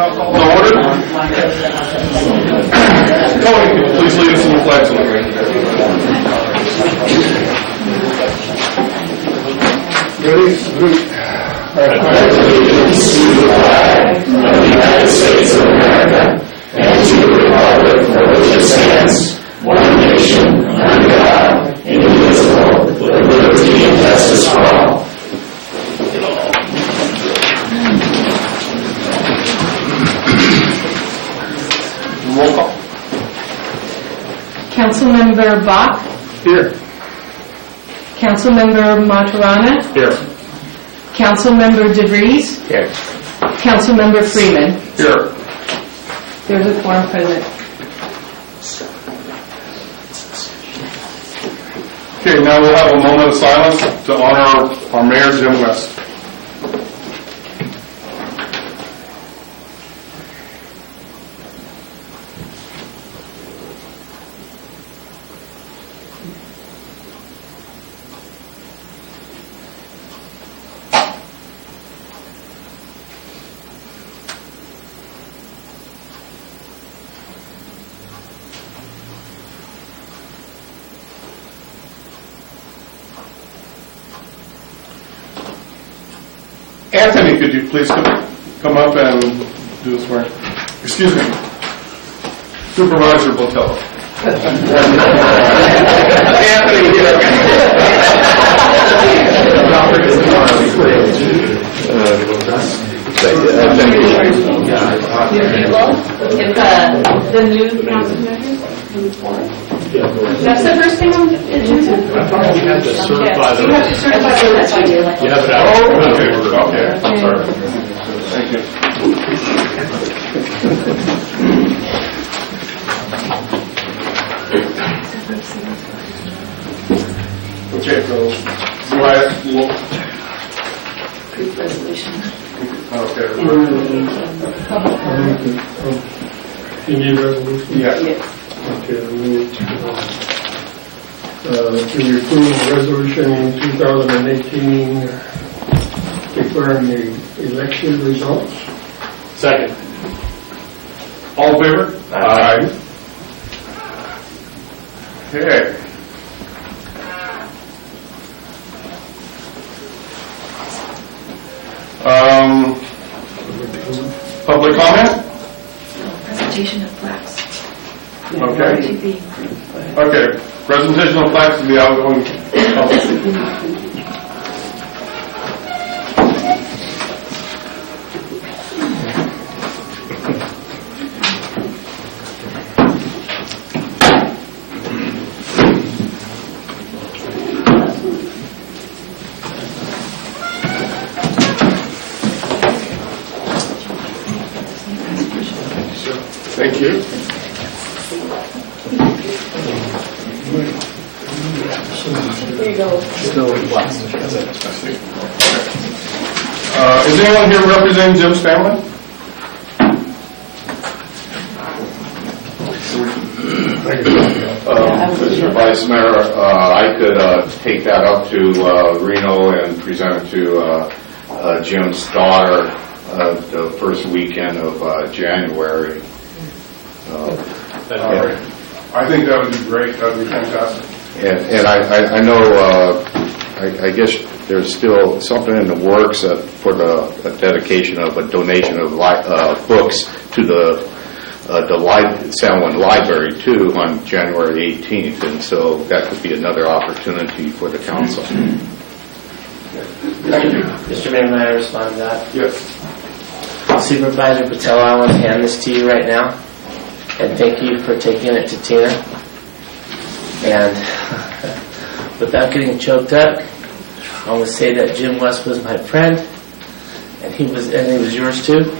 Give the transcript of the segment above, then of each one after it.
now call to order. Tony, please lead us in the pledge. I pledge allegiance to the flag of the United States of America and to the republic for which it stands, one nation, under God, indivisible, with liberty and justice for all. Roll call. Councilmember Bach, Here. Councilmember Maturana, Here. Councilmember DeVries, Here. Councilmember Freeman. Here. There's a quorum present. Okay, now we'll have a moment of silence to honor our Mayor, Jim West. Anthony, could you please come up and do the swearing? Excuse me. Supervisor Botello. Anthony, If the new council members come forward. That's the first thing on the agenda? I thought you had to certify You have to certify that. You have it out. okay, I'm sorry. Thank you. Okay, so do I look? Group resolution. Okay. You need a resolution? Yeah. Okay, we need to approve resolution 2018 declaring the election results. Second. All in favor? Aye. Okay. Public comment? Presentation of plaques. Okay. Okay. Presentation of plaques to the outgoing public. Thank you. There you go. Is anyone here representing Jim's family? Mr. Vice Mayor, I could take that up to Reno and present it to Jim's daughter the first weekend of January. I think that would be great. That would be fantastic. And I know, I guess there's still something in the works for the dedication of a donation of books to the San Juan Library too on January 18th, and so that could be another opportunity for the council. Thank you. Mr. Mayor, may I respond to that? Yes. Supervisor Patel, I want to hand this to you right now, and thank you for taking it to Tina. And without getting choked up, I want to say that Jim West was my friend, and he was yours too.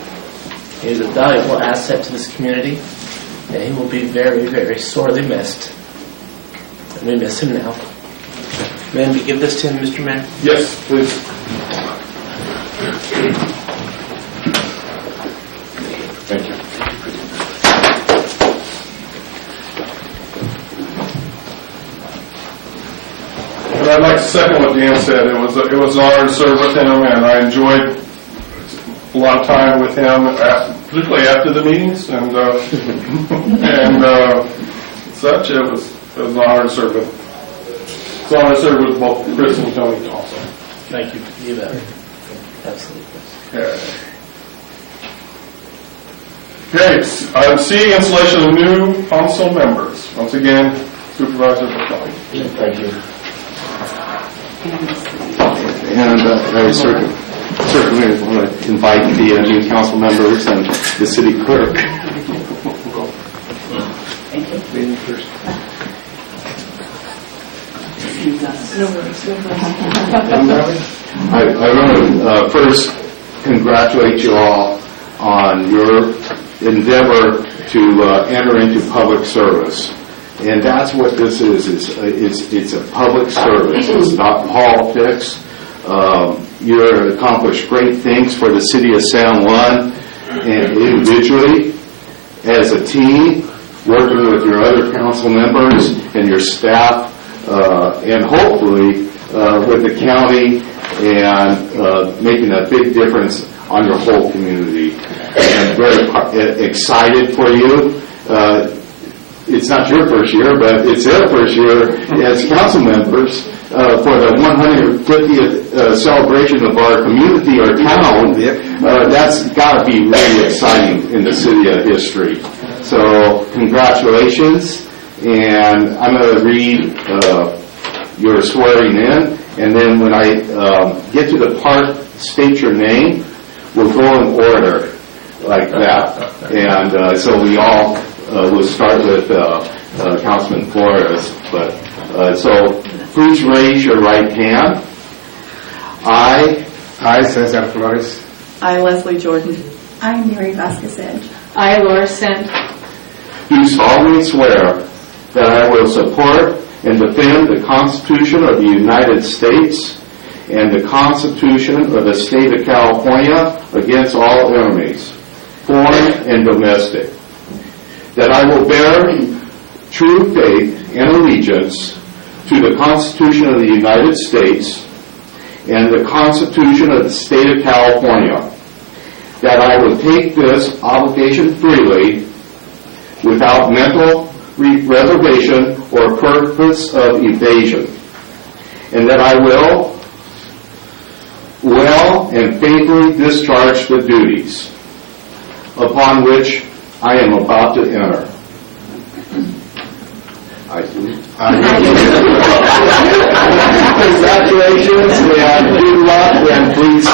He was a valuable asset to this community, and he will be very, very sorely missed. And we miss him now. May we give this to him, Mr. Mayor? Yes, please. Thank you. And I'd like to second what Dan said. It was an honor to serve with him, and I enjoyed a lot of time with him particularly after the meetings and such. It was an honor to serve with. It's an honor to serve with both Chris and Tony also. Thank you. You bet. Absolutely. Okay, I'm seeing installation of new council members. Once again, Supervisor Bacali. Thank you. And I certainly want to invite the new council members and the city clerk. I want to first congratulate you all on your endeavor to enter into public service. And that's what this is. It's a public service. It's not politics. You've accomplished great things for the city of San Juan, and individually, as a team, working with your other council members and your staff, and hopefully with the county, and making a big difference on your whole community. I'm very excited for you. It's not your first year, but it's their first year as council members for the 150th celebration of our community or town. That's got to be really exciting in the city of history. So congratulations, and I'm going to read your swearing in, and then when I get to the part, state your name, we'll go in order like that. And so we all will start with Councilman Flores. But so please raise your right hand. I, Cesar Flores, I, Leslie Jordan. I, Mary Vasquez Edge. I, Laura Send. do solemnly swear that I will support and defend the Constitution of the United States and the Constitution of the State of California against all enemies, foreign and domestic. That I will bear true faith and allegiance to the Constitution of the United States and the Constitution of the State of California. That I will take this obligation freely without mental reservation or purpose of evasion. And that I will well and faithfully discharge the duties upon which I am about to enter. I do. Congratulations and good luck, and please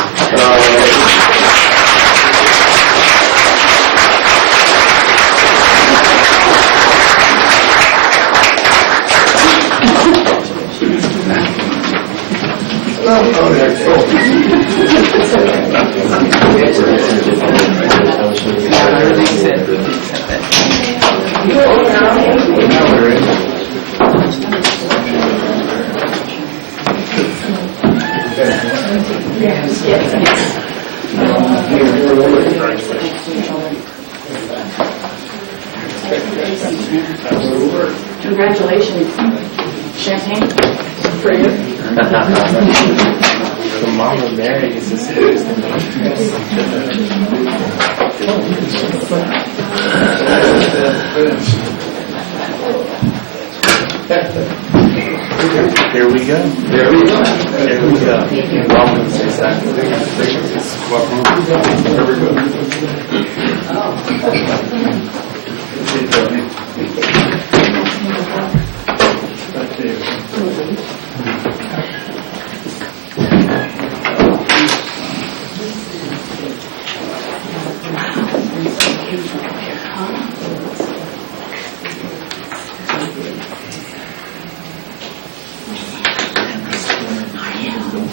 Congratulations. Champagne for you. The mom of Mary is the serious thing. Here we go. Here we go. Here we go. Welcome, Cesar. Welcome. Here we go.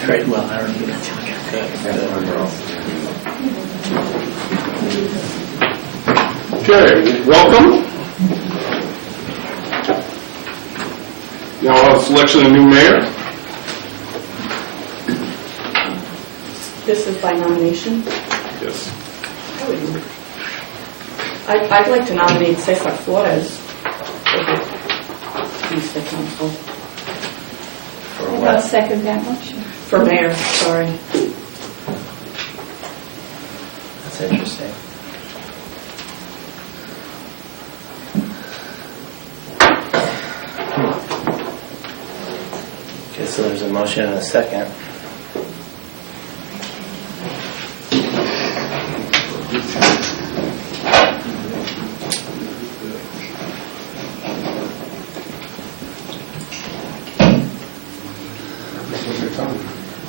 Very well. I remember that. Okay, welcome. Now we'll have a selection of new mayor. This is by nomination. Yes. I'd like to nominate Cesar Flores for the East Council. I'll second that motion. For mayor, sorry. That's interesting. so there's a motion and a second.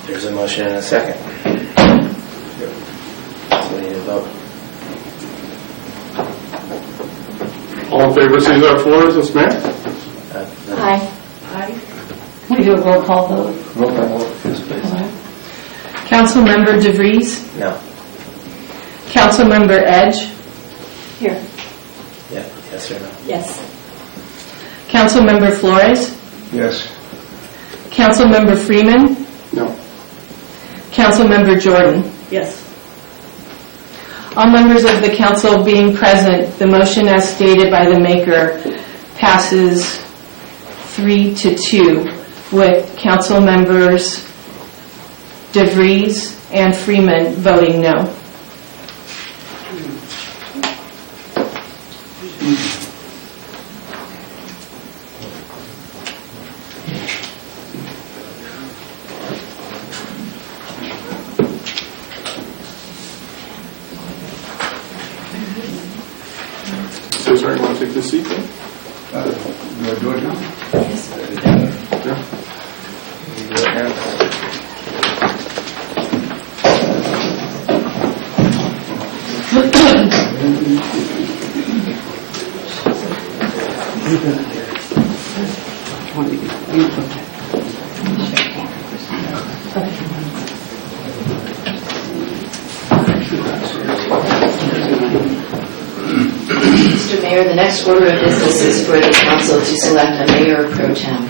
There's a motion and a second. So we need a vote. All in favor, Cesar Flores as mayor? Aye. Aye. We do a roll call vote. Roll call vote, please. Councilmember DeVries, No. Councilmember Edge, Here. Yeah, yes or no? Yes. Councilmember Flores, Yes. Councilmember Freeman, No. Councilmember Jordan. Yes. All members of the council being present, the motion as stated by the maker passes 3-2 with council members DeVries and Freeman voting no. Cesar, you want to take this seat then? You're doing it now? Yes. Yeah. You do it now. Mr. Mayor, the next order of business is for the council to select a mayor pro tem.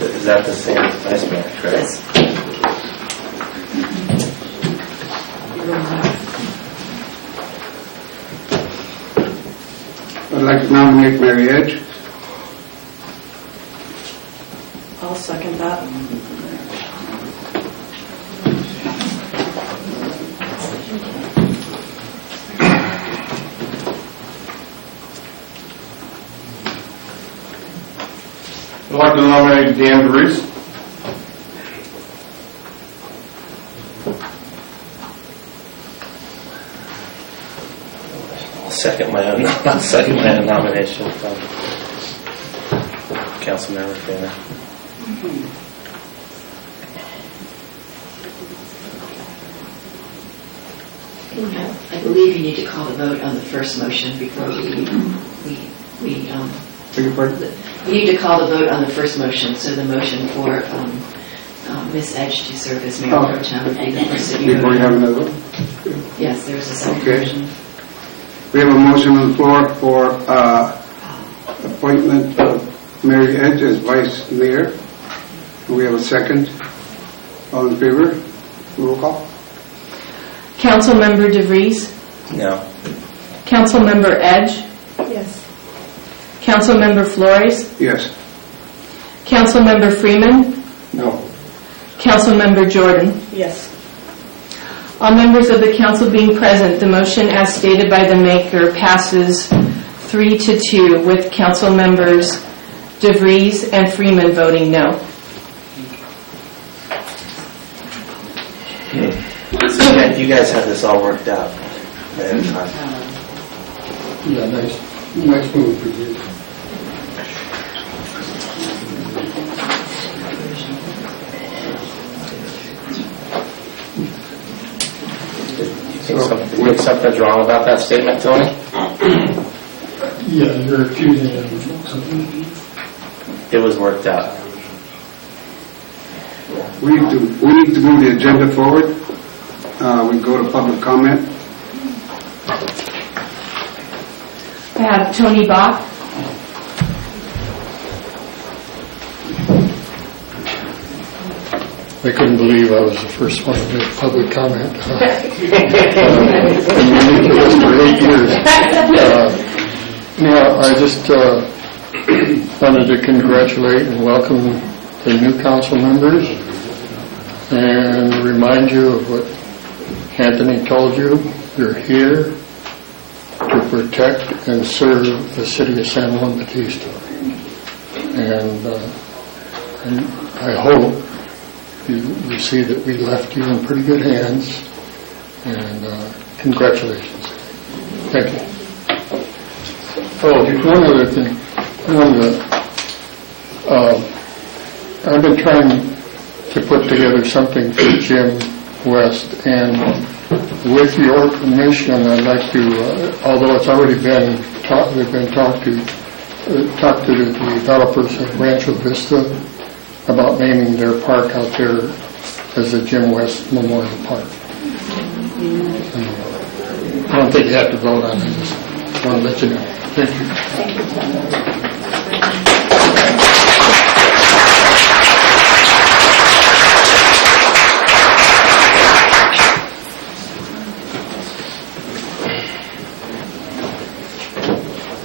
Is that the same as vice mayor, correct? Yes. I'd like to nominate Mary Edge. I'll second that. I'd like to nominate Dan DeVries. I'll second my own nomination from Councilmember Freeman. I believe you need to call the vote on the first motion before we Beg your pardon? you need to call the vote on the first motion, so the motion for Ms. Edge to serve as mayor pro tem would be the first that you Before you vote have on. another one? Yes, there's a second Okay. motion. We have a motion on the floor for appointment of Mary Edge as vice mayor. We have a second. All in favor? Roll call. Councilmember DeVries, No. Councilmember Edge, Yes. Councilmember Flores, Yes. Councilmember Freeman, No. Councilmember Jordan. Yes. All members of the council being present, the motion as stated by the maker passes 3-2 with council members DeVries and Freeman voting no. So you guys have this all worked out. ahead of time. Yeah, nice move for you. You think something's wrong about that statement, Tony? Yeah, you're accusing him of something. It was worked out. We need to move the agenda forward. We go to public comment. I have Tony Bach. I couldn't believe I was the first one to make public comment. Been doing this for 8 years. No, I just wanted to congratulate and welcome the new council members and remind you of what Anthony told you. You're here to protect and serve the city of San Juan Bautista. and I hope you see that we left you in pretty good hands, and congratulations. Thank you. Oh, one other thing. I've been trying to put together something for Jim West, and with your permission, I'd like to, although it's already been talked to the developers of Rancho Vista about naming their park out there as the Jim West Memorial Park. I don't think you have to vote on it. I just want to let you know. Thank you.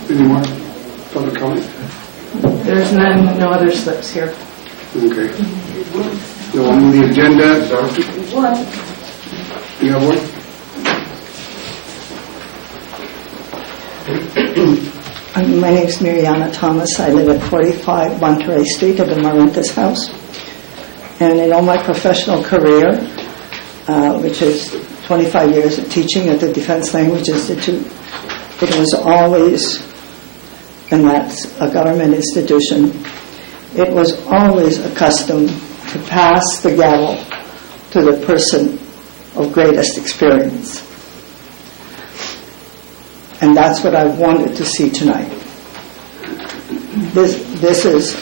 Any more public comment? There's none, no other slips here. Okay. So on the agenda, What? you have one? My name is Mariana Thomas. I live at 45 Monterey Street at the Marantas House. And in all my professional career, which is 25 years of teaching at the Defense Language Institute, it was always, and that's a government institution, it was always accustomed to pass the gavel to the person of greatest experience. And that's what I wanted to see tonight. This is,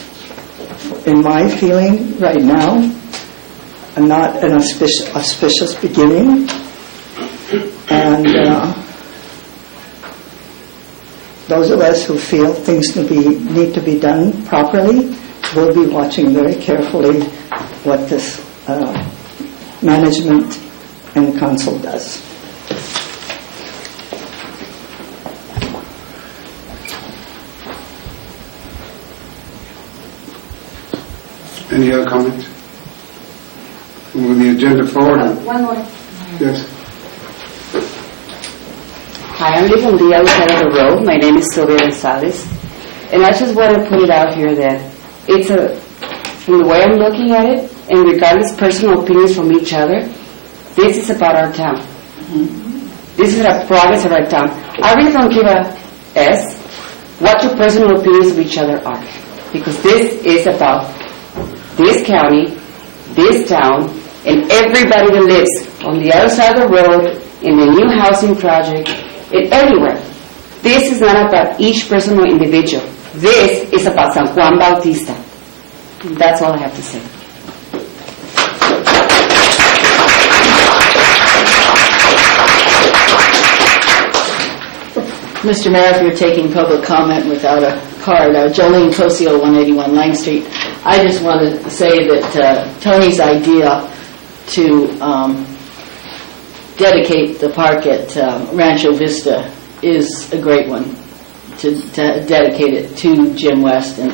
in my feeling right now, not an auspicious beginning. And those of us who feel things need to be done properly will be watching very carefully what this management and council does. Any other comments? Move the agenda forward. One more. Yes. Hi, I'm living on the other side of the road. My name is Sylvia Gonzalez. And I just want to put it out here that it's from the way I'm looking at it, and regardless personal opinions from each other, this is about our town. Mm-hmm. This is a progress of our town. I really don't give a S what your personal opinions of each other are, because this is about this county, this town, and everybody that lives on the other side of the road, in the new housing project, and everywhere. This is not about each personal individual. This is about San Juan Bautista. That's all I have to say. Mr. Mayor, if you're taking public comment without a card, Jolene Cosio, 181 Line Street. I just want to say that Tony's idea to dedicate the park at Rancho Vista is a great one, to dedicate it to Jim West, and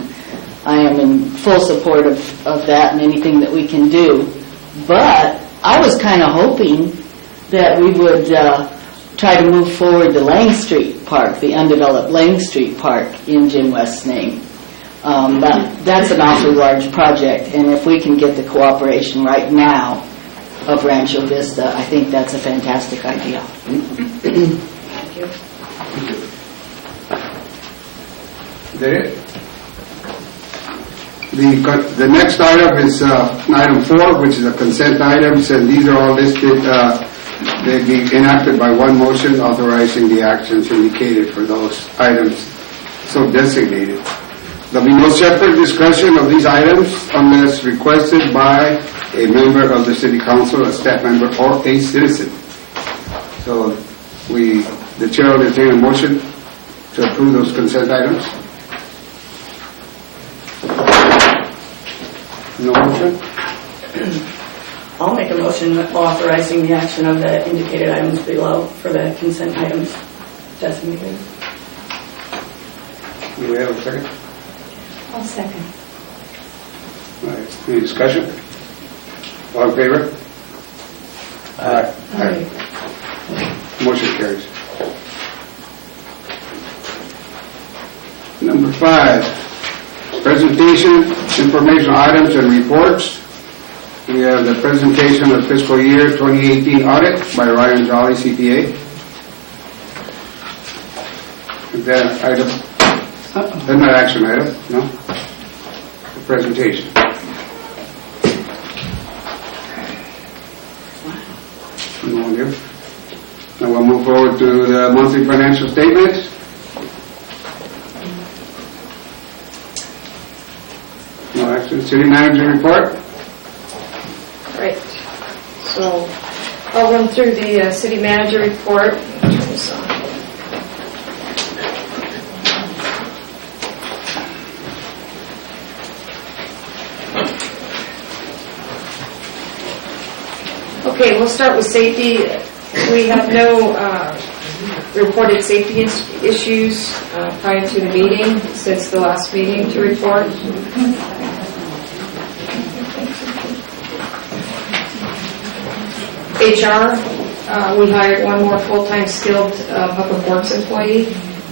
I am in full support of that and anything that we can do. But I was kind of hoping that we would try to move forward the Lang Street Park, the undeveloped Lang Street Park, in Jim West's name. That's an awfully large project, and if we can get the cooperation right now of Rancho Vista, I think that's a fantastic idea. Thank you. Is that it? The next item is item 4, which is a consent items, and these are all listed. They'll be enacted by one motion authorizing the actions indicated for those items so designated. There'll be no separate discussion of these items unless requested by a member of the City Council, a staff member, or a citizen. So the chair will entertain a motion to approve those consent items. No motion? I'll make a motion authorizing the action of the indicated items below for the consent items designated. Do we have a second? I'll second. All right. Any discussion? All in favor? Aye. Motion carries. Number 5, Presentation, informational items and reports. We have the presentation of fiscal year 2018 audit by Ryan Jolly, CPA. Is that item? That's not action item, no? The presentation. No one here. Now we'll move forward to the monthly financial statements. No action. City manager report. Right. So I'll run through the city manager report. Turn this on. Okay, we'll start with safety. We have no reported safety issues prior to the meeting, since the last meeting to report. HR, we hired one more full-time skilled public works employee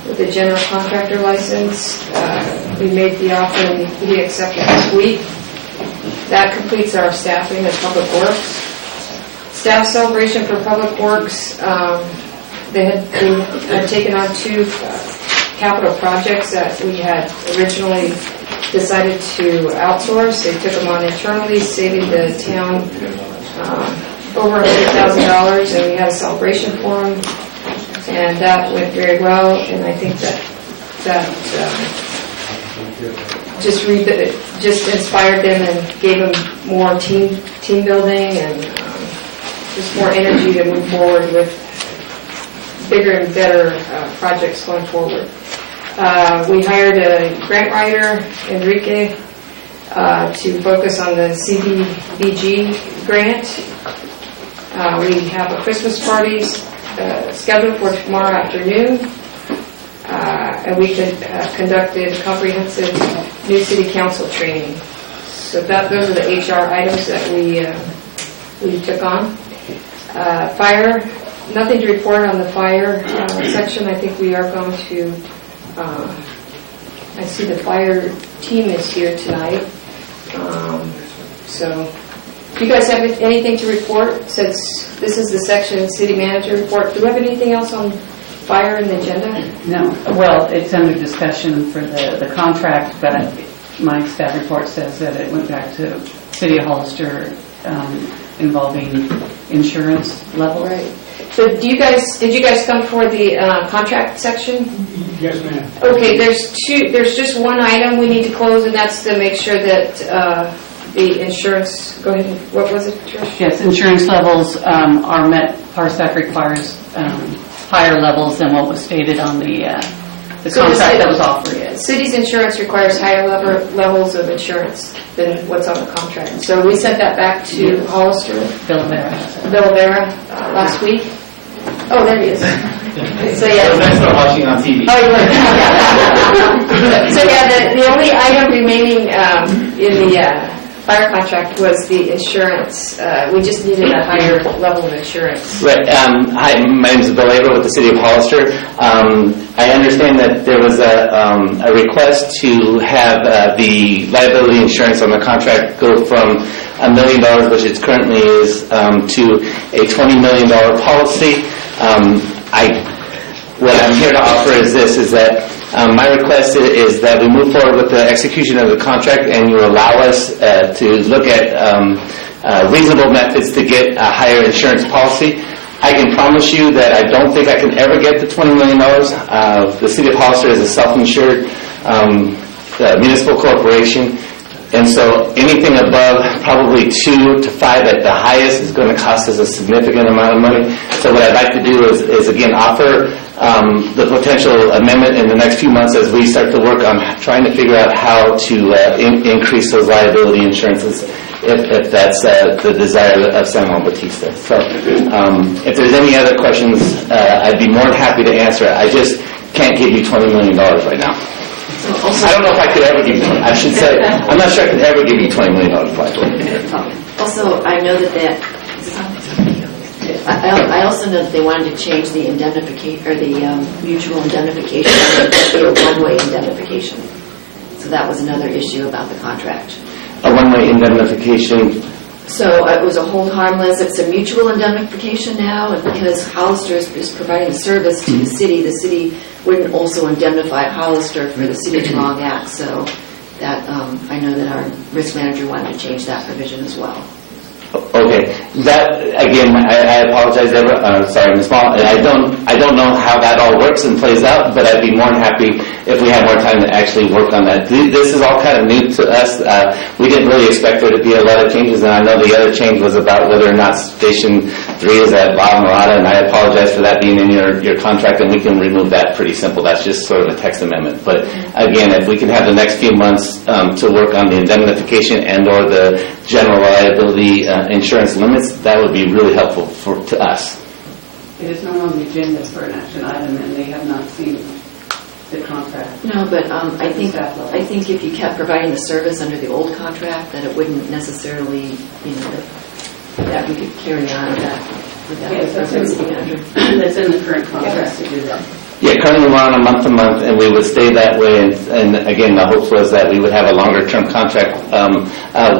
with a general contractor license. We made the offer and he accepted this week. That completes our staffing of public works. Staff celebration for public works, they had taken on 2 capital projects that we had originally decided to outsource. They took them on internally, saving the town over $100,000, and we had a celebration for them, and that went very well. And I think that just inspired them and gave them more team building and just more energy to move forward with bigger and better projects going forward. We hired a grant writer, Enrique, to focus on the CDBG grant. We have a Christmas party scheduled for tomorrow afternoon, and we conducted comprehensive new city council training. So those are the HR items that we took on. Fire, nothing to report on the fire section. I think we are going to, I see the fire team is here tonight. So, do you guys have anything to report, since this is the section city manager report? Do we have anything else on fire in the agenda? No. Well, it's under discussion for the contract, but my staff report says that it went back to City of Hollister involving insurance level. Right. So did you guys come for the contract section? Yes, ma'am. Okay, there's just one item we need to close, and that's to make sure that the insurance, go ahead, what was it, Trish? Yes, insurance levels are met. PARSAC requires higher levels than what was stated on the contract that was offered. City's insurance requires higher levels of insurance than what's on the contract. So we sent that back to Hollister. Bill Vera last week. Oh, there he is. So yeah. Next time watching on TV. Oh, you were. So yeah, the only item remaining in the fire contract was the insurance. We just needed a higher level of insurance. Right. Hi, my name is Bill Avery with the City of Hollister. I understand that there was a request to have the liability insurance on the contract go from $1 million, which it currently is, to a $20 million policy. What I'm here to offer is this, is that my request is that we move forward with the execution of the contract, and you allow us to look at reasonable methods to get a higher insurance policy. I can promise you that I don't think I can ever get the $20 million. The City of Hollister is a self-insured municipal corporation, and so anything above probably 2 to 5 at the highest is going to cost us a significant amount of money. So what I'd like to do is again offer the potential amendment in the next few months as we start to work on trying to figure out how to increase those liability insurances if that's the desire of San Juan Bautista. So if there's any other questions, I'd be more than happy to answer it. I just can't give you $20 million right now. I don't know if I could ever give you, I should say, I'm not sure I could ever give you $20 million. Also, I know that I also know that they wanted to change the indemnification, or the mutual indemnification to a one-way indemnification. So that was another issue about the contract. A one-way indemnification. So it was a hold harmless, it's a mutual indemnification now, and because Hollister is providing the service to the city wouldn't also indemnify Hollister for the city's wrong act. So that I know that our risk manager wanted to change that provision as well. Okay, that, again, I apologize, sorry, Ms. Small, I don't know how that all works and plays out, but I'd be more than happy if we had more time to actually work on that. This is all kind of new to us. We didn't really expect there to be a lot of changes, and I know the other change was about whether or not Station 3 is at La Mirada, and I apologize for that being in your contract, and we can remove that pretty simple. That's just sort of a text amendment. But again, if we can have the next few months to work on the indemnification and or the general liability insurance limits, that would be really helpful to us. It is not on the agenda for an action item, and they have not seen the contract. No, but I think if you kept providing the service under the old contract, that it wouldn't necessarily, that we could carry on with that. Yes, that's in the current contract to do that. Yeah, currently we're on a month-to-month, and we would stay that way. And again, the hope was that we would have a longer-term contract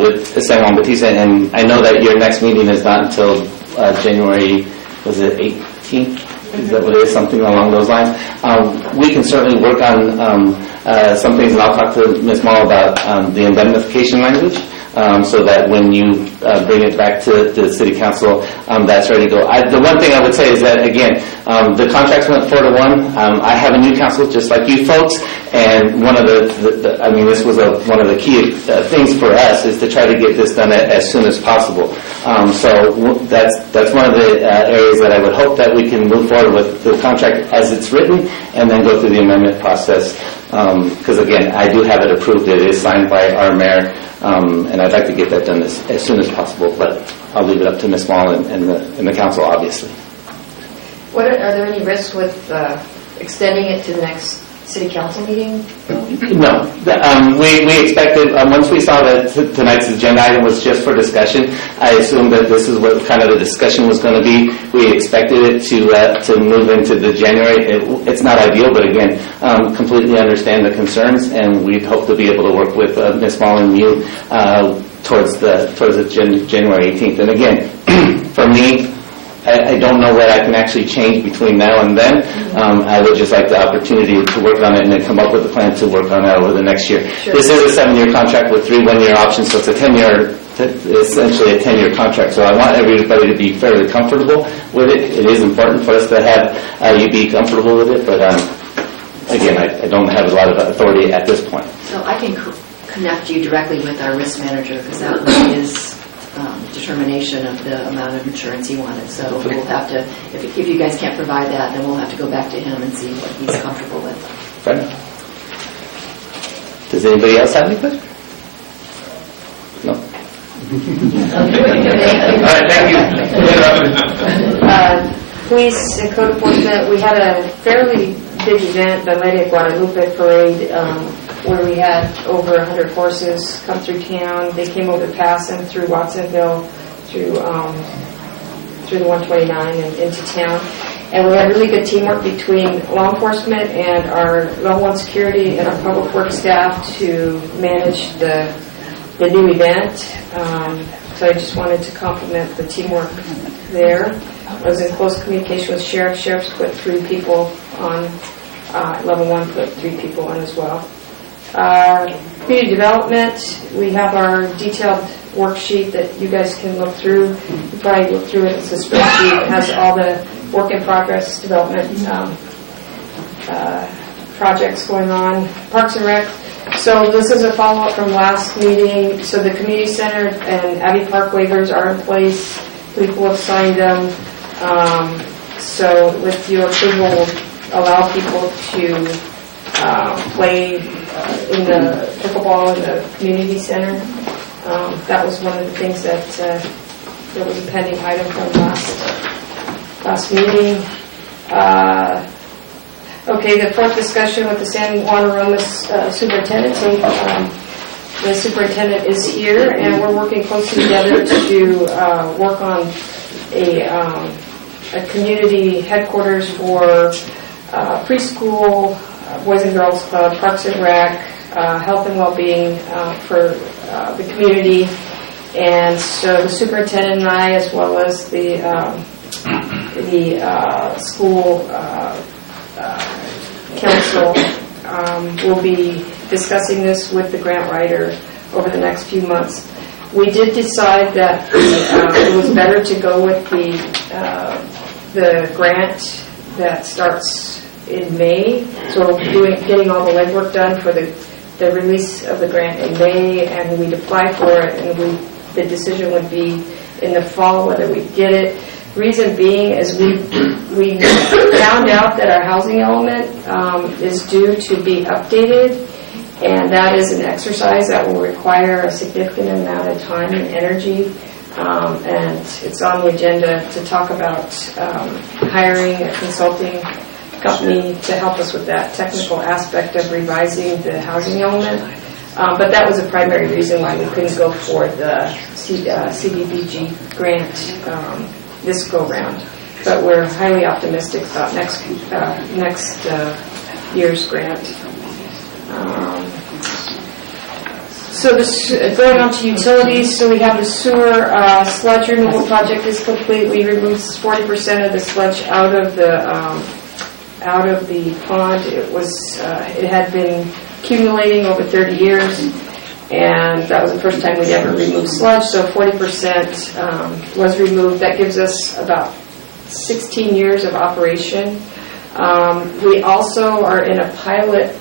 with San Juan Bautista. And I know that your next meeting is not until January, was it 18th? Is that what it is? Something along those lines. We can certainly work on some things, and I'll talk to Ms. Mall about the indemnification language. So that when you bring it back to the city council, that's ready to go. The one thing I would say is that, again, the contracts went 4-1. I have a new council just like you folks, and one of this was one of the key things for us is to try to get this done as soon as possible. So that's one of the areas that I would hope that we can move forward with the contract as it's written, and then go through the amendment process. Because again, I do have it approved. It is signed by our mayor, and I'd like to get that done as soon as possible. But I'll leave it up to Ms. Small and the council, obviously. Are there any risks with extending it to the next city council meeting? No. We expected, once we saw that tonight's agenda item was just for discussion, I assumed that this is what kind of the discussion was going to be. We expected it to move into the January. It's not ideal, but again, completely understand the concerns, and we'd hope to be able to work with Ms. Small and you towards the January 18th. And again, for me, I don't know what I can actually change between now and then. I would just like the opportunity to work on it and then come up with a plan to work on it over the next year. Sure. This is a 7-year contract with 3 one-year options, so it's essentially a 10-year contract. So I want everybody to be fairly comfortable with it. It is important for us to have you be comfortable with it, but again, I don't have a lot of authority at this point. So I can connect you directly with our risk manager, because that was his determination of the amount of insurance he wanted. So we'll have to, if you guys can't provide that, then we'll have to go back to him and see what he's comfortable with. Fair enough. Does anybody else have any questions? No? All right, thank you. Police and code enforcement, we had a fairly big event, the Lady of Guadalupe parade, where we had over 100 horses come through town. They came over the pass and through Watsonville, through the 129 and into town. And we had really good teamwork between law enforcement and our level 1 security and our public works staff to manage the new event. So I just wanted to compliment the teamwork there. I was in close communication with sheriff. Sheriff's put 3 people on. Level 1 put 3 people on as well. Community development, we have our detailed worksheet that you guys can look through. You probably look through it. It's a spreadsheet. It has all the work in progress development projects going on. Parks and Rec. So this is a follow-up from last meeting. So the community center and Abbey Park waivers are in place. People have signed them. So with your approval, we'll allow people to play in the pickleball in the community center. That was one of the things that there was a pending item from last meeting. Okay, the 4th discussion with the San Juan Aromas superintendent. So the superintendent is here, and we're working closely together to work on a community headquarters for preschool, Boys and Girls Club, Parks and Rec, health and well-being for the community. And so the superintendent and I, as well as the school council, will be discussing this with the grant writer over the next few months. We did decide that it was better to go with the grant that starts in May. So getting all the legwork done for the release of the grant in May, and we'd apply for it, and the decision would be in the fall whether we get it. Reason being is we found out that our housing element is due to be updated, and that is an exercise that will require a significant amount of time and energy. And it's on the agenda to talk about hiring a consulting company to help us with that technical aspect of revising the housing element. But that was a primary reason why we couldn't go for the CDBG grant this go-round. But we're highly optimistic about next year's grant. So going on to utilities, so we have the sewer sludge removal project is complete. We removed 40% of the sludge out of the pond. It had been accumulating over 30 years, and that was the first time we'd ever removed sludge. So 40% was removed. That gives us about 16 years of operation. We also are in a pilot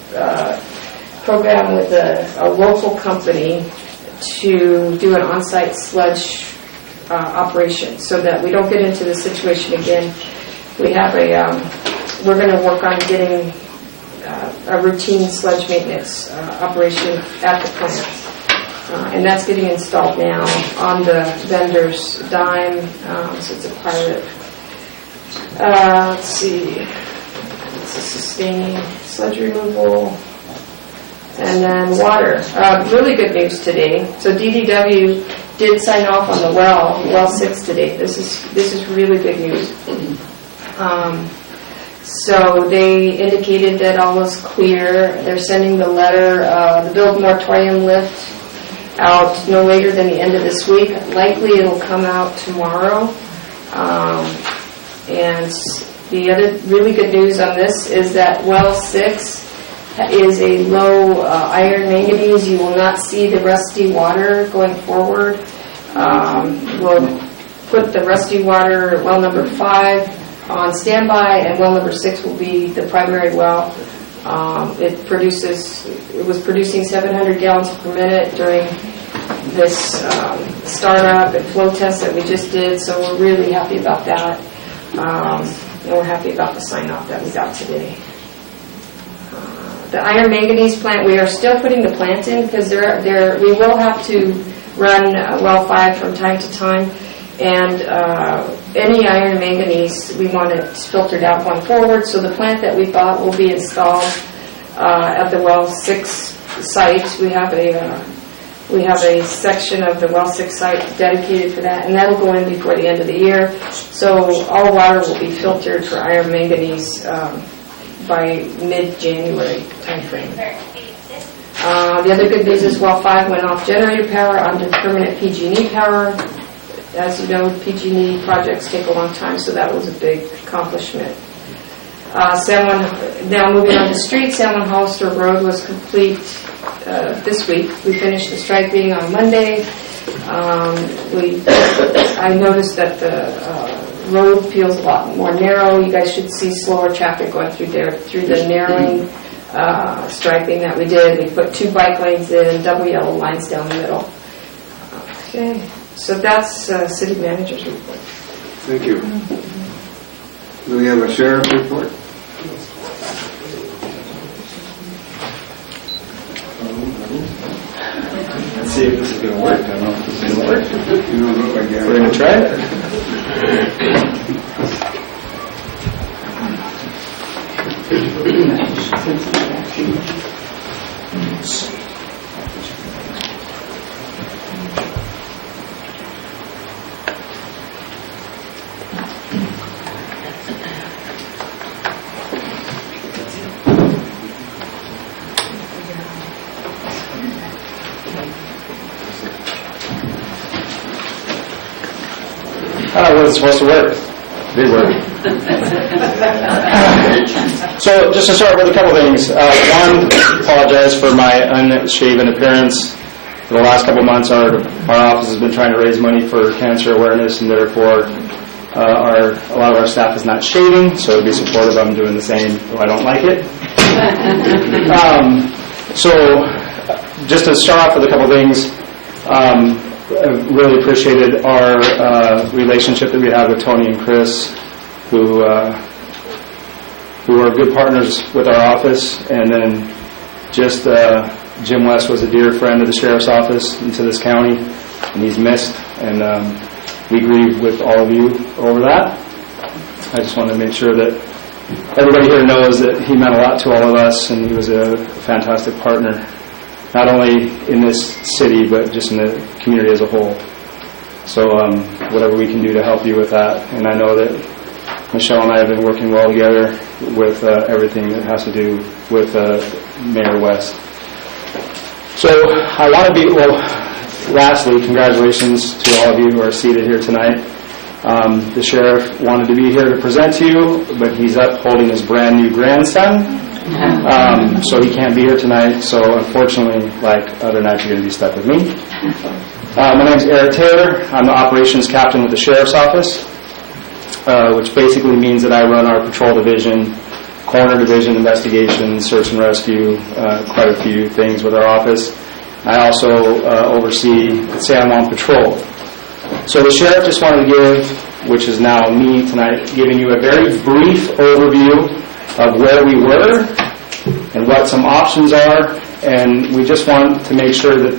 program with a local company to do an on-site sludge operation so that we don't get into the situation again. We have we're going to work on getting a routine sludge maintenance operation at the plant. And that's getting installed now on the vendor's dime, so it's a pilot. Let's see, it's a sustaining sludge removal. And then water. Really good news today. So DDW did sign off on the well 6 today. This is really good news. So they indicated that all was clear. They're sending the letter, the build moratorium lift out no later than the end of this week. Likely it'll come out tomorrow. And the other really good news on this is that well 6 is a low iron manganese. You will not see the rusty water going forward. We'll put the rusty water, well number 5, on standby, and well number 6 will be the primary well. It was producing 700 gallons per minute during this startup and flow test that we just did, so we're really happy about that. And we're happy about the sign-off that we got today. The iron manganese plant, we are still putting the plant in because we will have to run well 5 from time to time, and any iron manganese, we want it filtered out going forward. So the plant that we bought will be installed at the well 6 site. We have a section of the well 6 site dedicated for that, and that'll go in before the end of the year. So all water will be filtered for iron manganese by mid-January timeframe. The other good news is well 5 went off generator power onto permanent PG&E power. As you know, PG&E projects take a long time, so that was a big accomplishment. Now moving on to street, San Juan Hollister Road was complete this week. We finished the striping on Monday. I noticed that the road feels a lot more narrow. You guys should see slower traffic going through there through the narrowing striping that we did. We put 2 bike lanes in, double yellow lines down the middle. Okay, so that's city manager's report. Thank you. Do we have a sheriff's report? Let's see if this is going to work. I don't know if this is going to work. You don't look like that. We're going to try it. wasn't supposed to work. Did work. So just to start with a couple things. One, apologize for my unshaven appearance. For the last couple of months, our office has been trying to raise money for cancer awareness, and therefore a lot of our staff is not shaving, so to be supportive, I'm doing the same, though I don't like it. So just to start off with a couple things, I really appreciated our relationship that we have with Tony and Chris, who are good partners with our office, and then just Jim West was a dear friend of the Sheriff's Office and to this county, and he's missed, and we grieve with all of you over that. I just want to make sure that everybody here knows that he meant a lot to all of us, and he was a fantastic partner, not only in this city, but just in the community as a whole. So whatever we can do to help you with that. And I know that Michelle and I have been working well together with everything that has to do with Mayor West. So I want to be, lastly, congratulations to all of you who are seated here tonight. The sheriff wanted to be here to present to you, but he's up holding his brand new grandson, so he can't be here tonight. So unfortunately, like other nights, you're going to be stuck with me. My name is Eric Taylor. I'm the operations captain with the Sheriff's Office, which basically means that I run our patrol division, coroner division, investigations, search and rescue, quite a few things with our office. I also oversee San Juan Patrol. So the sheriff just wanted to give, which is now me tonight, giving you a very brief overview of where we were and what some options are, and we just want to make sure that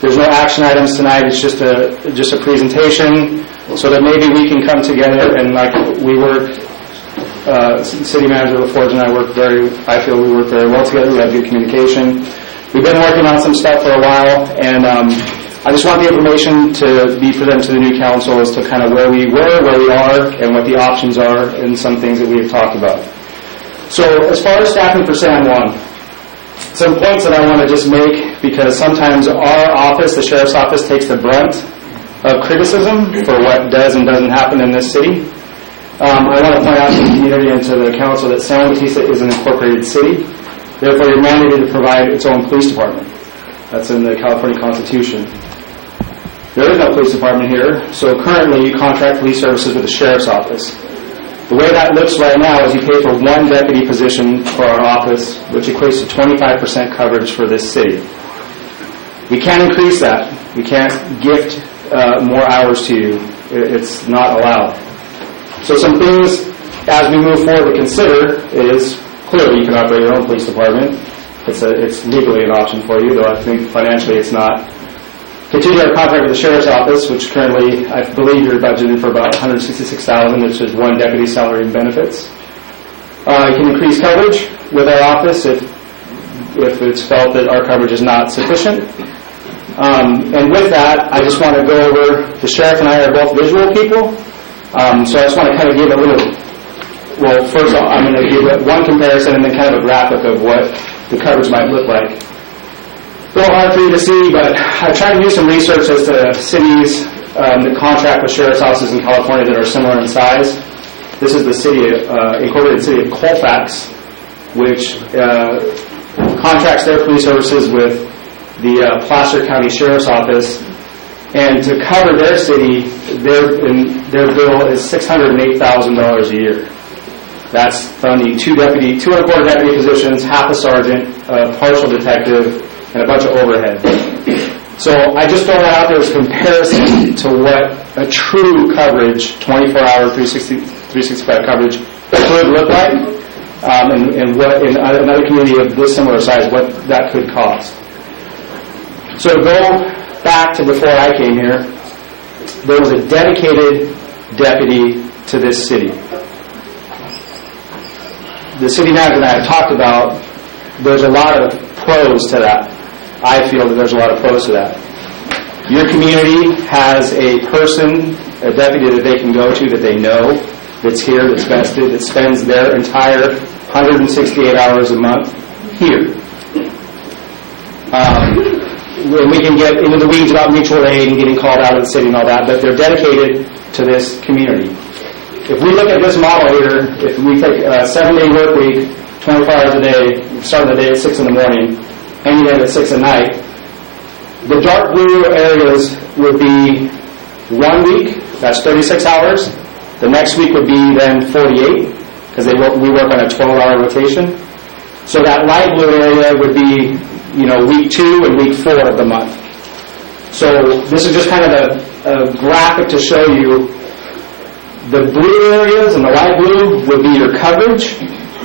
there's no action items tonight. It's just a presentation, so that maybe we can come together and, like we work, City Manager LaForge and I feel we work very well together. We have good communication. We've been working on some stuff for a while, and I just want the information to be presented to the new council as to kind of where we were, where we are, and what the options are, and some things that we have talked about. So as far as staffing for San Juan, some points that I want to just make, because sometimes our office, the Sheriff's Office, takes the brunt of criticism for what does and doesn't happen in this city. I want to point out to the community and to the council that San Juan Bautista is an incorporated city. Therefore, you're mandated to provide its own police department. That's in the California Constitution. There is no police department here, so currently you contract police services with the Sheriff's Office. The way that looks right now is you pay for one deputy position for our office, which equates to 25% coverage for this city. We can't increase that. We can't gift more hours to you. It's not allowed. So some things as we move forward to consider is, clearly you can operate your own police department. It's legally an option for you, though I think financially it's not. Continue our contract with the Sheriff's Office, which currently I believe you're budgeted for about $166,000, which is one deputy salary and benefits. You can increase coverage with our office if it's felt that our coverage is not sufficient. And with that, I just want to go over, the sheriff and I are both visual people, so I just want to kind of give a little, well, first off, I'm going to give one comparison and then kind of a graphic of what the coverage might look like. A little hard for you to see, but I tried to do some research as to cities that contract with sheriff's offices in California that are similar in size. This is the incorporated city of Colfax, which contracts their police services with the Placer County Sheriff's Office. And to cover their city, their bill is $608,000 a year. That's funding two and a quarter deputy positions, half a sergeant, a partial detective, and a bunch of overhead. So I just throw that out there as a comparison to what a true coverage, 24-hour, 365 coverage could look like, and what in another community of this similar size, what that could cost. So to go back to before I came here, there was a dedicated deputy to this city. The city manager and I have talked about, there's a lot of pros to that. I feel that there's a lot of pros to that. Your community has a person, a deputy that they can go to that they know, that's here, that's vested, that spends their entire 168 hours a month here. when we can get into the weeds about mutual aid and getting called out of the city and all that, but they're dedicated to this community. If we look at this model here, if we take a 7-day work week, 24 hours a day, starting the day at 6 in the morning, ending it at 6 at night, the dark blue areas would be 1 week, that's 36 hours. The next week would be then 48, because we work on a 12-hour rotation. So that light blue area would be, week 2 and week 4 of the month. So this is just kind of a graphic to show you the blue areas, and the light blue would be your coverage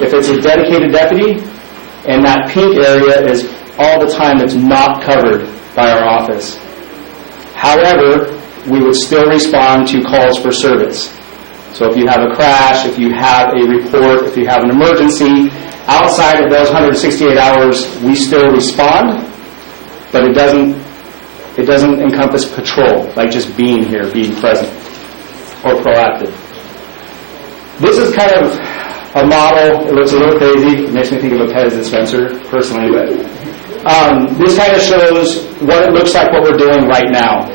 if it's a dedicated deputy, and that pink area is all the time that's not covered by our office. However, we would still respond to calls for service. So if you have a crash, if you have a report, if you have an emergency, outside of those 168 hours, we still respond, but it doesn't encompass patrol, like just being here, being present, or proactive. This is kind of a model. It looks a little crazy. It makes me think of a Pez dispenser, personally, but this kind of shows what it looks like what we're doing right now.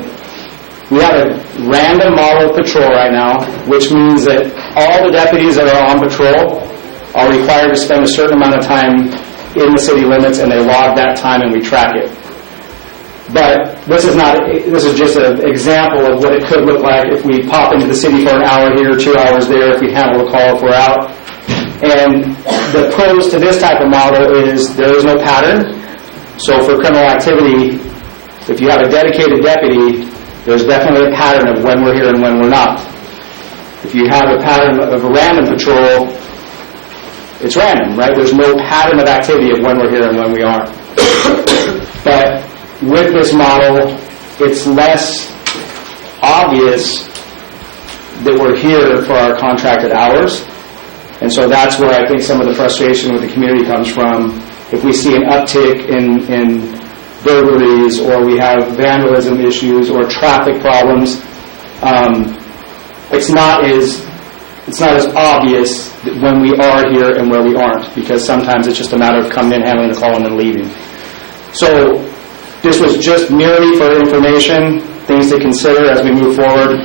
We have a random model of patrol right now, which means that all the deputies that are on patrol are required to spend a certain amount of time in the city limits, and they log that time and we track it. But this is just an example of what it could look like if we pop into the city for an hour here, 2 hours there, if we handle a call, if we're out. And the pros to this type of model is there is no pattern. So for criminal activity, if you have a dedicated deputy, there's definitely a pattern of when we're here and when we're not. If you have a pattern of a random patrol, it's random, right? There's no pattern of activity of when we're here and when we aren't. But with this model, it's less obvious that we're here for our contracted hours. And so that's where I think some of the frustration with the community comes from. If we see an uptick in burglaries, or we have vandalism issues or traffic problems, it's not as obvious when we are here and where we aren't, because sometimes it's just a matter of coming in, handling the call, and then leaving. So this was just merely for information, things to consider as we move forward,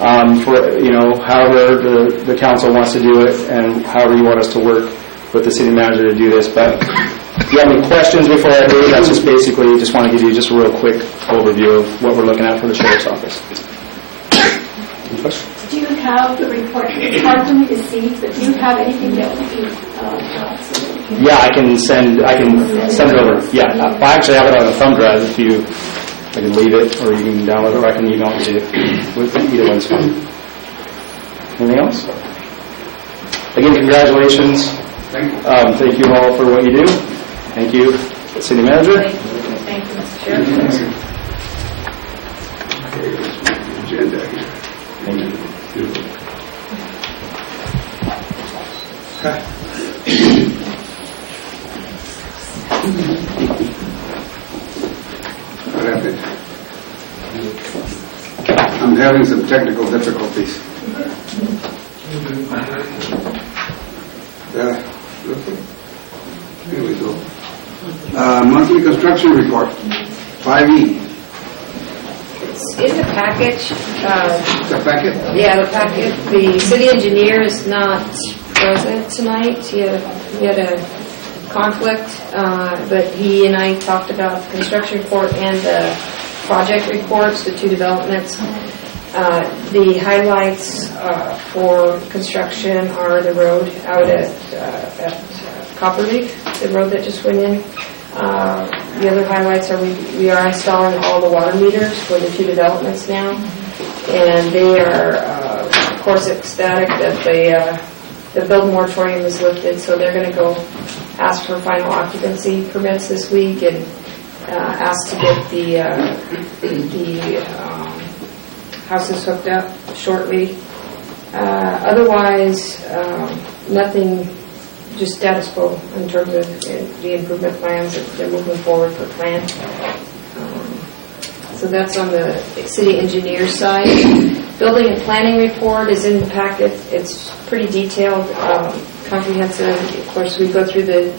however the council wants to do it, and however you want us to work with the city manager to do this. But if you have any questions before I do, that's just basically, just want to give you just a real quick overview of what we're looking at for the sheriff's office. Any questions? Do you have the report? It's hard for me to see, but do you have anything that would be... Yeah, I can send it over. Yeah, I actually have it on a thumb drive I can leave it, or you can download it, or I can email it to you. Either one's fine. Anything else? Again, congratulations. Thank you all for what you do. Thank you, City Manager. Thank you, Mr. Chair. Agenda here. Thank you. What happened? I'm having some technical difficulties. Okay. Here we go. Monthly construction report, 5E. It's in the package. The packet? Yeah, the packet. The city engineer is not present tonight. He had a conflict, but he and I talked about the construction report and the project reports, the two developments. The highlights for construction are the road out at Copperleaf, the road that just went in. The other highlights are we are installing all the water meters for the two developments now, and they are, of course, ecstatic that the build moratorium is lifted, so they're going to go ask for final occupancy permits this week and ask to get the houses hooked up shortly. Otherwise, nothing. Just status quo in terms of the improvement plans that they're moving forward for plan. So that's on the city engineer side. Building and planning report is in the packet. It's pretty detailed, comprehensive. Of course, we go through the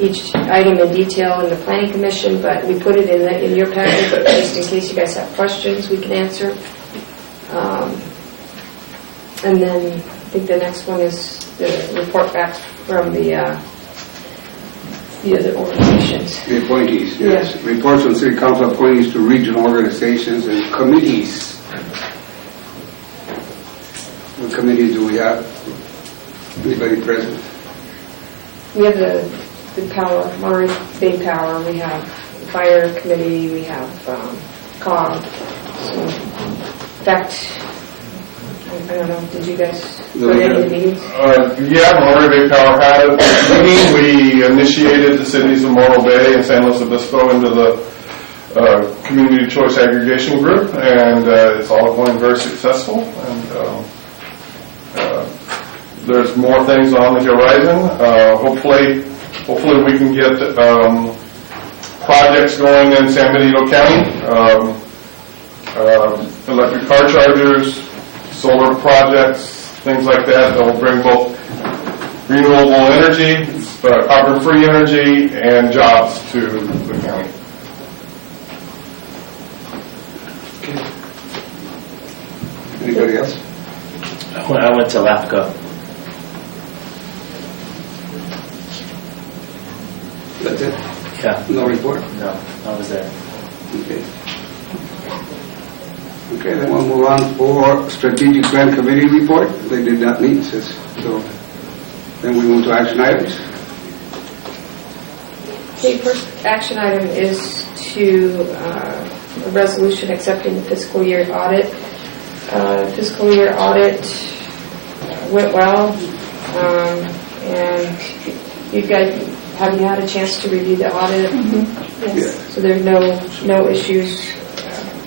each item in detail in the planning commission, but we put it in your packet just in case you guys have questions we can answer. And then I think the next one is the report back from the other organizations. The appointees, yes. Yeah. Reports from city council appointees to regional organizations and committees. What committees do we have? Anybody present? We have the power, Monterey Bay Power, we have the fire committee, we have COG. So, in fact, I don't know, did you guys go to any of the meetings? Yeah, Monterey Bay Power had a meeting. We initiated the cities of Morro Bay and San Luis Obispo into the community choice aggregation group, and it's all going very successful. And there's more things on the horizon. Hopefully we can get projects going in San Benito County, electric car chargers, solar projects, things like that will bring both renewable energy, carbon-free energy, and jobs to the county. Anybody else? When I went to LAPCO. That's it? Yeah. No report? No, I was there. Okay. Okay, then we'll move on for strategic plan committee report. They did not meet, so then we move to action items. Okay, first action item is to a resolution accepting the fiscal year audit. Fiscal year audit went well, and you guys, have you had a chance to review the audit? Mm-hmm. Yes. So there's no issues,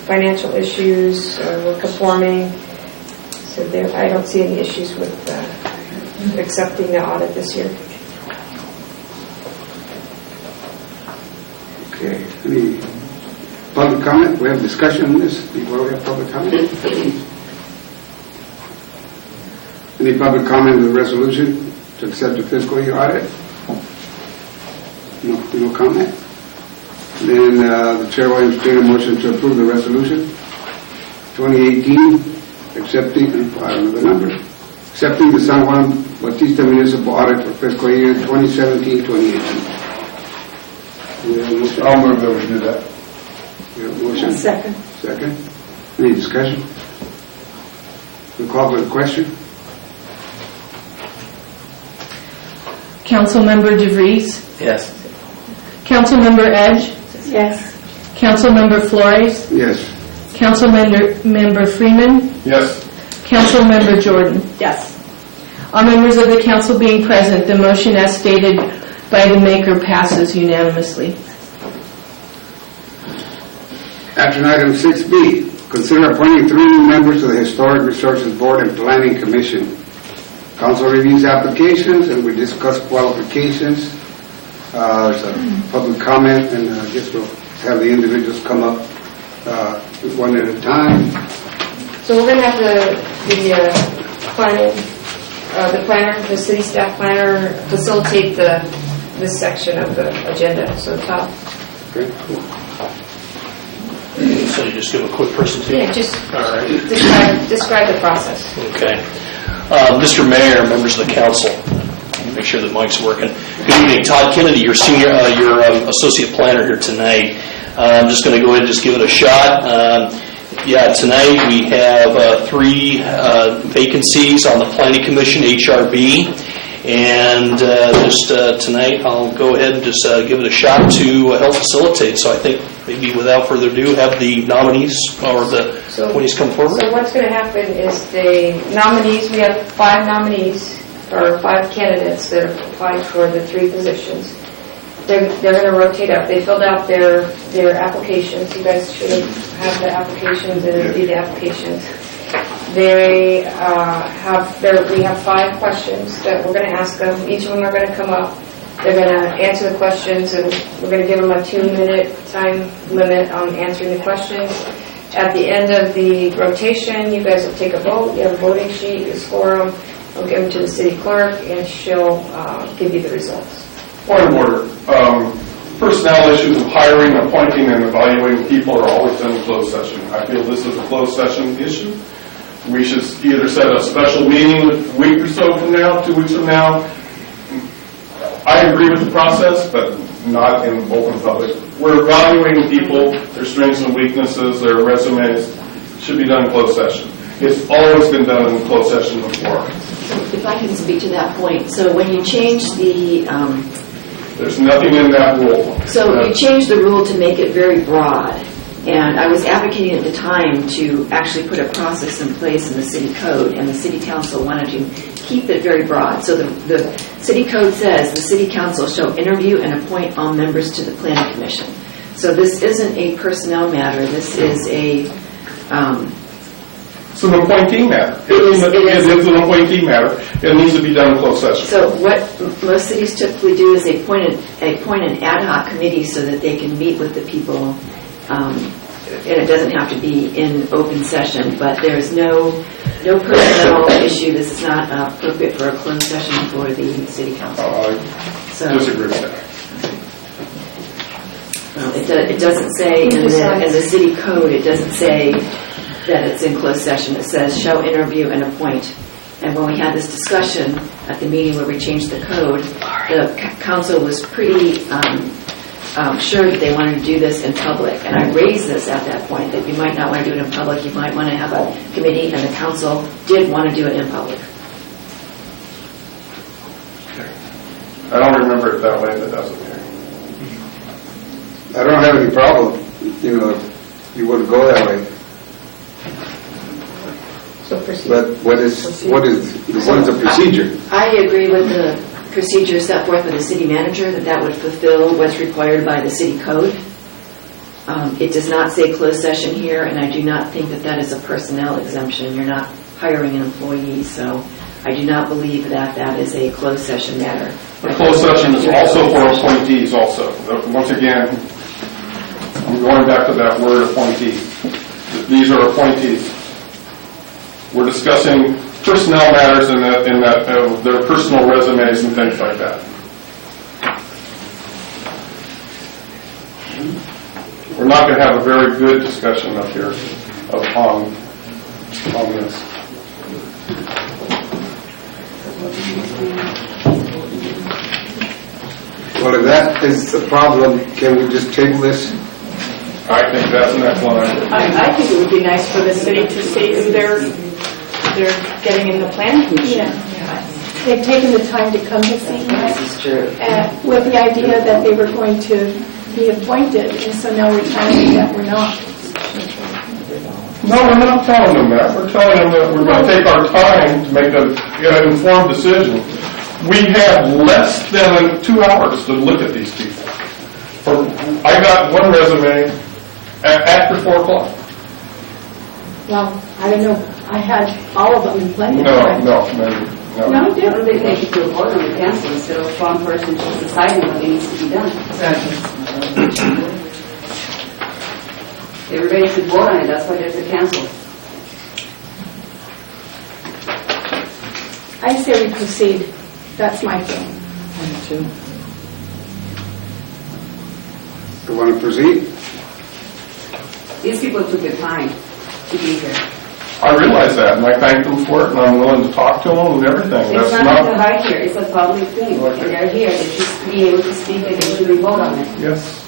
financial issues, we're conforming. So I don't see any issues with accepting the audit this year. Okay, any public comment? We have discussion on this before we have public comment? Any public comment on the resolution to accept the fiscal year audit? No comment? Then the chair will entertain a motion to approve the resolution 2018, accepting the San Juan Bautista Municipal Audit for fiscal year 2017-2018. I'll move that we do that. We have a motion. Second. Second. Any discussion? We call for the question. Councilmember DeVries? Yes. Councilmember Edge? Yes. Councilmember Flores? Yes. Councilmember Freeman? Yes. Councilmember Jordan? Yes. All members of the council being present, the motion as stated by the maker passes unanimously. Action item 6B, consider appointing 3 new members to the Historic Resources Board and Planning Commission. Council reviews applications and we discuss qualifications. There's a public comment, and I guess we'll have the individuals come up one at a time. So we're going to have the city staff planner facilitate this section of the agenda. So top. Okay, cool. So you just give a quick presentation? Yeah, just All right. describe the process. Okay. Mr. Mayor, members of the council, make sure the mic's working. Good evening. Todd Kennedy, your senior, your associate planner here tonight. I'm just going to go ahead and just give it a shot. Tonight we have 3 vacancies on the Planning Commission, HRB. And tonight I'll go ahead and just give it a shot to help facilitate. So I think maybe without further ado, have the nominees or the appointees come forward. So what's going to happen is the nominees, we have 5 nominees, or 5 candidates that have applied for the 3 positions. They're going to rotate up. They filled out their applications. You guys should have the applications and review the applications. We have 5 questions that we're going to ask them. Each of them are going to come up. They're going to answer the questions, and we're going to give them a 2-minute time limit on answering the questions. At the end of the rotation, you guys will take a vote. You have a voting sheet, you score them. We'll give them to the city clerk, and she'll give you the results. Point of order. Personnel issues of hiring, appointing, and evaluating people are always done in closed session. I feel this is a closed session issue. We should either set a special meeting a week or so from now, 2 weeks from now. I agree with the process, but not in open public. We're evaluating people, their strengths and weaknesses, their resumes. Should be done in closed session. It's always been done in closed session before. If I can speak to that point. So when you change the... There's nothing in that rule. So you changed the rule to make it very broad. And I was advocating at the time to actually put a process in place in the city code, and the city council wanted to keep it very broad. So the city code says the city council shall interview and appoint all members to the planning commission. So this isn't a personnel matter. This is a... It's an appointee matter. It is an appointee matter. It needs to be done in closed session. So what most cities typically do is they appoint an ad hoc committee so that they can meet with the people, and it doesn't have to be in open session, but there's no personnel issue. This is not appropriate for a closed session for the city council. I disagree with that. It doesn't say in the city code, it doesn't say that it's in closed session. It says shall interview and appoint. And when we had this discussion at the meeting where we changed the code, the council was pretty sure that they wanted to do this in public. And I raised this at that point, that you might not want to do it in public. You might want to have a committee, and the council did want to do it in public. I don't remember it that way, but that's okay. I don't have any problem, if you want to go that way. But what is the procedure? I agree with the procedure set forth by the city manager, that would fulfill what's required by the city code. It does not say closed session here, and I do not think that that is a personnel exemption. You're not hiring an employee, so I do not believe that that is a closed session matter. The closed session is also for appointees also. Once again, I'm going back to that word appointee. These are appointees. We're discussing personnel matters in that their personal resumes and things like that. We're not going to have a very good discussion up here on this. Well, if that is the problem, can we just table this? I think that's an excellent idea. I think it would be nice for the city to see who they're getting in the plan commission. Yeah. They've taken the time to come to see us. This is true. With the idea that they were going to be appointed, and so now we're telling them that we're not. No, we're not telling them that. We're telling them that we're going to take our time to make an informed decision. We have less than 2 hours to look at these people. I got one resume after 4 o'clock. Well, I don't know. I had all of them in plenty of time. No. No, you didn't. They take it to a vote on the council instead of one person just deciding what needs to be done. Exactly. Everybody should vote on it. That's why there's a council. I say we proceed. That's my thing. You want to proceed? These people took the time to be here. I realize that, and I thank them for it, and I'm willing to talk to them and everything. It's not to hide here. It's a public thing. And they're here. They should be able to speak and they should vote on it. Yes.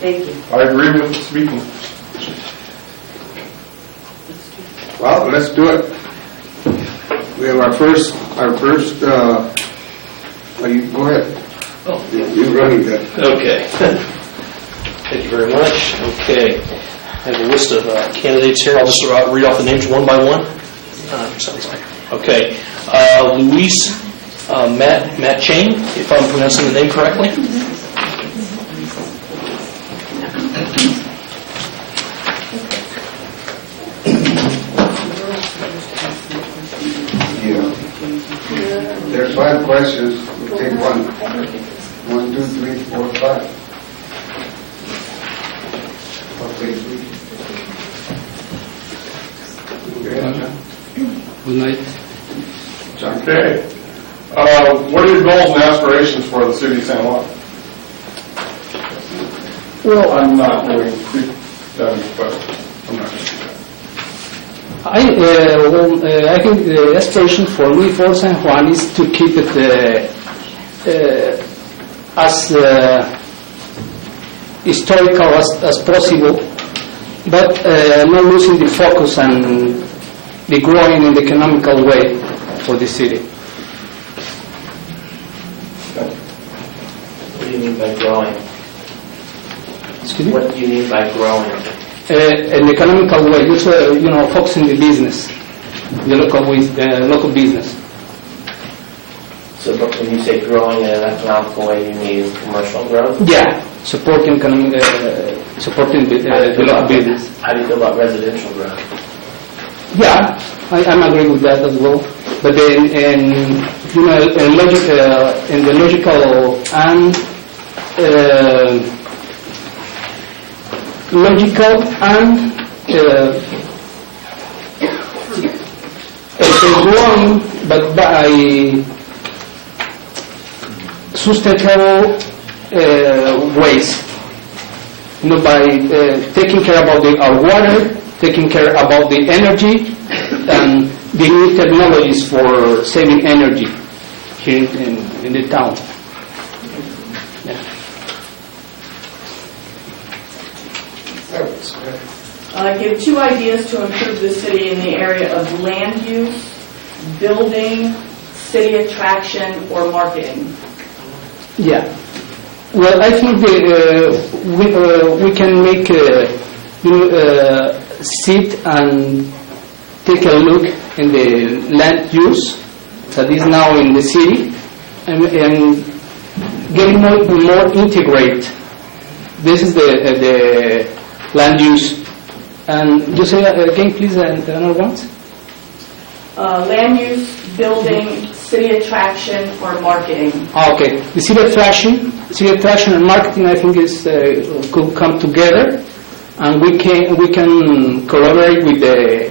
Thank you. I agree with speaking. Well, let's do it. We have our first, go ahead. You're running that. Okay. Thank you very much. Okay. I have a list of candidates here. I'll just read off the names one by one. Okay. Luis Matt Chain, if I'm pronouncing the name correctly. There's 5 questions. We'll take one. 1, 2, 3, 4, 5. Good night. Okay. What are your goals and aspirations for the city of San Juan? Well, I'm not doing creek done, but I'm not going to do that. I think the aspiration for me for San Juan is to keep it as historical as possible, but not losing the focus and the growing in the economical way for the city. What do you mean by growing? Excuse me? What do you mean by growing? An economical way, just focusing the business, the local business. So when you say growing in an economical way, you mean commercial growth? Yeah, supporting the local business. How do you feel about residential growth? Yeah, I'm agree with that as well. But then, in the logical and growing, but by sustainable ways. By taking care about our water, taking care about the energy, and the new technologies for saving energy here in the town. Yeah. I give 2 ideas to improve the city in the area of land use, building, city attraction, or marketing. Yeah. Well, I think we can make sit and take a look in the land use that is now in the city and getting more integrate. This is the land use. And you say again, please, another ones? Land use, building, city attraction, or marketing. Okay, the city attraction and marketing, I think could come together, and we can collaborate with the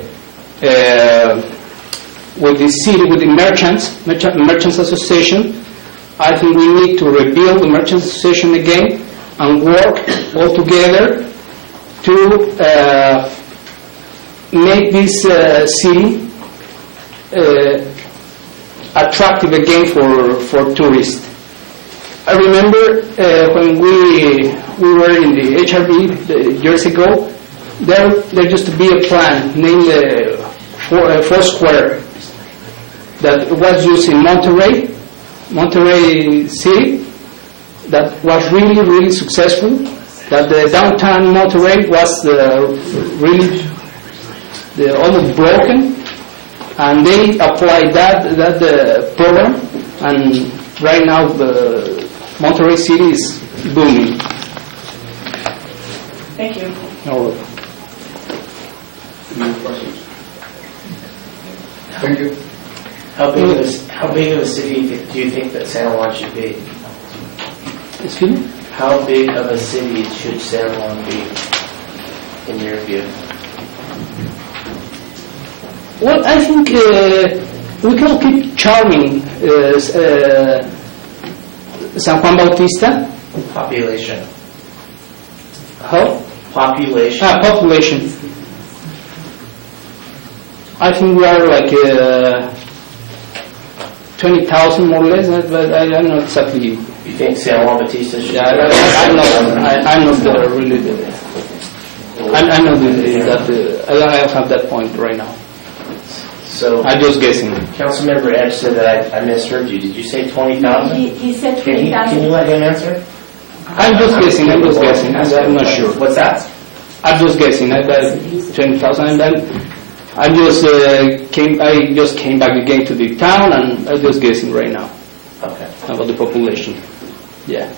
city, with the merchants association. I think we need to rebuild the merchants association again and work all together to make this city attractive again for tourists. I remember when we were in the HRB years ago, there used to be a plan named Foursquare that was used in Monterrey City, that was really successful. That the downtown Monterrey was really almost broken, and they applied that program, and right now the Monterrey City is booming. Thank you. Any questions? Thank you. How big of a city do you think that San Juan should be? Excuse me? How big of a city should San Juan be, in your view? Well, I think we can keep charming San Juan Bautista. Population. How? Population. Population. I think we are like 20,000 more or less, but I don't know exactly. You think San Juan Bautista should? Yeah, I'm not really. I know that I don't have that point right now. So I'm just guessing. Councilmember Edge said that I misheard you. Did you say 20,000? He said Can 20,000. you let him answer? I'm just guessing. I'm not sure. What's that? I'm just guessing. I bet 20,000, and then I just came back again to the town, and I'm just guessing right now. Okay. About the population. Yeah.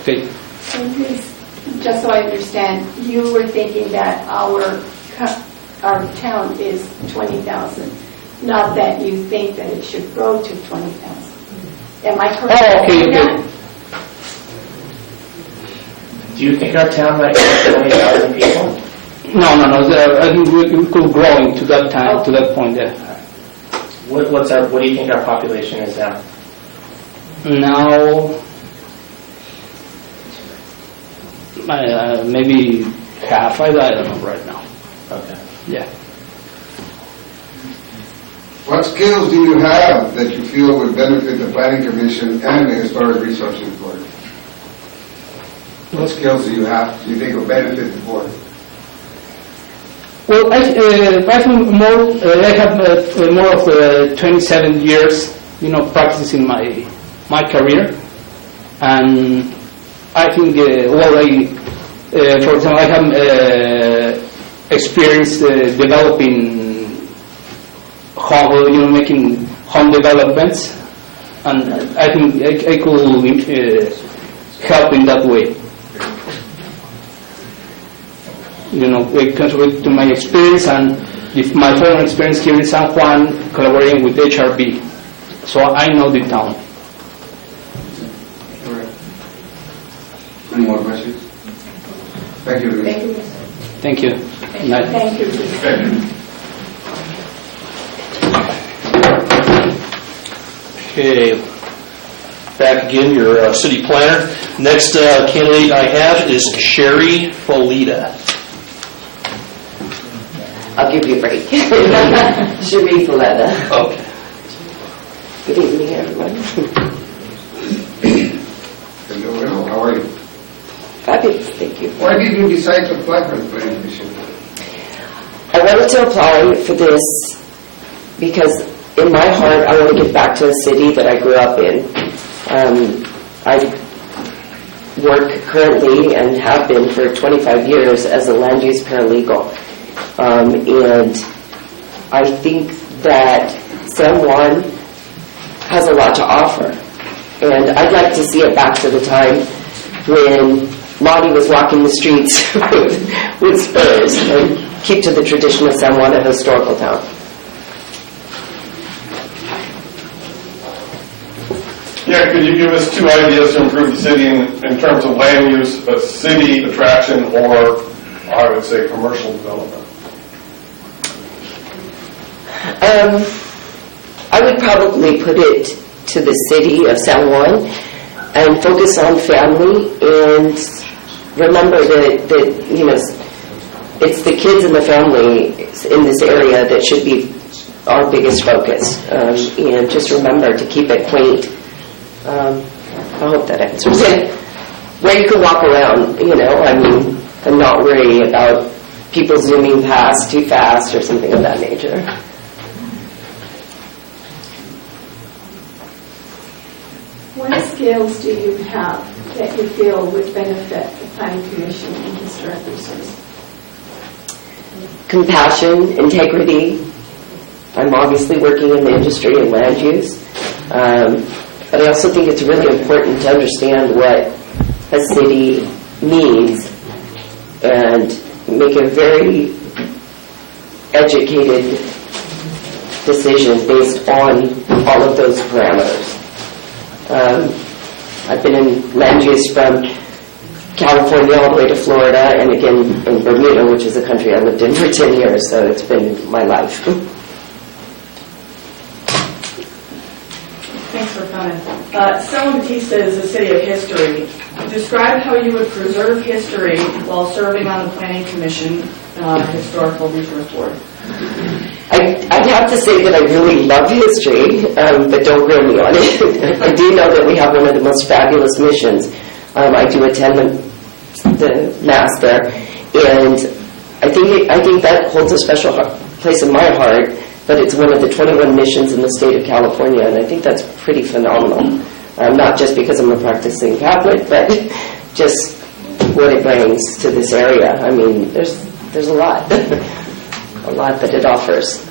Okay. And please, just so I understand, you were thinking that our town is 20,000, not that you think that it should grow to 20,000. Am I correct? Oh, okay. Do you think our town might have 20,000 people? No. I think we could grow to that time, to that point there. What do you think our population is now? Now, maybe half. I don't know right now. Okay. Yeah. What skills do you have that you feel would benefit the Planning Commission and the Historic Resources Board? What skills do you have you think will benefit the board? Well, I think more. I have more of 27 years, practicing my career, and I think for example, I have experience developing home, making home developments, and I think I could help in that way. It contribute to my experience and with my former experience here in San Juan, collaborating with HRB. So I know the town. All right. Any more questions? Thank you. Thank you. Thank you. Thank you. Thank you. Okay, back again, your city planner. Next candidate I have is Sherry Folita. I'll give you a break. Cherie Folita. Okay. Good evening, everyone. Hello, how are you? Fabulous, thank you. Why did you decide to apply for the Planning Commission? I wanted to apply for this because in my heart I want to give back to the city that I grew up in. I work currently and have been for 25 years as a land use paralegal. And I think that San Juan has a lot to offer. And I'd like to see it back to the time when Lottie was walking the streets with spurs and keep to the tradition of San Juan, a historical town. Yeah, could you give us two ideas to improve the city in terms of land use, a city attraction, or I would say commercial development? I would probably put it to the city of San Juan and focus on family and remember that it's the kids and the family in this area that should be our biggest focus. And just remember to keep it quaint. I hope that answers it. Where you can walk around, and not worry about people zooming past too fast or something of that nature. What skills do you have that you feel would benefit the Planning Commission and Historic Resources? Compassion, integrity. I'm obviously working in the industry and land use. But I also think it's really important to understand what a city needs and make a very educated decision based on all of those parameters. I've been in land use from California all the way to Florida and again in Bermuda, which is a country I lived in for 10 years, so it's been my life. Thanks for coming. Selma Batista is a city of history. Describe how you would preserve history while serving on the Planning Commission Historical Resource Board. I'd have to say that I really love history, but don't grill me on it. I do know that we have one of the most fabulous missions. I do attend the Mass there, and I think that holds a special place in my heart, but it's one of the 21 missions in the state of California, and I think that's pretty phenomenal. Not just because I'm a practicing Catholic, but just what it brings to this area. I mean, there's a lot. A lot that it offers.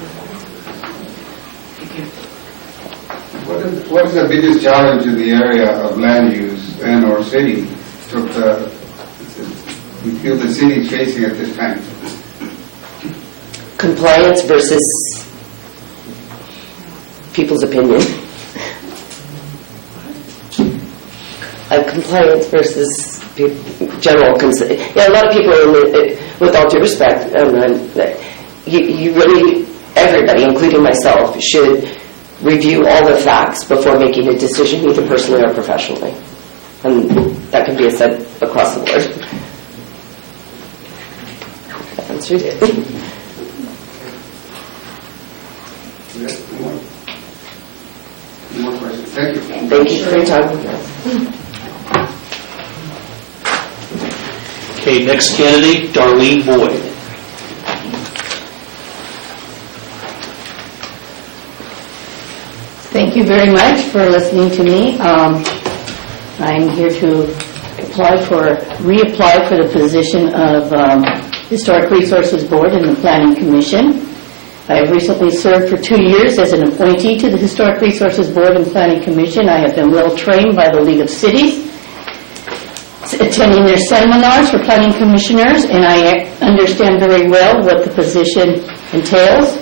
What is the biggest challenge in the area of land use and or city that you feel the city is facing at this time? Compliance versus people's opinion. Compliance versus general concern. Yeah, a lot of people, with all due respect, you really, everybody, including myself, should review all the facts before making a decision, either personally or professionally. And that can be said across the board. answered it. No more questions. Thank you. Thank you for your time. Okay, next candidate, Darlene Boyd. Thank you very much for listening to me. I'm here to reapply for the position of Historic Resources Board in the Planning Commission. I have recently served for 2 years as an appointee to the Historic Resources Board and Planning Commission. I have been well trained by the League of Cities, attending their seminars for planning commissioners, and I understand very well what the position entails.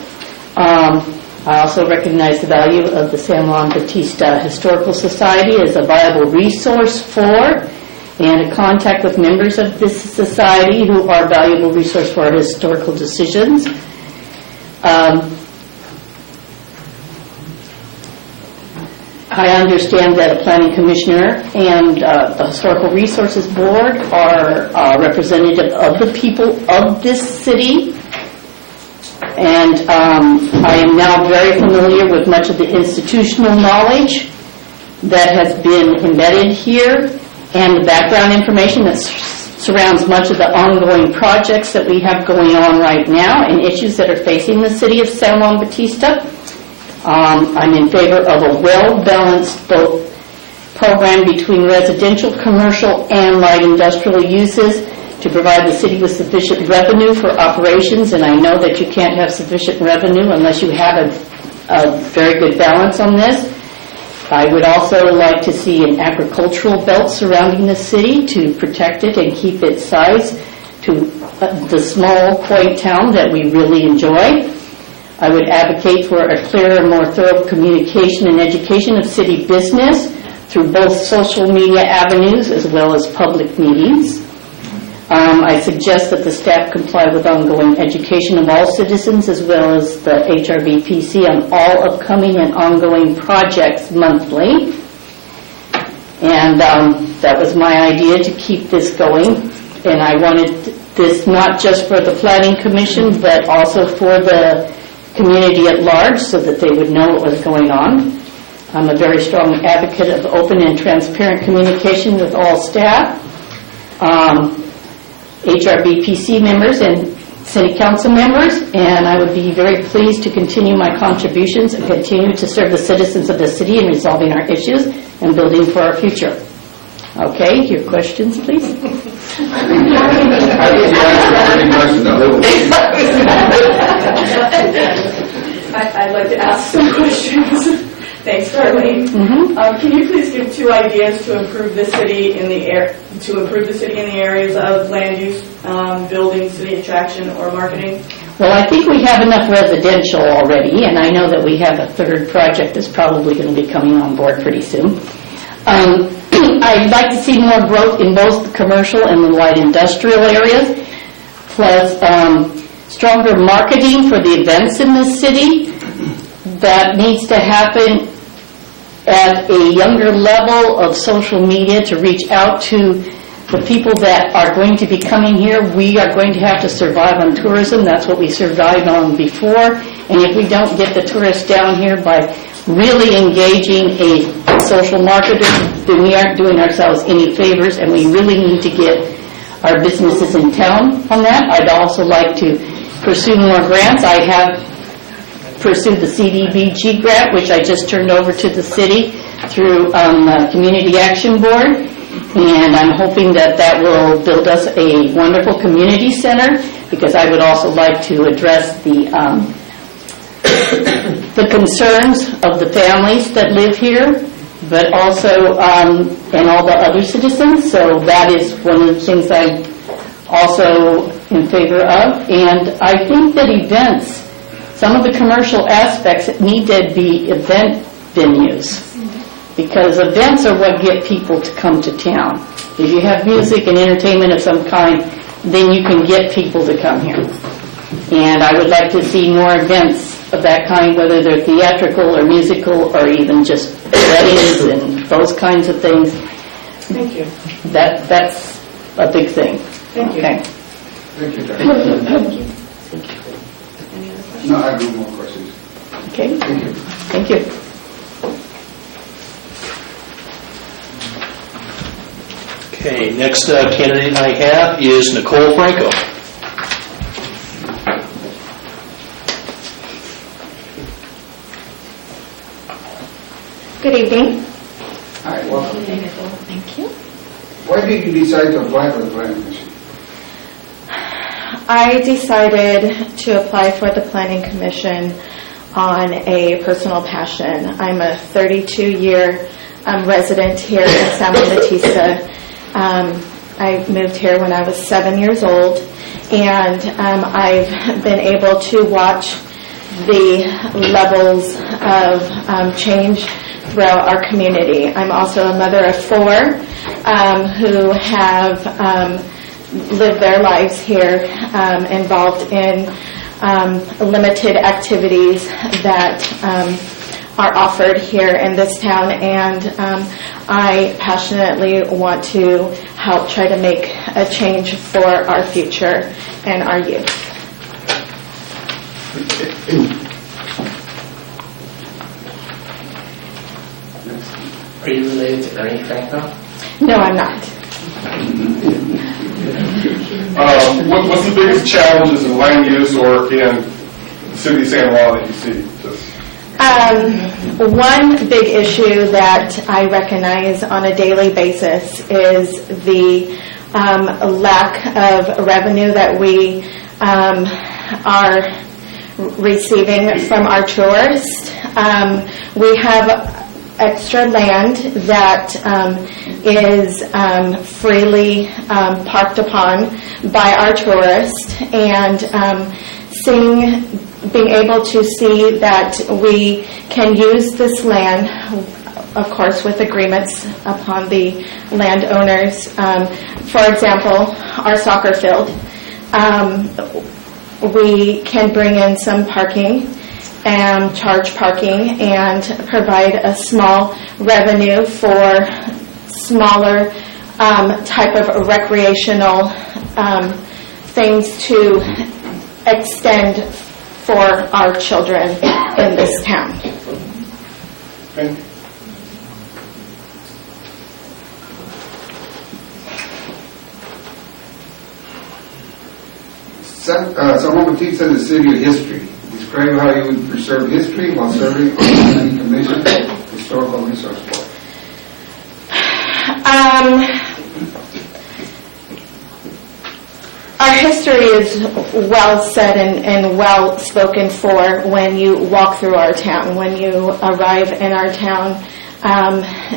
I also recognize the value of the San Juan Bautista Historical Society as a viable resource for and a contact with members of this society who are a valuable resource for our historical decisions. I understand that a planning commissioner and the Historical Resources Board are representative of the people of this city. And I am now very familiar with much of the institutional knowledge that has been embedded here and the background information that surrounds much of the ongoing projects that we have going on right now and issues that are facing the city of San Juan Bautista. I'm in favor of a well-balanced both program between residential, commercial, and light industrial uses to provide the city with sufficient revenue for operations, and I know that you can't have sufficient revenue unless you have a very good balance on this. I would also like to see an agricultural belt surrounding the city to protect it and keep its size to the small, quaint town that we really enjoy. I would advocate for a clearer and more thorough communication and education of city business through both social media avenues as well as public meetings. I suggest that the staff comply with ongoing education of all citizens as well as the HRBPC on all upcoming and ongoing projects monthly. And that was my idea to keep this going. And I wanted this not just for the Planning Commission, but also for the community at large so that they would know what was going on. I'm a very strong advocate of open and transparent communication with all staff. HRBPC members and city council members, and I would be very pleased to continue my contributions and continue to serve the citizens of the city in resolving our issues and building for our future. Okay, your questions, please. I'd like to ask some questions. Thanks, Darlene. Can you please give 2 ideas to improve the city in the areas of land use, building, city attraction, or marketing? Well, I think we have enough residential already, and I know that we have a 3rd project that's probably going to be coming on board pretty soon. I'd like to see more growth in both the commercial and the light industrial areas, plus stronger marketing for the events in the city. That needs to happen at a younger level of social media to reach out to the people that are going to be coming here. We are going to have to survive on tourism. That's what we survived on before. And if we don't get the tourists down here by really engaging a social marketer, then we aren't doing ourselves any favors, and we really need to get our businesses in town on that. I'd also like to pursue more grants. I have pursued the CDBG grant, which I just turned over to the city through the Community Action Board, and I'm hoping that that will build us a wonderful community center, because I would also like to address the concerns of the families that live here, but also and all the other citizens. So that is one of the things I'm also in favor of. And I think that events, some of the commercial aspects need to be event venues, because events are what get people to come to town. If you have music and entertainment of some kind, then you can get people to come here. And I would like to see more events of that kind, whether they're theatrical or musical or even just weddings and those kinds of things. Thank you. That's a big thing. Thank you. Okay. Thank you, John. Thank you. No, I have no more questions. Okay, Thank you. thank you. Okay, next candidate I have is Nicole Franco. Good evening. Hi, welcome. Thank you. Why did you decide to apply for the planning commission? I decided to apply for the Planning Commission on a personal passion. I'm a 32-year resident here in San Juan Bautista. I moved here when I was 7 years old, and I've been able to watch the levels of change throughout our community. I'm also a mother of 4 who have lived their lives here involved in limited activities that are offered here in this town, and I passionately want to help try to make a change for our future and our youth. Are you related to Ernie Franco? No, I'm not. What's the biggest challenges in land use or in the city of San Juan that you see? One big issue that I recognize on a daily basis is the lack of revenue that we are receiving from our tourists. We have extra land that is freely parked upon by our tourists, and being able to see that we can use this land, of course, with agreements upon the landowners. For example, our soccer field, we can bring in some parking and charge parking and provide a small revenue for smaller type of recreational things to extend for our children in this town. Okay. San Juan Bautista is a city of history. Describe how you would preserve history while serving on the planning commission, historical resource board. Our history is well said and well spoken for when you walk through our town, when you arrive in our town.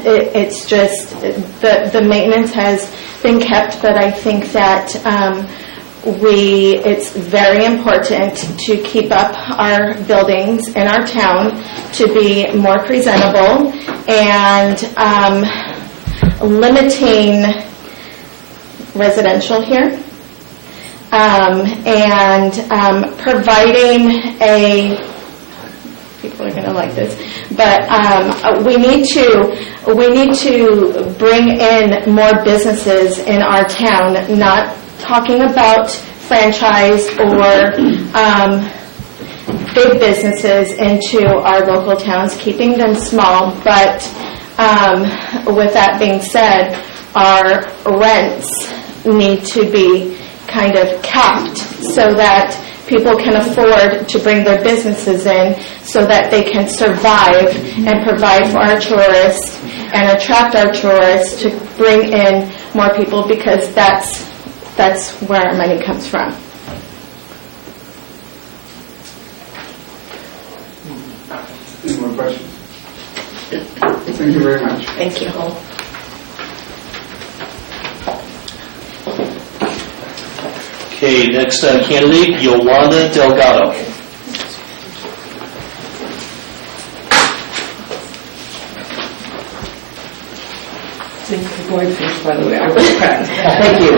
It's just the maintenance has been kept, but I think that it's very important to keep up our buildings in our town to be more presentable, and limiting residential here, and providing people are going to like this, but we need to bring in more businesses in our town, not talking about franchise or big businesses into our local towns, keeping them small, but with that being said, our rents need to be kind of capped so that people can afford to bring their businesses in so that they can survive and provide for our tourists and attract our tourists to bring in more people, because that's where our money comes from. Any more questions? Thank you very much. Thank you. Okay, next candidate, Yolanda Delgado. Going first, by the way, I was correct. Thank you.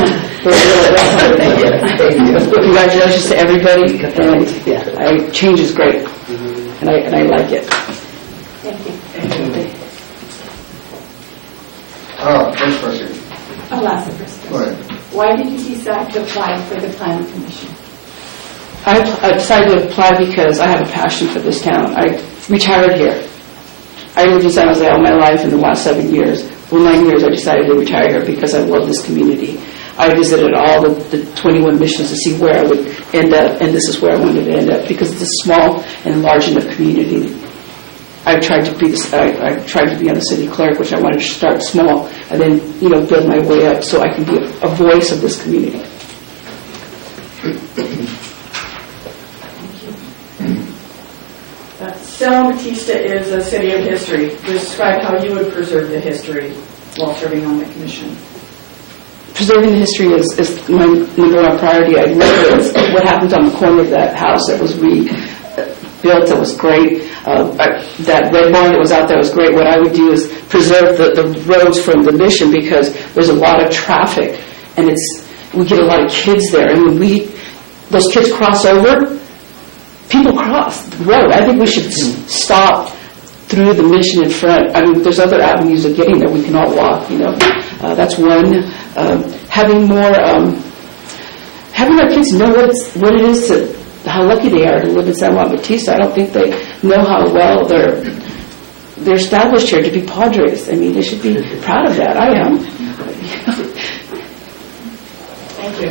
Thank you. Congratulations to everybody, and yeah, change is great, and I like it. Thank you. First question. I'll ask the first Go ahead. Why did you decide to apply for the planning commission? I decided to apply because I have a passion for this town. I retired here. I lived in San Jose all my life in the last 7 years. For 9 years, I decided to retire here because I love this community. I visited all the 21 missions to see where I would end up, and this is where I wanted to end up because it's a small and large enough community. I tried to be on the city clerk, which I wanted to start small and then build my way up so I can be a voice of this community. San Batista is a city of history. Describe how you would preserve the history while serving on the commission. Preserving the history is my number one priority. I love what happened on the corner of that house that was rebuilt. That was great. That red barn that was out there was great. What I would do is preserve the roads from the mission because there's a lot of traffic and we get a lot of kids there. And when those kids cross over, people cross the road. I think we should stop through the mission in front. I mean, there's other avenues of getting there. We can all walk, That's one. Having our kids know what it is how lucky they are to live in San Juan Bautista. I don't think they know how well they're established here to be Padres. I mean, they should be proud of that. I am. Thank you.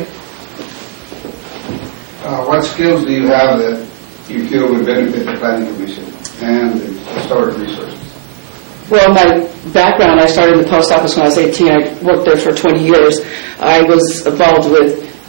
What skills do you have that you feel would benefit the planning commission and the historic resources? Well, my background, I started in the post office when I was 18. I worked there for 20 years. I was involved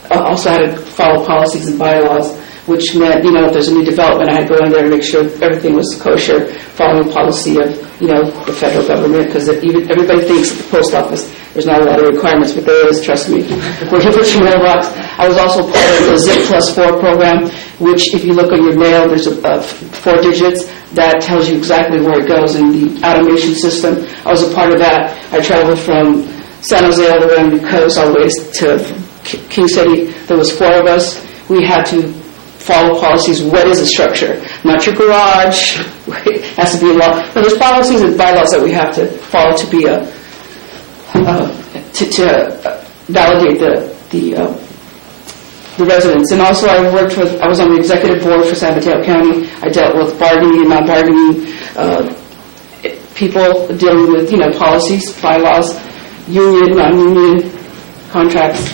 also had to follow policies and bylaws, which meant, if there's a new development, I had to go in there and make sure everything was kosher, following policy of, the federal government, because everybody thinks at the post office there's not a lot of requirements, but there is, trust me. Where you put your mailbox. I was also part of the Zip Plus 4 program, which if you look on your mail, there's 4 digits. That tells you exactly where it goes in the automation system. I was a part of that. I traveled from San Jose all the way on the coast, all the way to King City. There was 4 of us. We had to follow policies. What is a structure? Not your garage. It has to be a law. But there's policies and bylaws that we have to follow to be to validate the residents. And also I was on the executive board for San Mateo County. I dealt with bargaining and non-bargaining people dealing with, policies, bylaws, union, non-union contracts.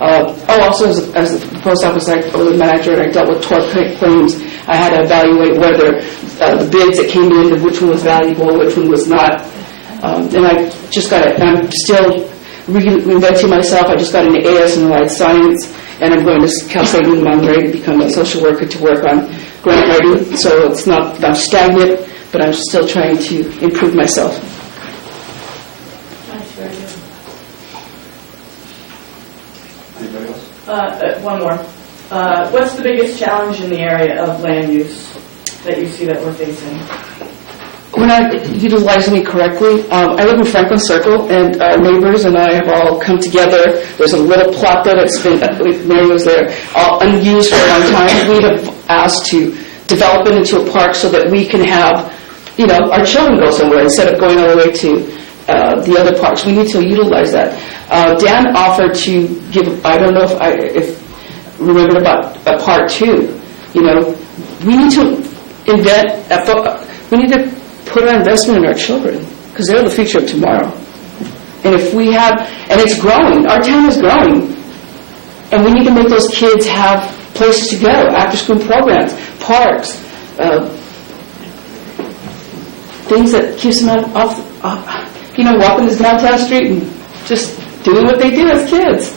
Also as the post office the manager, and I dealt with tort claims. I had to evaluate whether the bids that came in, which one was valuable, which one was not. And I'm still reinventing myself. I just got an AS in Applied Science, and I'm going to Cal State Monterey to become a social worker to work on grant writing. So it's not that I'm stagnant, but I'm still trying to improve myself. That's very good. Anybody else? One more. What's the biggest challenge in the area of land use that you see that we're facing? We're not utilizing it correctly. I live in Franklin Circle, and our neighbors and I have all come together. There's a little plot there that's been, Mary was there, all unused for a long time. We have asked to develop it into a park so that we can have, our children go somewhere instead of going all the way to the other parks. We need to utilize that. Dan offered to give, I don't know if remembered about part 2. We need to we need to put our investment in our children because they're the future of tomorrow. And if we have, and it's growing, our town is growing, and we need to make those kids have places to go, after-school programs, parks, things that keeps them off, walking this downtown street and just doing what they do as kids.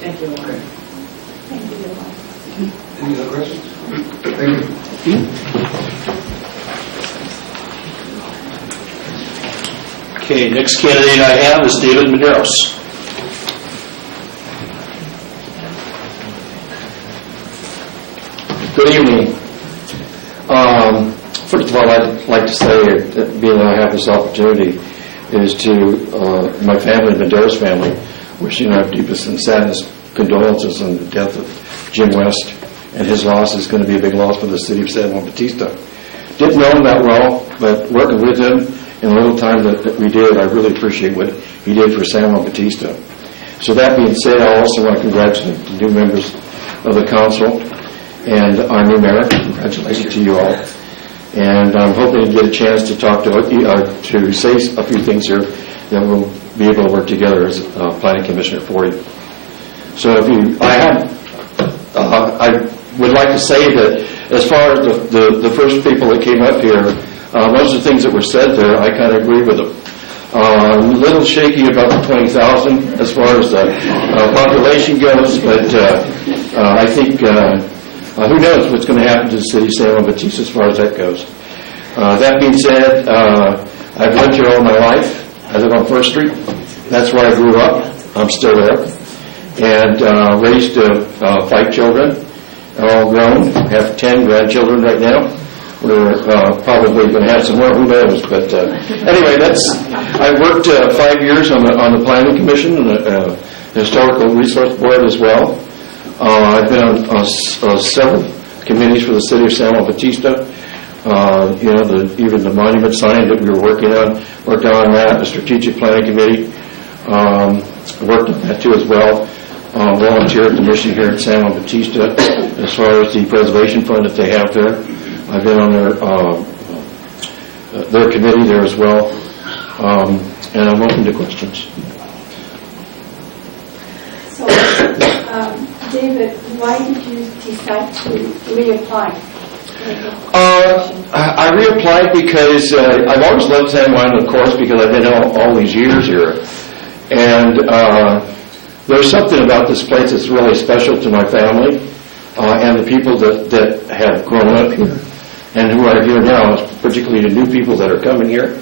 Thank you, Lauren. Any other questions? Thank you. Okay, next candidate I have is David Medeiros. Good evening. First of all, I'd like to say that being that I have this opportunity is to my family, the Medeiros family, wishing our deepest and saddest condolences on the death of Jim West, and his loss is going to be a big loss for the city of San Juan Bautista. Didn't know him that well, but working with him in the little time that we did, I really appreciate what he did for San Juan Bautista. So that being said, I also want to congratulate the new members of the council and our new mayor. Congratulations to you all. And I'm hoping to get a chance to talk to say a few things here that we'll be able to work together as planning commissioner for you. So I would like to say that as far as the first people that came up here, most of the things that were said there, I kind of agree with them. A little shaky about the 20,000 as far as the population goes, but I think who knows what's going to happen to the city of San Juan Bautista as far as that goes. That being said, I've lived here all my life. I live on 1st Street. That's where I grew up. I'm still there. And raised 5 children, all grown. Have 10 grandchildren right now. We're probably going to have some more, who knows. But anyway, I worked 5 years on the Planning Commission and the Historical Resource Board as well. I've been on several committees for the city of San Juan Bautista. Even the monument sign that we were working on that, the Strategic Planning Committee. Worked on that too as well. Volunteer at the mission here at San Juan Bautista as far as the preservation fund that they have there. I've been on their committee there as well, and I'm open to questions. So, David, why did you decide to reapply? I reapplied because I've always loved San Juan, of course, because I've been all these years here, and there's something about this place that's really special to my family and the people that have grown up here and who are here now, particularly the new people that are coming here.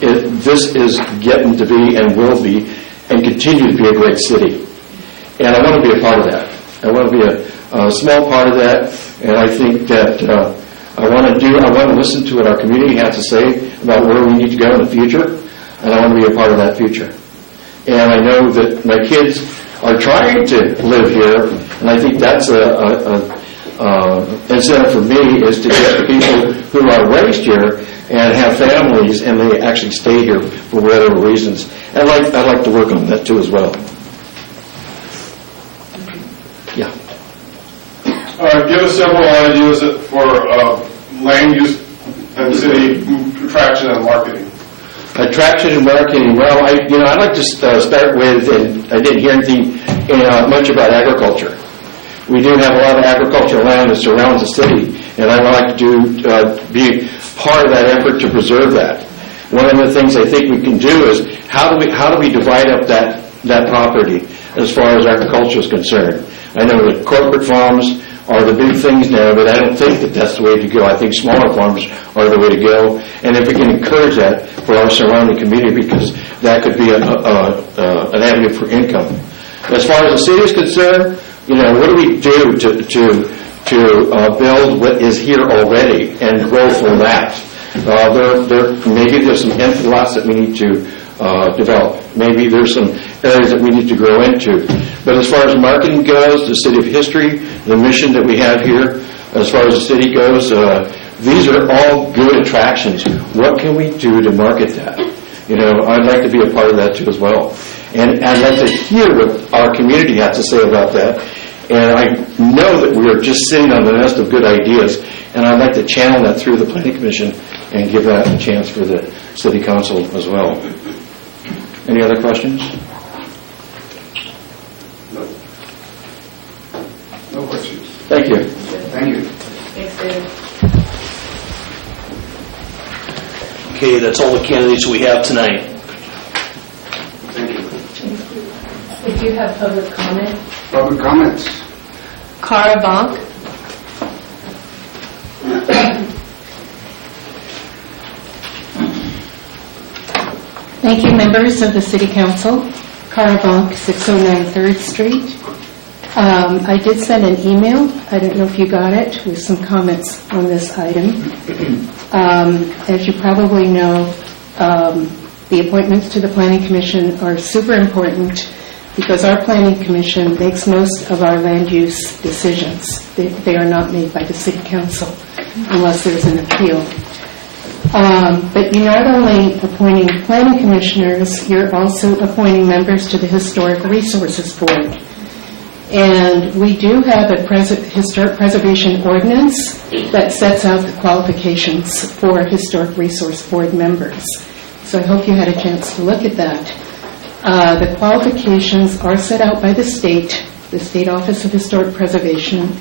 This is getting to be and will be and continue to be a great city. And I want to be a part of that. I want to be a small part of that, and I think that I want to listen to what our community has to say about where we need to go in the future, and I want to be a part of that future. And I know that my kids are trying to live here, and I think that's incentive for me is to get the people who are raised here and have families, and they actually stay here for whatever reasons. And I'd like to work on that too as well. Yeah. Give us several ideas for land use and city attraction and marketing. Attraction and marketing. Well, I'd like to start with, and I didn't hear anything much about agriculture. We do have a lot of agricultural land that surrounds the city, and I would like to be part of that effort to preserve that. One of the things I think we can do is how do we divide up that property as far as agriculture is concerned. I know that corporate farms are the big things now, but I don't think that that's the way to go. I think smaller farms are the way to go, and if we can encourage that for our surrounding community, because that could be an avenue for income. As far as the city is concerned, what do we do to build what is here already and grow from that? Maybe there's some empty lots that we need to develop. Maybe there's some areas that we need to grow into. But as far as marketing goes, the city of history, the mission that we have here, as far as the city goes, these are all good attractions. What can we do to market that? I'd like to be a part of that too as well. And I'd like to hear what our community has to say about that. And I know that we are just sitting on the nest of good ideas, and I'd like to channel that through the Planning Commission and give that a chance for the City Council as well. Any other questions? No questions. Thank you. Thank you. Thanks, David. Okay, that's all the candidates we have tonight. Thank you. We do have public comment. Public comments. Cara Bonk. Thank you, members of the City Council. Cara Bonk, 609 3rd Street. I did send an email. I don't know if you got it, with some comments on this item. As you probably know, the appointments to the Planning Commission are super important because our Planning Commission makes most of our land use decisions. They are not made by the City Council unless there's an appeal. But you're not only appointing planning commissioners, you're also appointing members to the Historic Resources Board. And we do have a historic preservation ordinance that sets out the qualifications for Historic Resource Board members. So I hope you had a chance to look at that. The qualifications are set out by the State Office of Historic Preservation,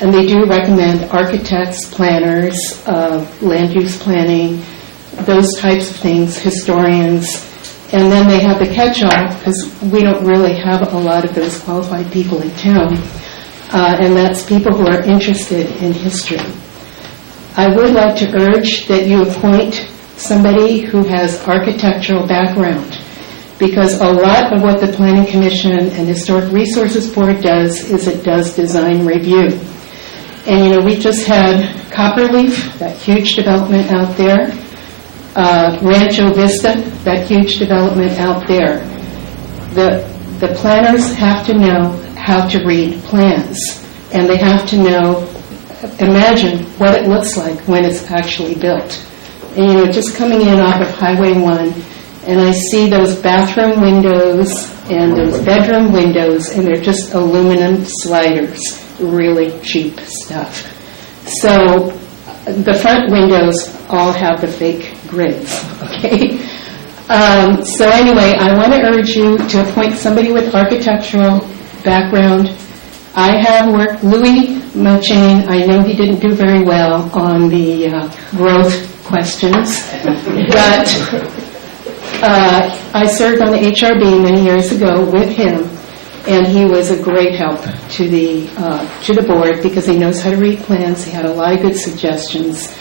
and they do recommend architects, planners, land use planning, those types of things, historians. And then they have the catch-all, because we don't really have a lot of those qualified people in town, and that's people who are interested in history. I would like to urge that you appoint somebody who has architectural background, because a lot of what the Planning Commission and Historic Resources Board does is it does design review. And we just had Copperleaf, that huge development out there, Rancho Vista, that huge development out there. The planners have to know how to read plans, and they have to imagine what it looks like when it's actually built. And just coming in off of Highway 1, and I see those bathroom windows and those bedroom windows, and they're just aluminum sliders, really cheap stuff. So the front windows all have the fake grids, okay? So anyway, I want to urge you to appoint somebody with architectural background. I have worked, Louis Mochain, I know he didn't do very well on the growth questions, but I served on the HRB many years ago with him, and he was a great help to the board because he knows how to read plans. He had a lot of good suggestions,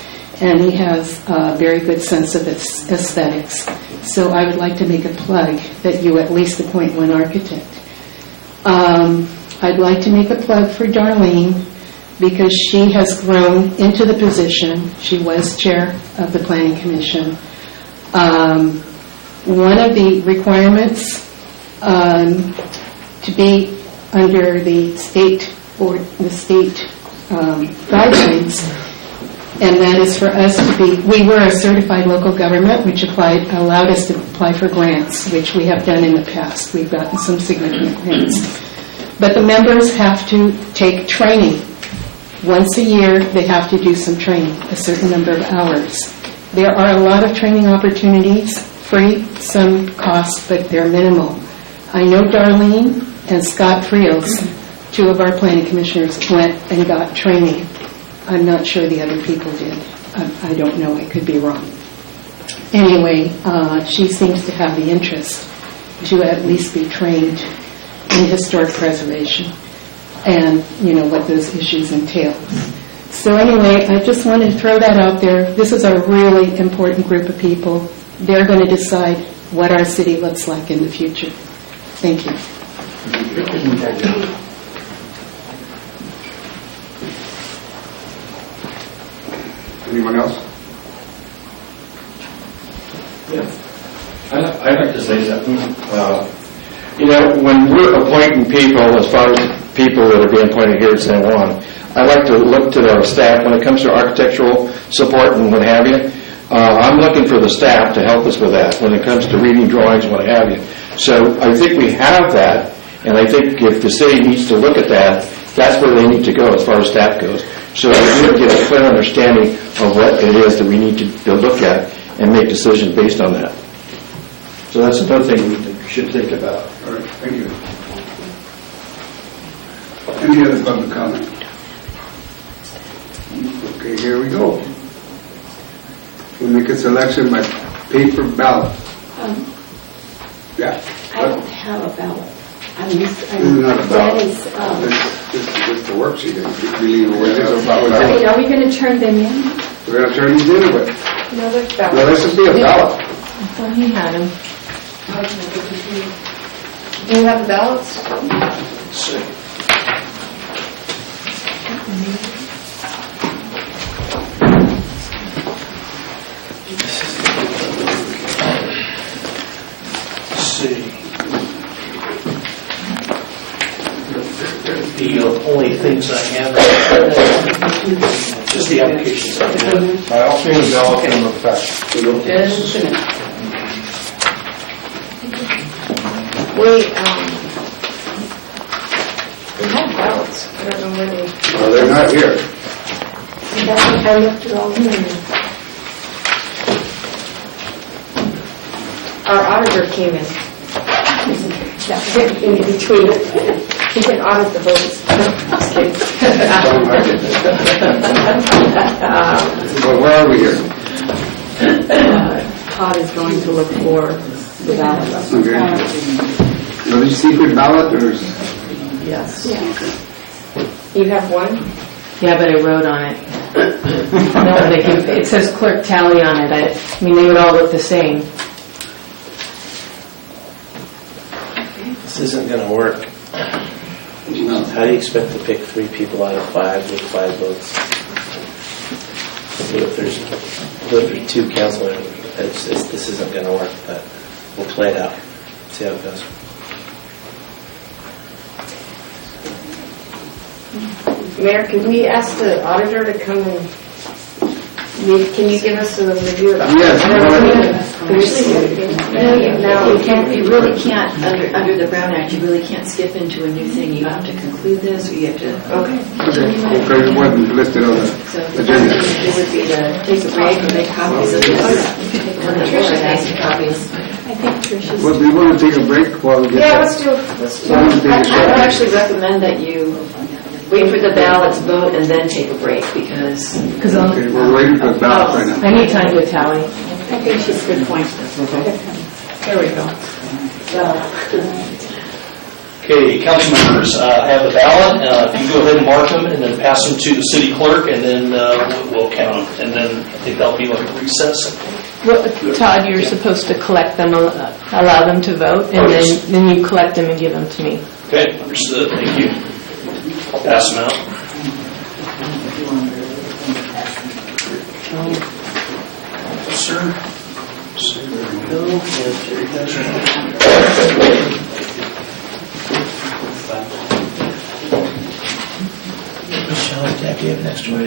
and he has a very good sense of aesthetics. So I would like to make a plug that you at least appoint one architect. I'd like to make a plug for Darlene because she has grown into the position. She was chair of the Planning Commission. One of the requirements to be under the state guidelines, and that is for us to be, we were a certified local government, which allowed us to apply for grants, which we have done in the past. We've gotten some significant grants. But the members have to take training. Once a year, they have to do some training, a certain number of hours. There are a lot of training opportunities, free, some cost, but they're minimal. I know Darlene and Scott Friels, two of our planning commissioners, went and got training. I'm not sure the other people did. I don't know. I could be wrong. Anyway, she seems to have the interest to at least be trained in historic preservation and, what those issues entail. So anyway, I just wanted to throw that out there. This is a really important group of people. They're going to decide what our city looks like in the future. Thank you. Anyone else? Yeah. I'd like to say something. When we're appointing people, as far as people that are being appointed here in San Juan, I like to look to our staff when it comes to architectural support and what have you. I'm looking for the staff to help us with that when it comes to reading drawings and what have you. So I think we have that, and I think if the city needs to look at that, that's where they need to go as far as staff goes. So we get a clear understanding of what it is that we need to look at and make decisions based on that. So that's another thing we should think about. All right, thank you. Any other public comment? Okay, here we go. We'll make a selection by paper ballot. Yeah. I don't have a ballot. This is not a ballot. This is the worksheet. Are we going to turn them in? We're going to turn these in, but No, there's ballots. no, this will be a ballot. I thought he had them. Do you have the ballots? Let's see. Let's see. The only things I have are just Just the application. I'll see the ballot in the back. Just a minute. We have ballots. I don't know where they... Well, they're not here. I looked at all of them. Our auditor came in. In between. He can audit the votes. Just kidding. Well, where are we here? Todd is going to look for the ballots. Okay. Are these secret ballot or? Yes. You have one? Yeah, but I wrote on it. No, it says clerk tally on it. I mean, they would all look the same. This isn't going to work. How do you expect to pick 3 people out of 5 with 5 votes? What if there's 2 council members? This isn't going to work, but we'll play it out. See how it goes. Mayor, can we ask the auditor to come and, can you give us a review of the? Yes. No, you can't, you really can't, under the Brown Act, you really can't skip into a new thing. You have to conclude this, or you have to. Okay. Okay, it wasn't listed on the agenda. It would be to take a break and make copies of this. And the Tricia has some copies. I think Tricia's. Well, do you want to take a break while we get? Yeah, let's do. I would actually recommend that you wait for the ballots, vote, and then take a break, because... Okay, we're waiting for the ballots right now. I need time to tally. I think she's a good point. There we go. Okay, council members, I have the ballot. If you go ahead and mark them and then pass them to the city clerk, and then we'll count them. And then I think that'll be like a recess. Well, Todd, you're supposed to collect them, allow them to vote, and then you collect them and give them to me. Okay, understood. Thank you. I'll pass them out. Sir. So there we go. And Jerry has your Michelle, Jack, you have an extra one.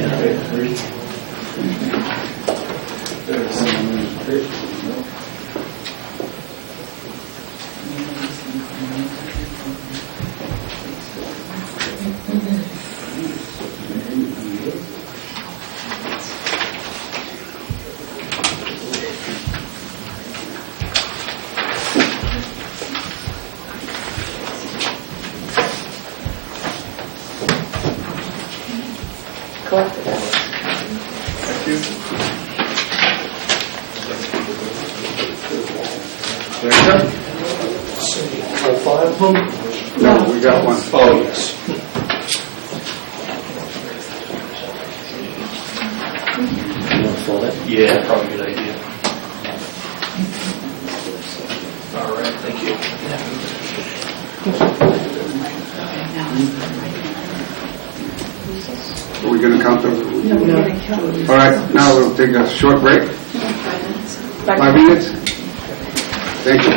Collect the ballots. Thank you. There you go. All 5 of them? No, we got one. Oh, yes. You want to fold it? Yeah, probably a good idea. All right, thank you. Are we going to count them? No, we're going to count. All right, now we'll take a short break. 5 minutes? Thank you.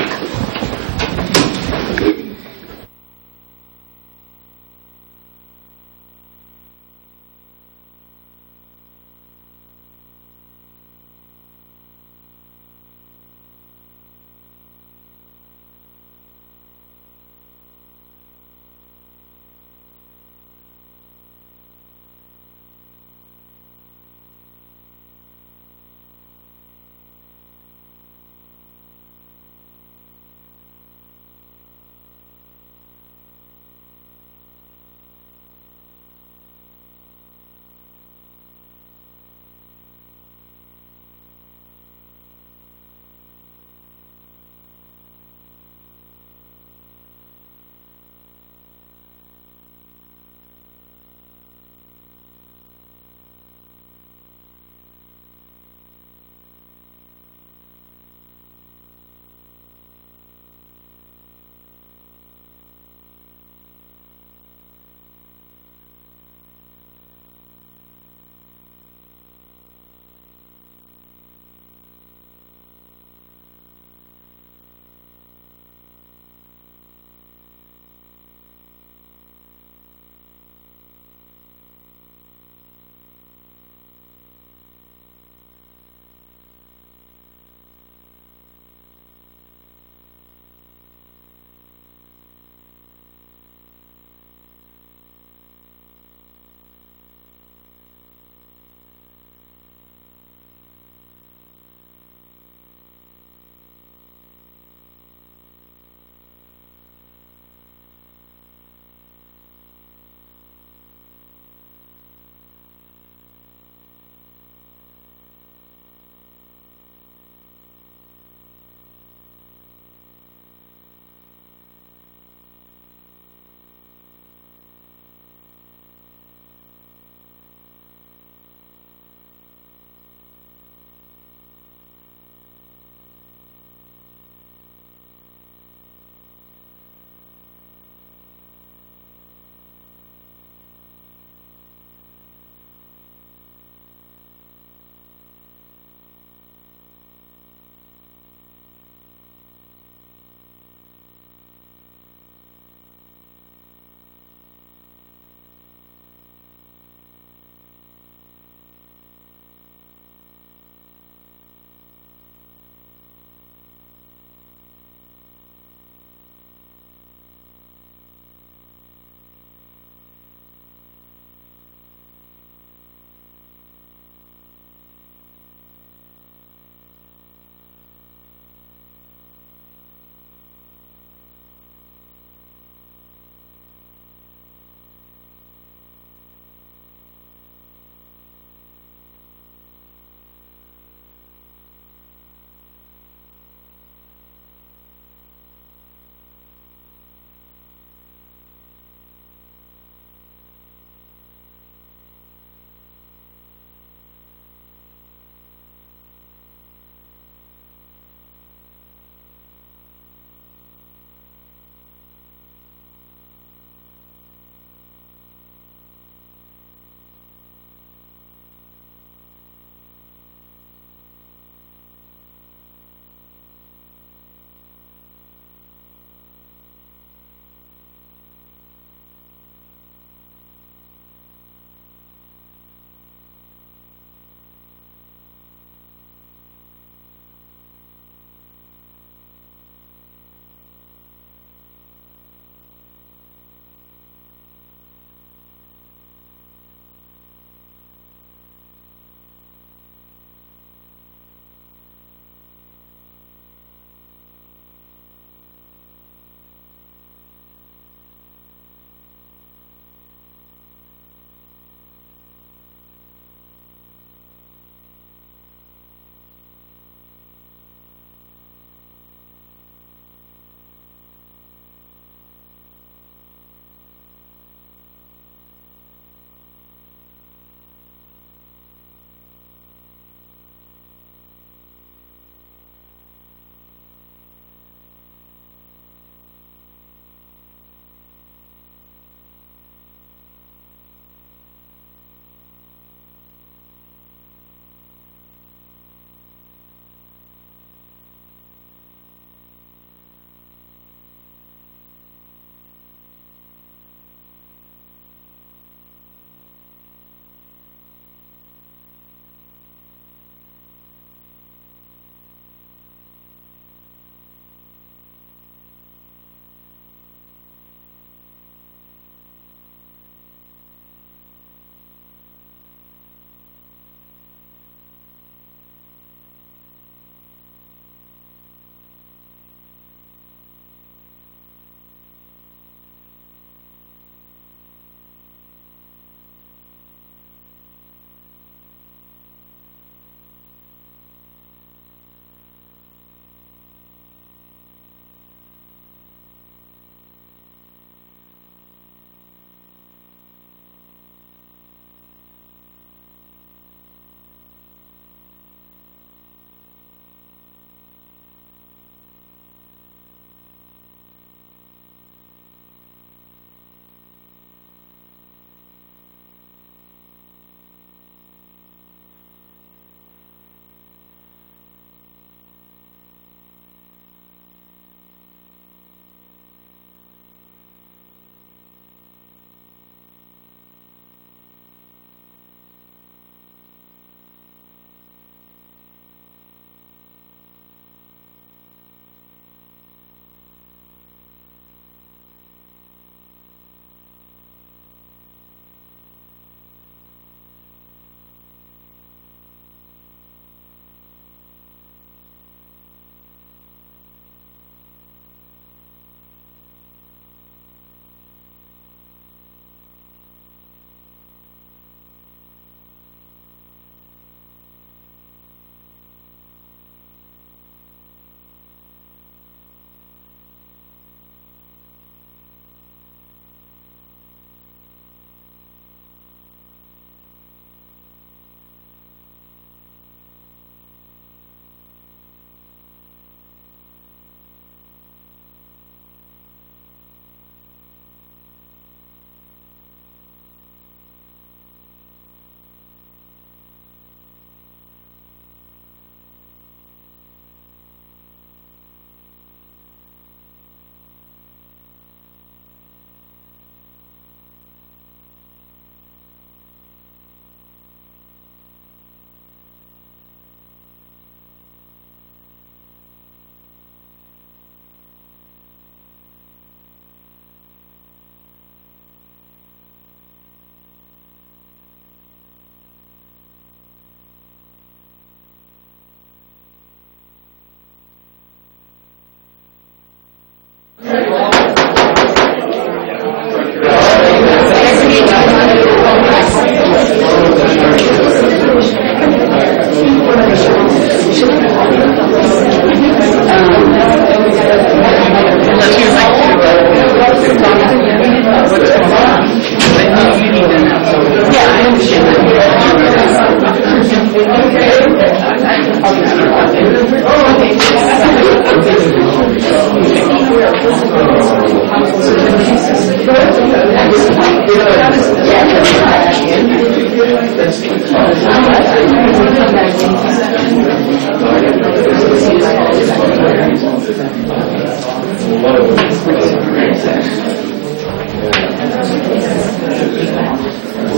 We'll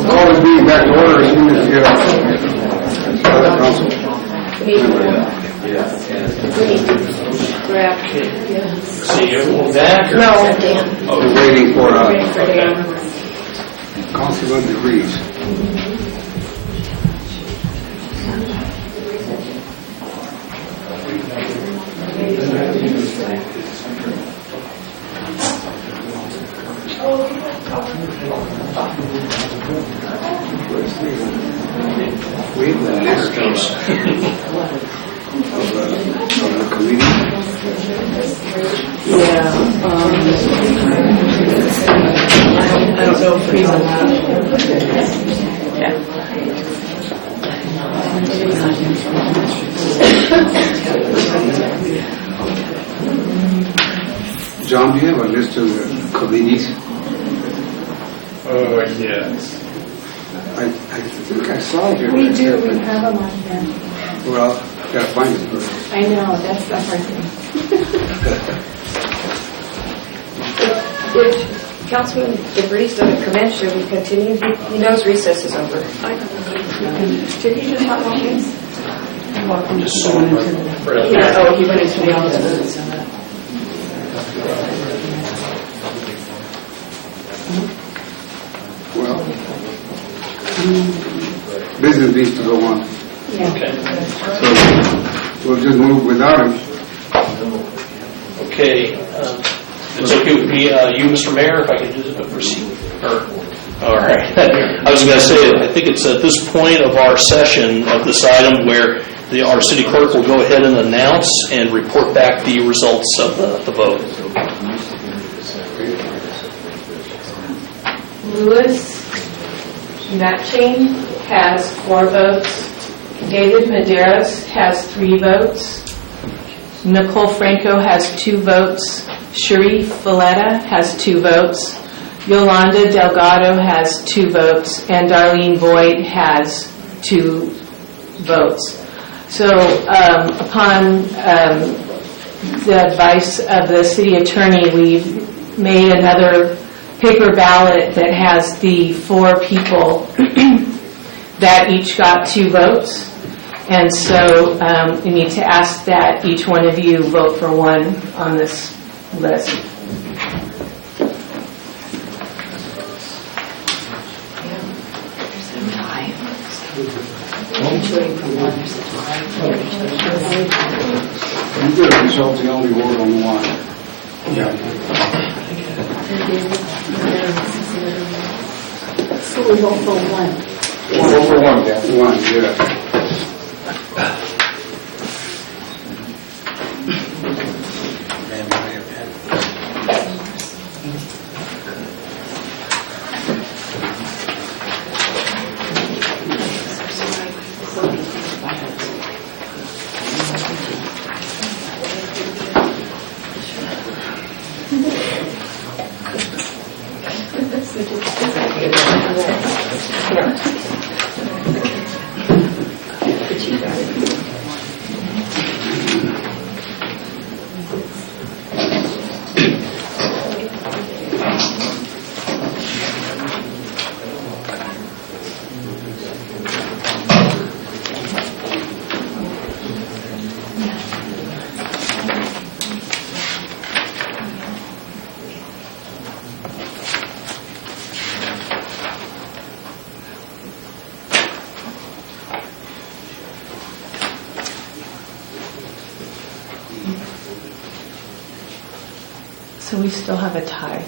call this meeting back to order as soon as we get off the council. See you back? No. We're waiting for Councilor DeVries. We have the list of the committee. Yeah. I don't know if he's allowed. Yeah. John, do you have a list of the committees? Yes. I think I saw it here. We do, we have them on here. Well, gotta find it first. I know, that's the hard thing. If Councilman DeVries doesn't come in, should we continue? He knows recess is over. Did he just have one of these? Oh, he went into the office. Well, business needs to go on. Okay. So we'll just move without him. Okay. It's okay with me, you, Mr. Mayor, if I could just proceed? All right. I was going to say, I think it's at this point of our session of this item where our city clerk will go ahead and announce and report back the results of the vote. Louis Matchain has 4 votes. David Medeiros has 3 votes. Nicole Franco has 2 votes. Sharif Valletta has 2 votes. Yolanda Delgado has 2 votes. And Darlene Boyd has 2 votes. So upon the advice of the city attorney, we've made another paper ballot that has the 4 people that each got 2 votes. And so we need to ask that each one of you vote for one on this list. You could have consulted the only word on the line. Yeah. So we vote for one. Vote for one, yeah. One, yeah. So we still have a tie.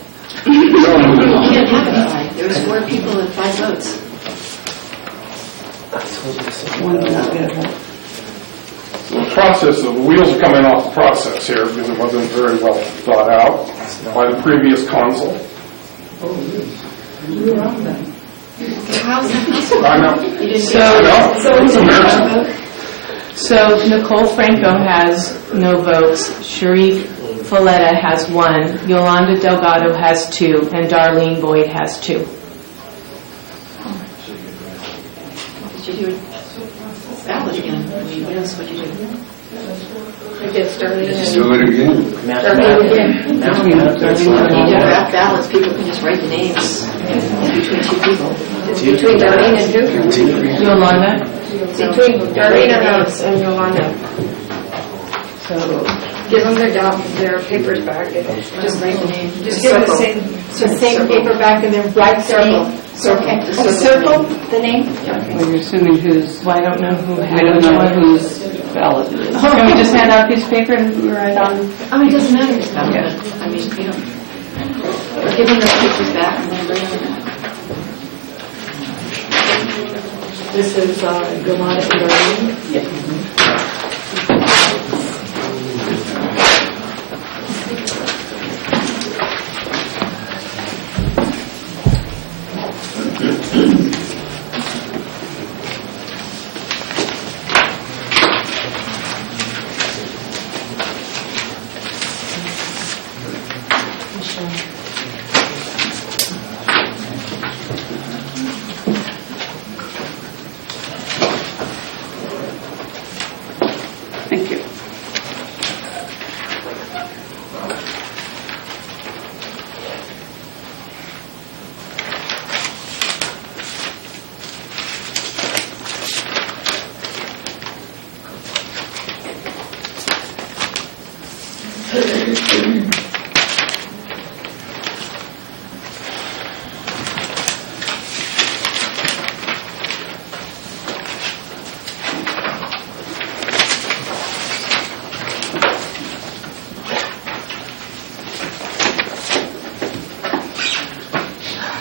You can't have a tie. There was 4 people and 5 votes. One did not get a vote. The process, the wheels are coming off the process here because it wasn't very well thought out by the previous consul. You were on them. How's that possible? I know. You didn't So Nicole Franco has no votes. Sharif Valletta has 1. Yolanda Delgado has 2. And Darlene Boyd has 2. Did you do it ballot again? What else would you do? Yes, Darlene. Let's do it again. Darlene again. You do draft ballots, people can just write the names between two people. Between Darlene and who? Yolanda? Between Darlene and Yolanda. So, Give them their papers back and just write the name. Just give them the same paper back and then write their name. Okay. A circle, the name? well, you're assuming who's, well, I don't know whose ballot it is. Can we just hand out a piece of paper and write on? It doesn't matter. I mean, you know, or give them their papers back and then bring them back. This is Yolanda and Darlene. Yes. Thank you.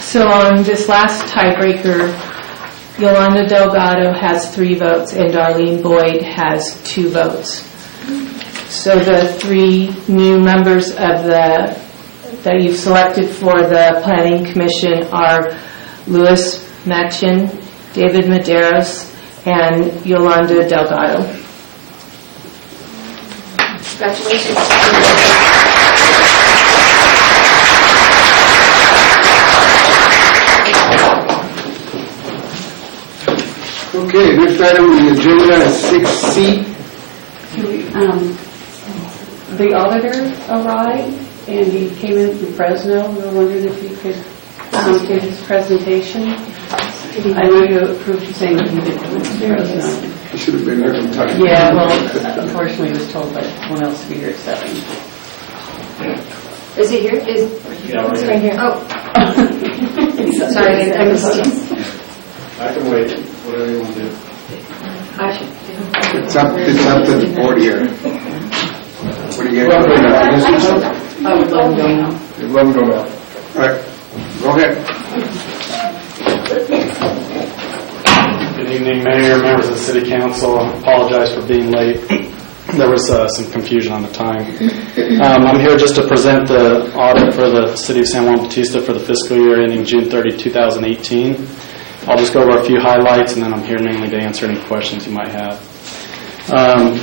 So on this last tiebreaker, Yolanda Delgado has 3 votes and Darlene Boyd has 2 votes. So the 3 new members of that you've selected for the Planning Commission are Louis Machin, David Medeiros, and Yolanda Delgado. Congratulations. Okay, next item on the agenda is 6C. The auditor arrived and he came in from Fresno. We were wondering if you could give his presentation. I know you approved saying that he did Fresno. He should have been here from time. Yeah, well, unfortunately, he was told by someone else to be here at 7. Is he here? It's right here. Oh. Sorry, I missed it. I can wait, whatever you want to do. It's up to the board here. What do you get? I would love to go now. You'd love to go now. All right, go ahead. Good evening, Mayor, members of the City Council. I apologize for being late. There was some confusion on the time. I'm here just to present the audit for the City of San Juan Bautista for the fiscal year ending June 30, 2018. I'll just go over a few highlights, and then I'm here mainly to answer any questions you might have.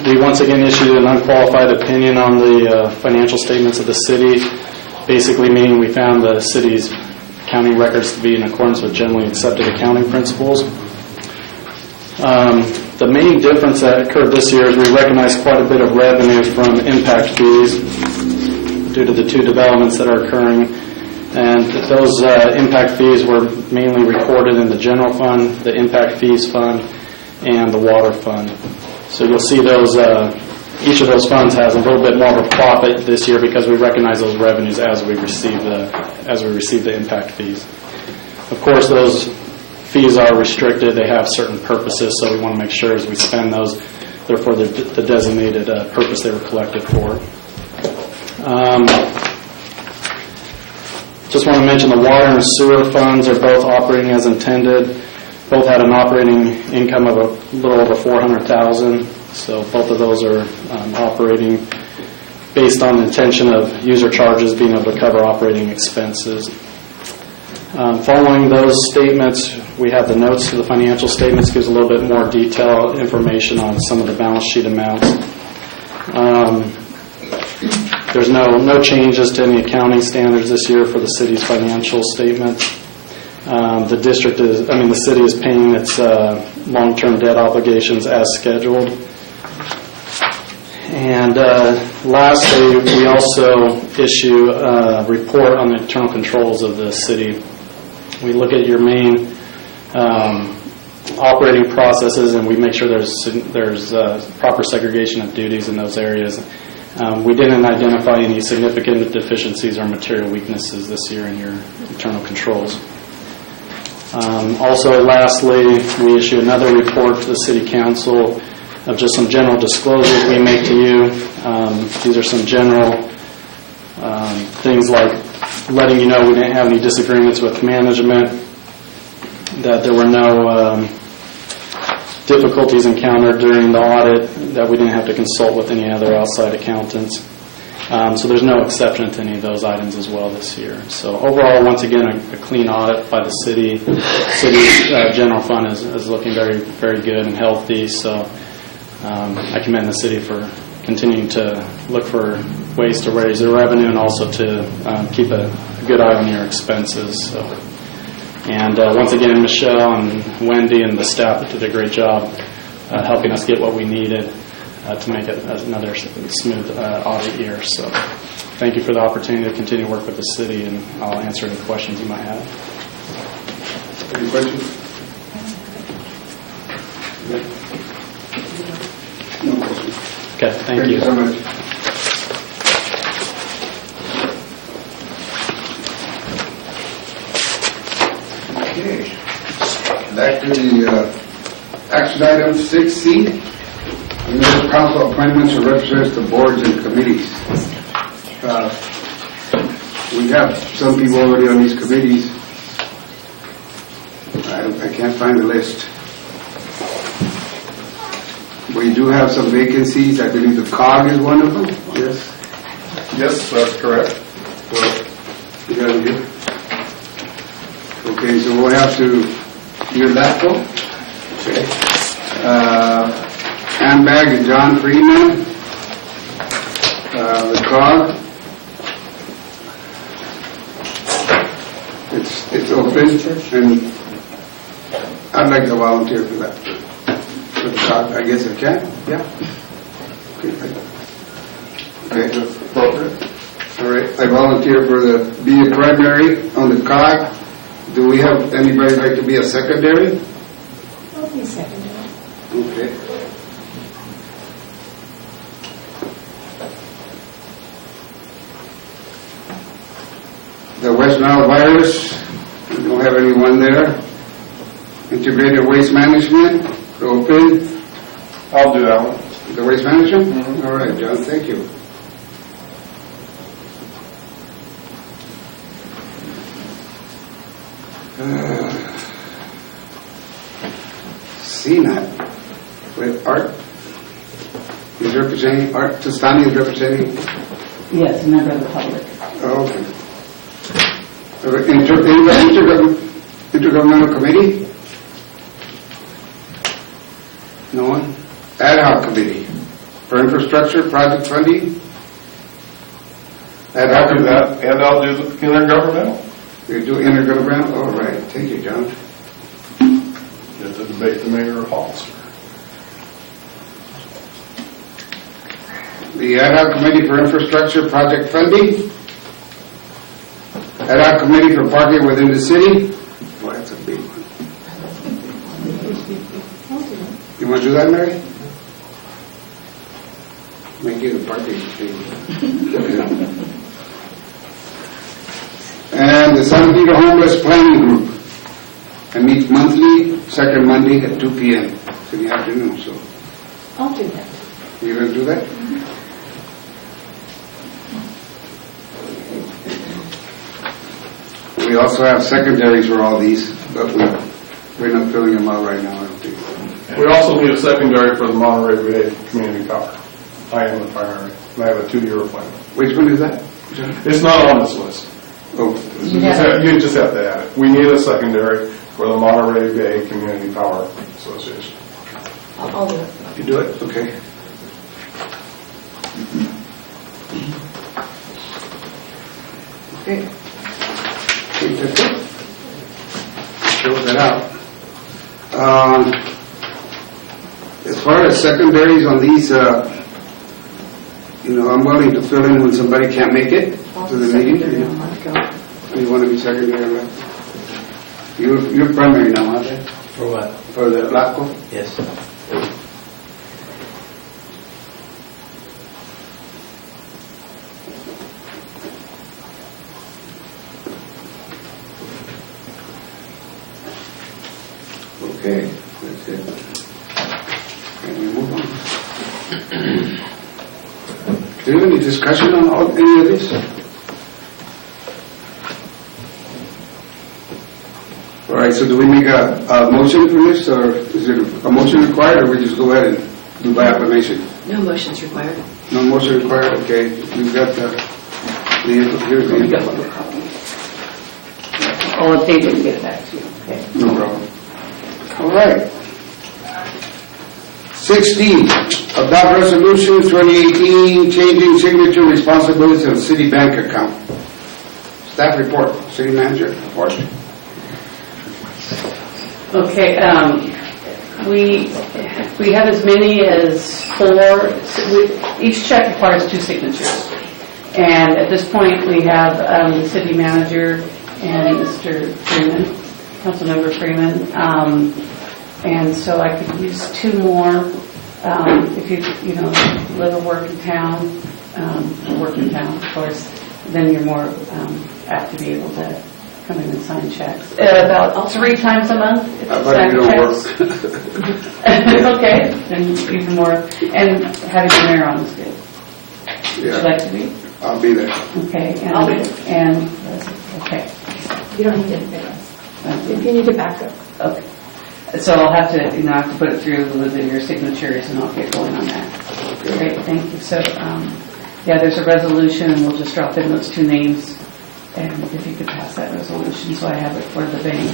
We once again issued an unqualified opinion on the financial statements of the city, basically meaning we found the city's accounting records to be in accordance with generally accepted accounting principles. The main difference that occurred this year is we recognized quite a bit of revenue from impact fees due to the 2 developments that are occurring. And those impact fees were mainly recorded in the general fund, the impact fees fund, and the water fund. So you'll see those. Each of those funds has a little bit more of a profit this year because we recognize those revenues as we receive the impact fees. Of course, those fees are restricted. They have certain purposes, so we want to make sure as we spend those, they're for the designated purpose they were collected for. Just want to mention the water and sewer funds are both operating as intended. Both had an operating income of a little over $400,000. So both of those are operating based on the intention of user charges being able to cover operating expenses. Following those statements, we have the notes to the financial statements, gives a little bit more detailed information on some of the balance sheet amounts. There's no changes to any accounting standards this year for the city's financial statements. The city is paying its long-term debt obligations as scheduled. And lastly, we also issue a report on the internal controls of the city. We look at your main operating processes, and we make sure there's proper segregation of duties in those areas. We didn't identify any significant deficiencies or material weaknesses this year in your internal controls. Also, lastly, we issue another report to the City Council of just some general disclosures we make to you. These are some general things like letting you know we didn't have any disagreements with management, that there were no difficulties encountered during the audit, that we didn't have to consult with any other outside accountants. So there's no exception to any of those items as well this year. So overall, once again, a clean audit by the city. City's general fund is looking very, very good and healthy. So I commend the city for continuing to look for ways to raise their revenue and also to keep a good eye on your expenses. So. And once again, Michelle and Wendy and the staff did a great job helping us get what we needed to make it another smooth audit year. So thank you for the opportunity to continue to work with the city, and I'll answer any questions you might have. Any questions? No questions. Okay, thank you. Thank you so much. Okay. Back to the action item 6C. Mayor Council appointments or representatives to boards and committees. We have some people already on these committees. I can't find the list. We do have some vacancies. I believe the COG is one of them. Yes. Yes, that's correct. You got it here? Okay, so we'll have to hear that one. Okay. Handbag and John Freeman. The COG. It's open, and I'd like to volunteer for that. For the COG, I guess I can. Yeah. Okay. Appropriate. All right. I volunteer for the be a primary on the COG. Do we have anybody like to be a secondary? I'll be secondary. Okay. The West Nile virus, we don't have anyone there. Integrated waste management, open. I'll do that one. The waste management? Mm-hmm. All right, John, thank you. CNAT with Art is representing, Art Tostani is representing? Yes, member of the public. Oh, okay. Intergovernmental committee? No one? Ad hoc committee for infrastructure project funding? Ad hoc I'll do that, and I'll do the intergovernmental. You do intergovernmental? All right. Thank you, John. Get to debate the mayor of Hollister. The ad hoc committee for infrastructure project funding? Ad hoc committee for parking within the city? Boy, that's a big one. You want to do that, Mary? Make you the parking thing. And the San Pedro Homeless Planning Group. It meets monthly, second Monday at 2 p.m. in the afternoon. So I'll do that. you're going to do that? We also have secondaries for all these, but we're not filling them out right now, I don't think. We also need a secondary for the Monterey Bay Community Power. I am the primary, and I have a 2-year appointment. Which one is that? It's not on this list. Oh, You just have to add it. We need a secondary for the Monterey Bay Community Power Association. I'll do it. you do it? Okay. Okay. Think that's it. Fill that out. As far as secondaries on these I'm willing to fill in when somebody can't make it to the meeting. You want to be secondary on that? You're primary now, aren't you? For what? For the LACO? Yes. Okay, that's it. Can we move on? Do you have any discussion on any of this? All right, so do we make a motion for this, or is it a motion required, or we just go ahead and do by acclamation? No motions required. No motion required, okay. We've got here's the... Oh, if they didn't get it back to you, okay. No problem. All right. 16, adopt resolution 2018 changing signature responsibilities of city bank account. Staff report, city manager report. Okay, we have as many as 4, each check requires 2 signatures. And at this point, we have the city manager and Mr. Freeman, Councilmember Freeman. And so I could use 2 more if you live or work in town, of course, then you're more apt to be able to come in and sign checks. About 3 times a month. How about you don't work? Okay, then even more. And having the mayor on is good. Yeah. Would you like to be? I'll be there. Okay. And, I'll be there. And, okay. You don't need to advance. If you need to back up. Okay. So I'll have to, I have to put it through with your signatures, and I'll get going on that. Okay. Great, thank you. So, yeah, there's a resolution, and we'll just drop in those 2 names, and if you could pass that resolution, so I have it for the bank.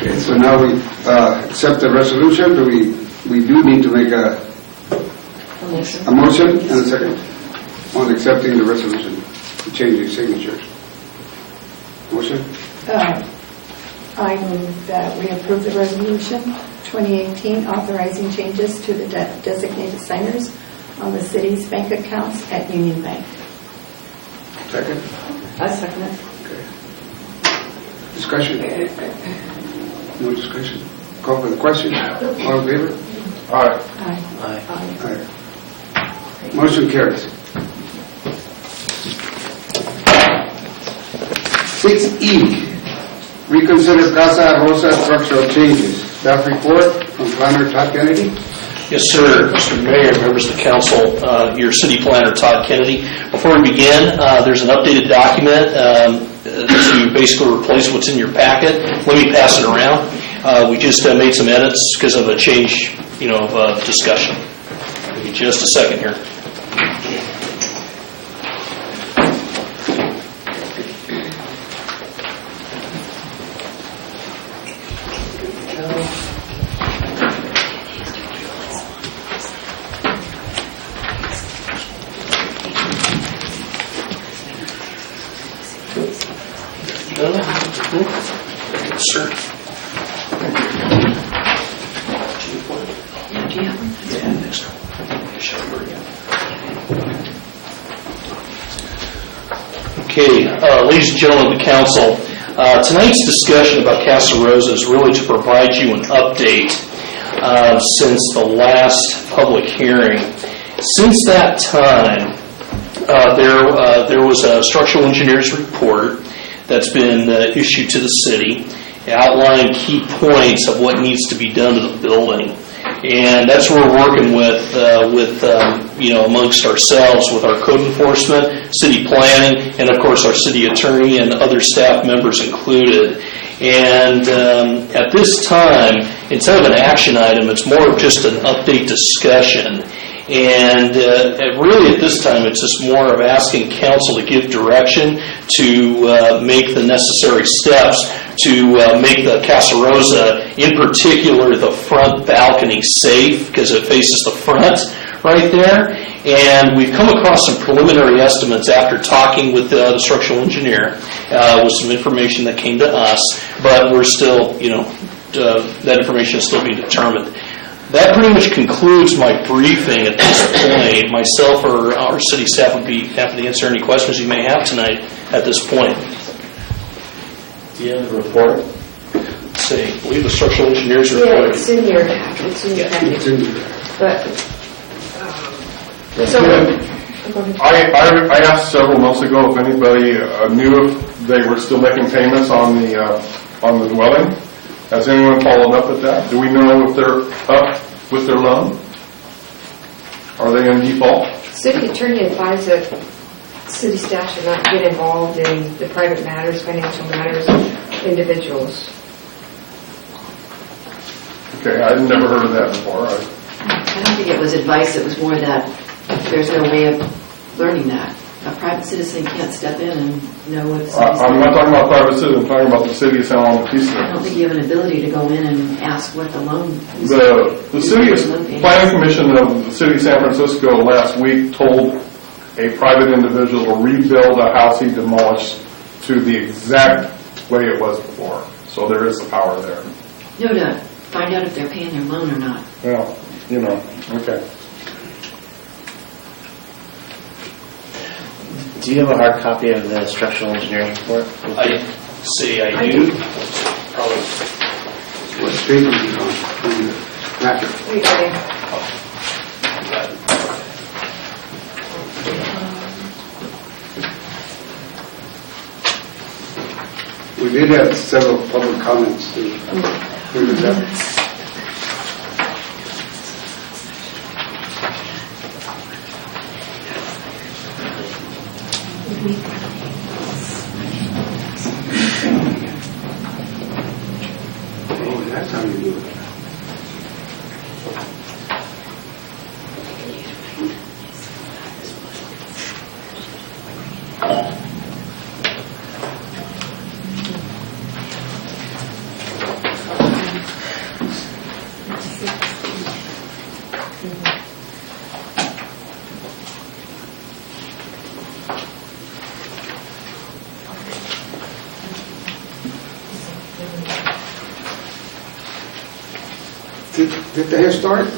Okay, so now we accept the resolution. We do need to make a motion and a second on accepting the resolution, changing signatures. Motion? I move that we approve the resolution 2018 authorizing changes to the designated signers on the city's bank accounts at Union Bank. Second? I second it. Okay. Discussion? No discussion? Call for the question? All in favor? Aye. Aye. Aye. Motion carries. 6E, reconsider Casa Rosa structural changes. Staff report from Planner Todd Kennedy. Yes, sir. Mr. Mayor, members of the council, your city planner, Todd Kennedy. Before we begin, there's an updated document to basically replace what's in your packet. Let me pass it around. We just made some edits because of a change, of discussion. Give me just a second here. Sir. Okay, ladies and gentlemen of the council, tonight's discussion about Casa Rosa is really to provide you an update since the last public hearing. Since that time, there was a structural engineer's report that's been issued to the city, outlining key points of what needs to be done to the building. And that's what we're working with amongst ourselves, with our code enforcement, city planning, and of course our city attorney and other staff members included. And at this time, instead of an action item, it's more of just an update discussion. And really at this time, it's just more of asking council to give direction to make the necessary steps to make the Casa Rosa, in particular the front balcony, safe, because it faces the front right there. And we've come across some preliminary estimates after talking with the structural engineer, with some information that came to us, but we're still, that information is still being determined. That pretty much concludes my briefing at this point. Myself or our city staff would be happy to answer any questions you may have tonight at this point. Do you have a report? Let's see, I believe the structural engineers report. Yeah, it's in your package. But, so, go ahead. I asked several months ago if anybody knew if they were still making payments on the dwelling. Has anyone followed up with that? Do we know if they're up with their loan? Are they in default? City attorney advised that city staff should not get involved in the private matters, financial matters of individuals. Okay, I've never heard of that before. I don't think it was advice, it was more that there's no way of learning that. A private citizen can't step in and know what the city's I'm not talking about private citizens, I'm talking about the city of San Juan Bautista. I don't think you have an ability to go in and ask what the loan is. The Planning Commission of the City of San Francisco last week told a private individual to rebuild a house he demolished to the exact way it was before. So there is the power there. No, to find out if they're paying their loan or not. Well, okay. Do you have a hard copy of the structural engineering report? I do. Probably. What street is it on? Patrick. We did have several public comments to bring this up. Oh, that's how you do it. Did the Historic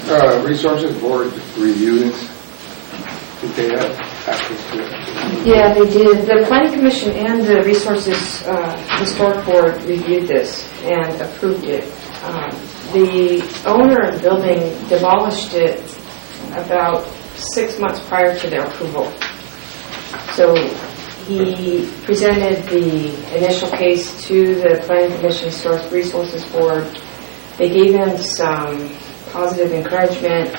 Resources Board review this? Did they have access to it? Yeah, they did. The Planning Commission and the Resources Historic Board reviewed this and approved it. The owner of the building demolished it about 6 months prior to their approval. So he presented the initial case to the Planning Commission Historic Resources Board. They gave him some positive encouragement.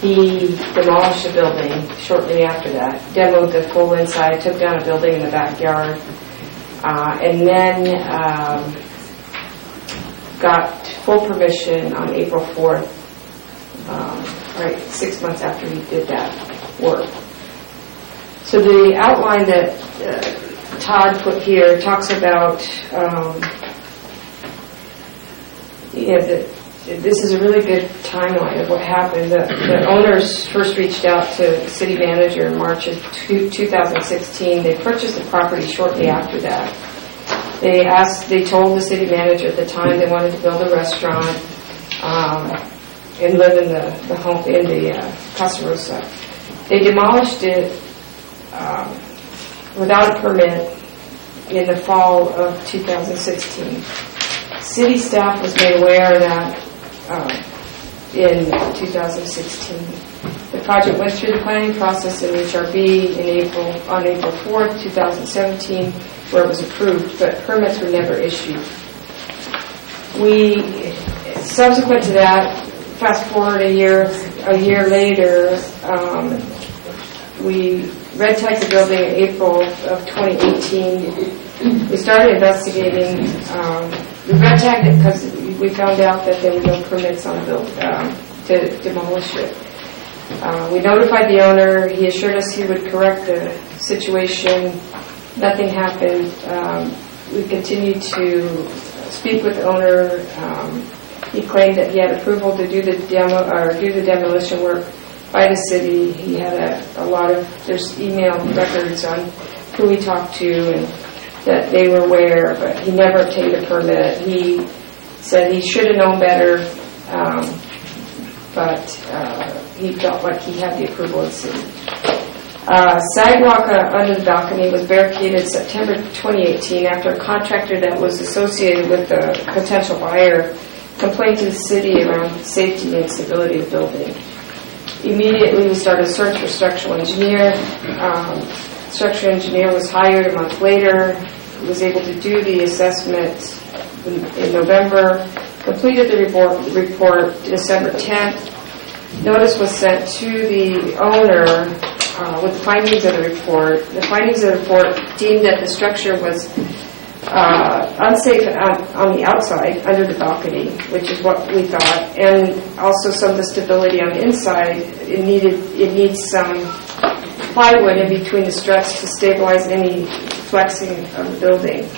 He demolished the building shortly after that, demoed the full inside, took down a building in the backyard, and then got full permission on April 4th, right 6 months after he did that work. So the outline that Todd put here talks about this is a really good timeline of what happened. The owners first reached out to the city manager in March of 2016. They purchased the property shortly after that. They told the city manager at the time they wanted to build a restaurant and live in the home, in the Casa Rosa. They demolished it without a permit in the fall of 2016. City staff was made aware of that in 2016. The project went through the planning process in HRB on April 4th, 2017, where it was approved, but permits were never issued. Subsequent to that, fast forward a year later, we red tagged the building in April of 2018. We started investigating. We red tagged it because we found out that there were no permits on the building to demolish it. We notified the owner. He assured us he would correct the situation. Nothing happened. We continued to speak with the owner. He claimed that he had approval to do the demolition work by the city. He had there's email records on who he talked to and that they were aware, but he never obtained a permit. He said he should have known better. but he felt like he had the approval of the city. Sidewalk under the balcony was barricaded September 2018 after a contractor that was associated with the potential buyer complained to the city around safety and stability of the building. Immediately, we started a search for structural engineer. Structural engineer was hired a month later. He was able to do the assessment in November, completed the report December 10th. Notice was sent to the owner with the findings of the report. The findings of the report deemed that the structure was unsafe on the outside, under the balcony, which is what we thought, and also some of the stability on the inside. It needs some plywood in between the struts to stabilize any flexing of the building.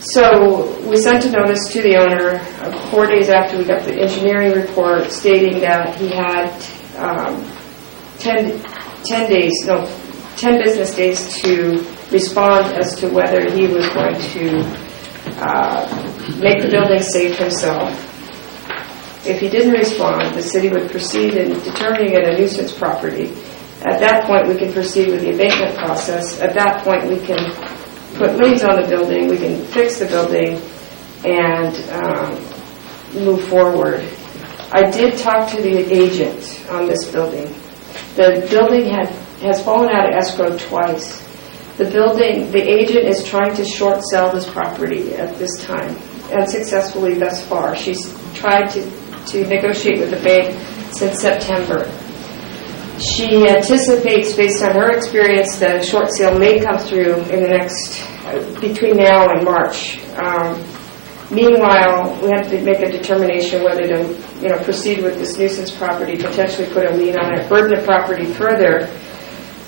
So we sent a notice to the owner 4 days after we got the engineering report stating that he had 10 business days to respond as to whether he was going to make the building safe himself. If he didn't respond, the city would proceed in determining it a nuisance property. At that point, we can proceed with the abatement process. At that point, we can put liens on the building, we can fix the building, and move forward. I did talk to the agent on this building. The building has fallen out of escrow twice. The agent is trying to short sell this property at this time, unsuccessfully thus far. She's tried to negotiate with the bank since September. She anticipates, based on her experience, that a short sale may come through in the next, between now and March. Meanwhile, we have to make a determination whether to, proceed with this nuisance property, potentially put a lien on it, burden the property further.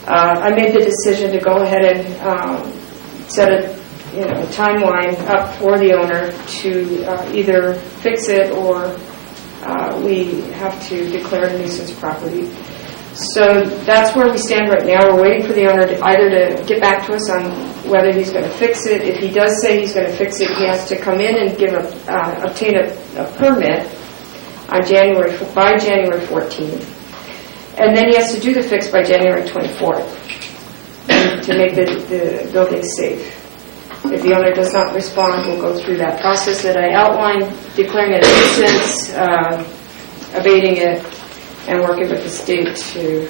I made the decision to go ahead and set a timeline up for the owner to either fix it or we have to declare a nuisance property. So that's where we stand right now. We're waiting for the owner to either to get back to us on whether he's going to fix it. If he does say he's going to fix it, he has to come in and obtain a permit on by January 14th. And then he has to do the fix by January 24th to make the building safe. If the owner does not respond, we'll go through that process that I outlined, declaring it a nuisance, abating it, and working with the state to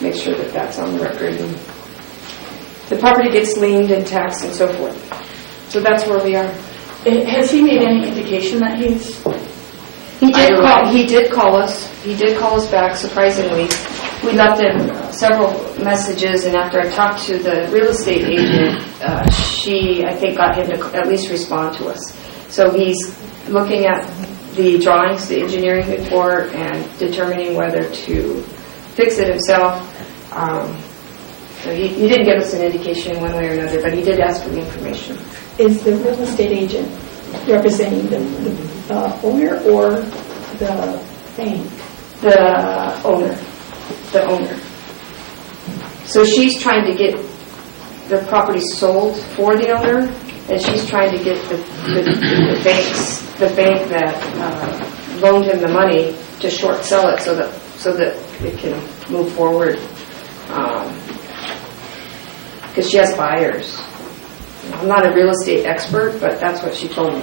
make sure that that's on the record. And the property gets liened and taxed and so forth. So that's where we are. Has he made any indication that he's... He did call us. He did call us back, surprisingly. We left him several messages, and after I talked to the real estate agent, she, I think, got him to at least respond to us. So he's looking at the drawings, the engineering report, and determining whether to fix it himself. So he didn't give us an indication one way or another, but he did ask for the information. Is the real estate agent representing the owner or the bank? The owner. The owner. So she's trying to get the property sold for the owner, and she's trying to get the bank that loaned him the money to short sell it so that it can move forward. Because she has buyers. I'm not a real estate expert, but that's what she told me.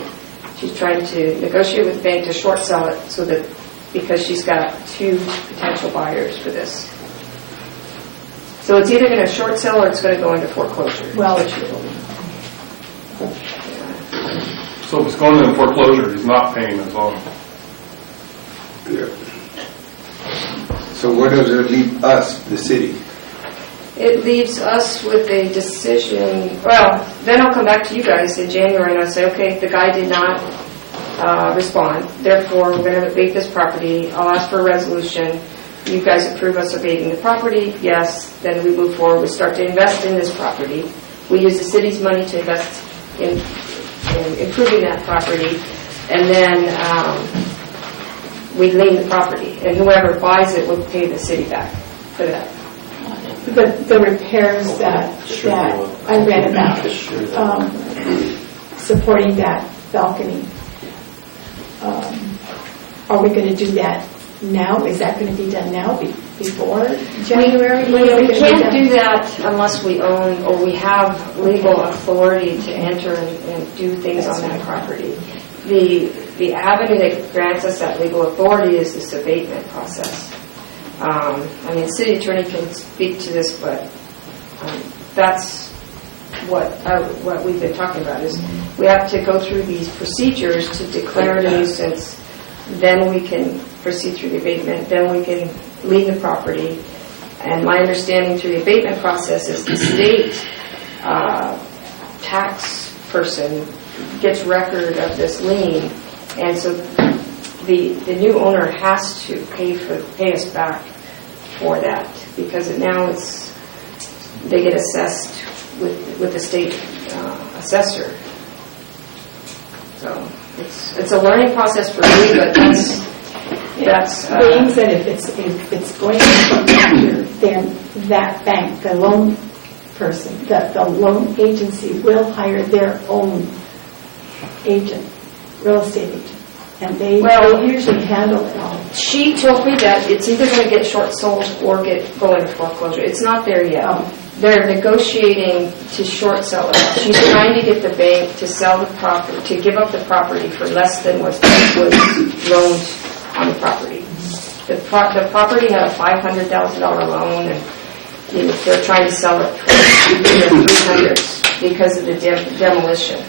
She's trying to negotiate with the bank to short sell it so that, because she's got 2 potential buyers for this. So it's either going to short sell or it's going to go into foreclosure. Well, So if it's going into foreclosure, he's not paying his own. Yeah. So where does it leave us, the city? It leaves us with a decision. Well, then I'll come back to you guys in January and I'll say, okay, the guy did not respond. Therefore, we're going to abate this property. I'll ask for a resolution. You guys approve us abating the property? Yes. Then we move forward. We start to invest in this property. We use the city's money to invest in improving that property. And then we lien the property. And whoever buys it will pay the city back for that. the repairs that I read about, supporting that balcony. are we going to do that now? Is that going to be done now, before January? We can't do that unless we own or we have legal authority to enter and do things on that property. The avenue that grants us that legal authority is this abatement process. I mean, the city attorney can speak to this, but that's what we've been talking about is we have to go through these procedures to declare it a nuisance. Then we can proceed through the abatement. Then we can lien the property. And my understanding through the abatement process is the state tax person gets record of this lien, and so the new owner has to pay us back for that because now they get assessed with the state assessor. So it's a learning process for me, but that's means that if it's going to be after, then that bank, the loan person, the loan agency will hire their own agent, real estate agent, and they usually handle it all. She told me that it's either going to get short sold or go into foreclosure. It's not there yet. They're negotiating to short sell it. She's trying to get the bank to sell the property, to give up the property for less than what was loaned on the property. The property had a $500,000 loan, and they're trying to sell it for $300,000 because of the demolition.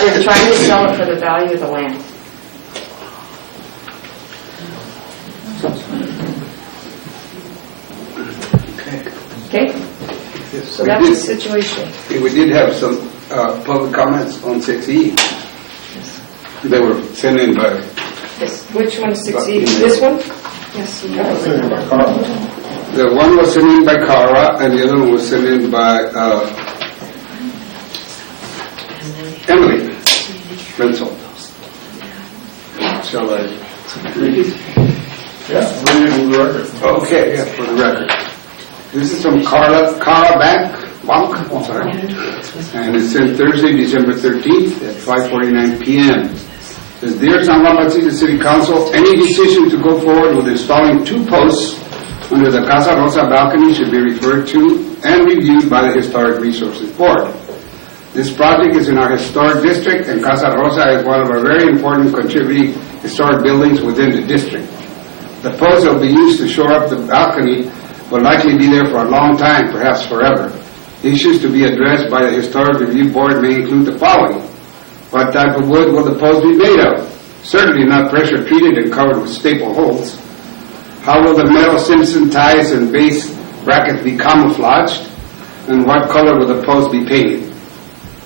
They're trying to sell it for the value of the land. Okay? So that's the situation. We did have some public comments on 6E. They were sent in by... Yes. Which one is 6E? This one? Yes. The one was sent in by Cara, and the other one was sent in by Emily Renzel. Shall I read it? Yeah, read it in the record. Okay, yeah, for the record. This is from Cara Bank, sorry. And it's sent Thursday, December 13th at 5:49 p.m. It says, Dear San Juan Bautista City Council, any decision to go forward with installing 2 posts under the Casa Rosa balcony should be referred to and reviewed by the Historic Resources Board. This project is in our historic district, and Casa Rosa is one of our very important contributing historic buildings within the district. The posts that will be used to shore up the balcony will likely be there for a long time, perhaps forever. Issues to be addressed by the Historic Review Board may include the following. What type of wood will the post be made of? Certainly not pressure treated and covered with staple holes. How will the metal Simpson ties and base brackets be camouflaged? And what color will the post be painted?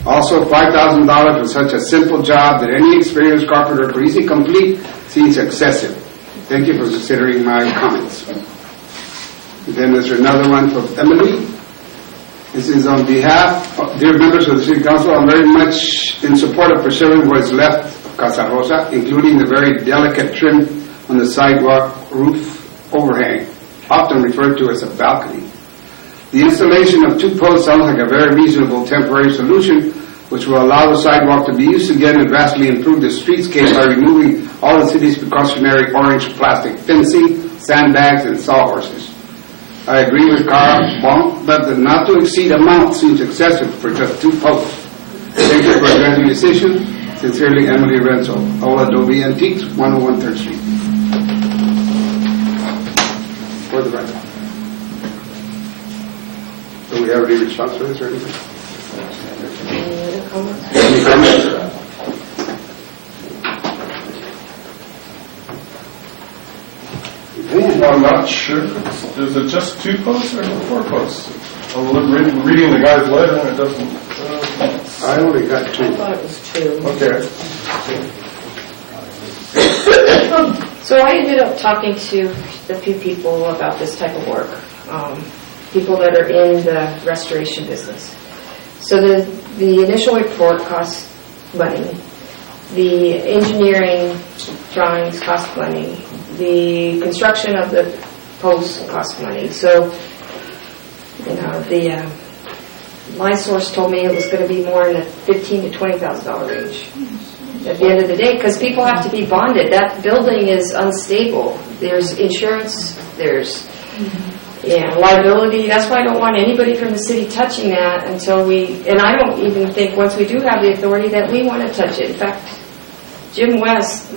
Also, $5,000 for such a simple job that any experienced carpenter could easily complete seems excessive. Thank you for considering my comments. Then there's another one from Emily. This is on behalf of, dear members of the City Council, I'm very much in support of preserving what is left of Casa Rosa, including the very delicate trim on the sidewalk roof overhang, often referred to as a balcony. The installation of 2 posts sounds like a very reasonable temporary solution, which will allow the sidewalk to be used again and vastly improve the streetscape by removing all the city's precautionary orange plastic fencing, sandbags, and sawhorses. I agree with Carl Bonk that the not-to-exceed amount seems excessive for just 2 posts. Thank you for addressing the decision. Sincerely, Emily Renzo, Ola Adobe Antiques, 101 3rd Street. For the record. Do we have any response to this or anything? Any comments? I'm not sure. Is it just 2 posts or 4 posts? I'm reading the guy's letter and it doesn't... I only got 2. I thought it was 2. Okay. So I ended up talking to a few people about this type of work, people that are in the restoration business. So the initial report costs money. The engineering drawings cost money. The construction of the posts cost money. So, my source told me it was going to be more in the $15,000 to $20,000 range. at the end of the day, because people have to be bonded. That building is unstable. There's insurance, there's liability. That's why I don't want anybody from the city touching that until and I don't even think once we do have the authority that we want to touch it. In fact, Jim West,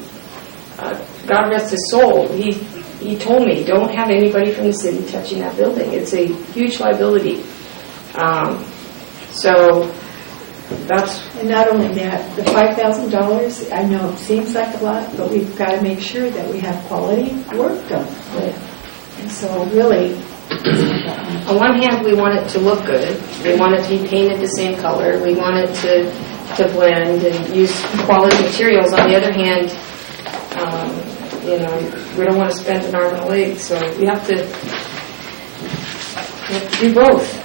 God rest his soul, he told me, don't have anybody from the city touching that building. It's a huge liability. So that's... And not only that, the $5,000, I know it seems like a lot, but we've got to make sure that we have quality work done. And so really... On one hand, we want it to look good. We want it to be painted the same color. We want it to blend and use quality materials. On the other hand, we don't want to spend an arm and a leg, so we have to do both.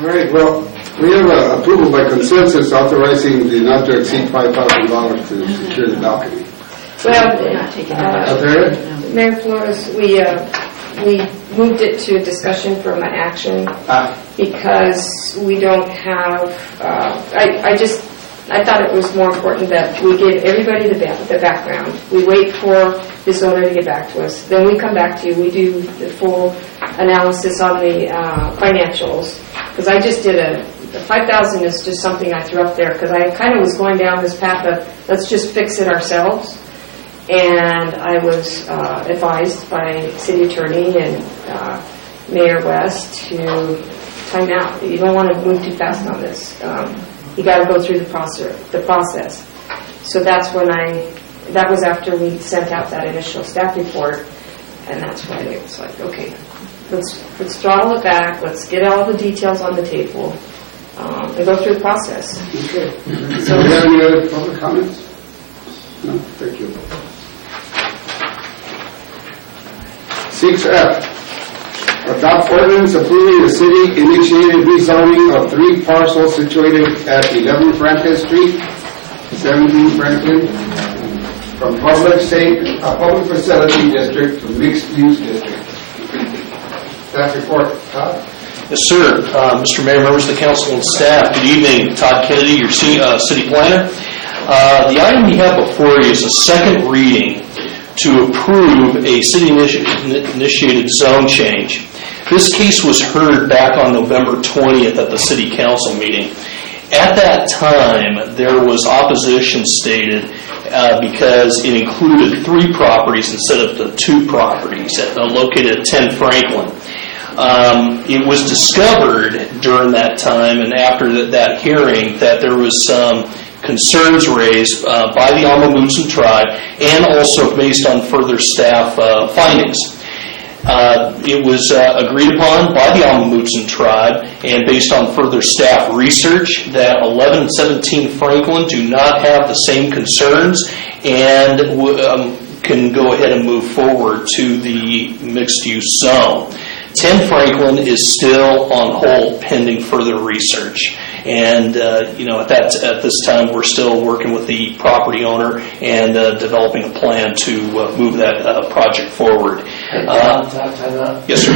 All right, well, we have approval by consensus authorizing the not to exceed $5,000 to secure the balcony. Well, Mayor Flores, we moved it to discussion from an action because we don't have, I thought it was more important that we give everybody the background. We wait for this owner to get back to us. Then we come back to you. We do the full analysis on the financials. Because I just did the $5,000 is just something I threw up there because I kind of was going down this path of let's just fix it ourselves. And I was advised by city attorney and Mayor West to time out. You don't want to move too fast on this. You got to go through the process. So that's when that was after we sent out that initial staff report, and that's why it was like, okay, let's throttle it back. Let's get all the details on the table and go through the process. Okay. So, do you have any other public comments? No, thank you. 6F. Adopt ordinance approving the city-initiated rezoning of 3 parcels situated at 11 Franklin Street, 17 Franklin, from public facility district to mixed-use district. Staff report, Todd? Yes, sir. Mr. Mayor, members of the council and staff, good evening. Todd Kennedy, your city planner. The item you have before you is a second reading to approve a city-initiated zone change. This case was heard back on November 20th at the city council meeting. At that time, there was opposition stated because it included 3 properties instead of the 2 properties located at 10 Franklin. It was discovered during that time and after that hearing that there was some concerns raised by the Amamutsan tribe and also based on further staff findings. It was agreed upon by the Amamutsan tribe and based on further staff research that 11 and 17 Franklin do not have the same concerns and can go ahead and move forward to the mixed-use zone. 10 Franklin is still on hold pending further research. And, at this time, we're still working with the property owner and developing a plan to move that project forward. Time out. Yes, sir.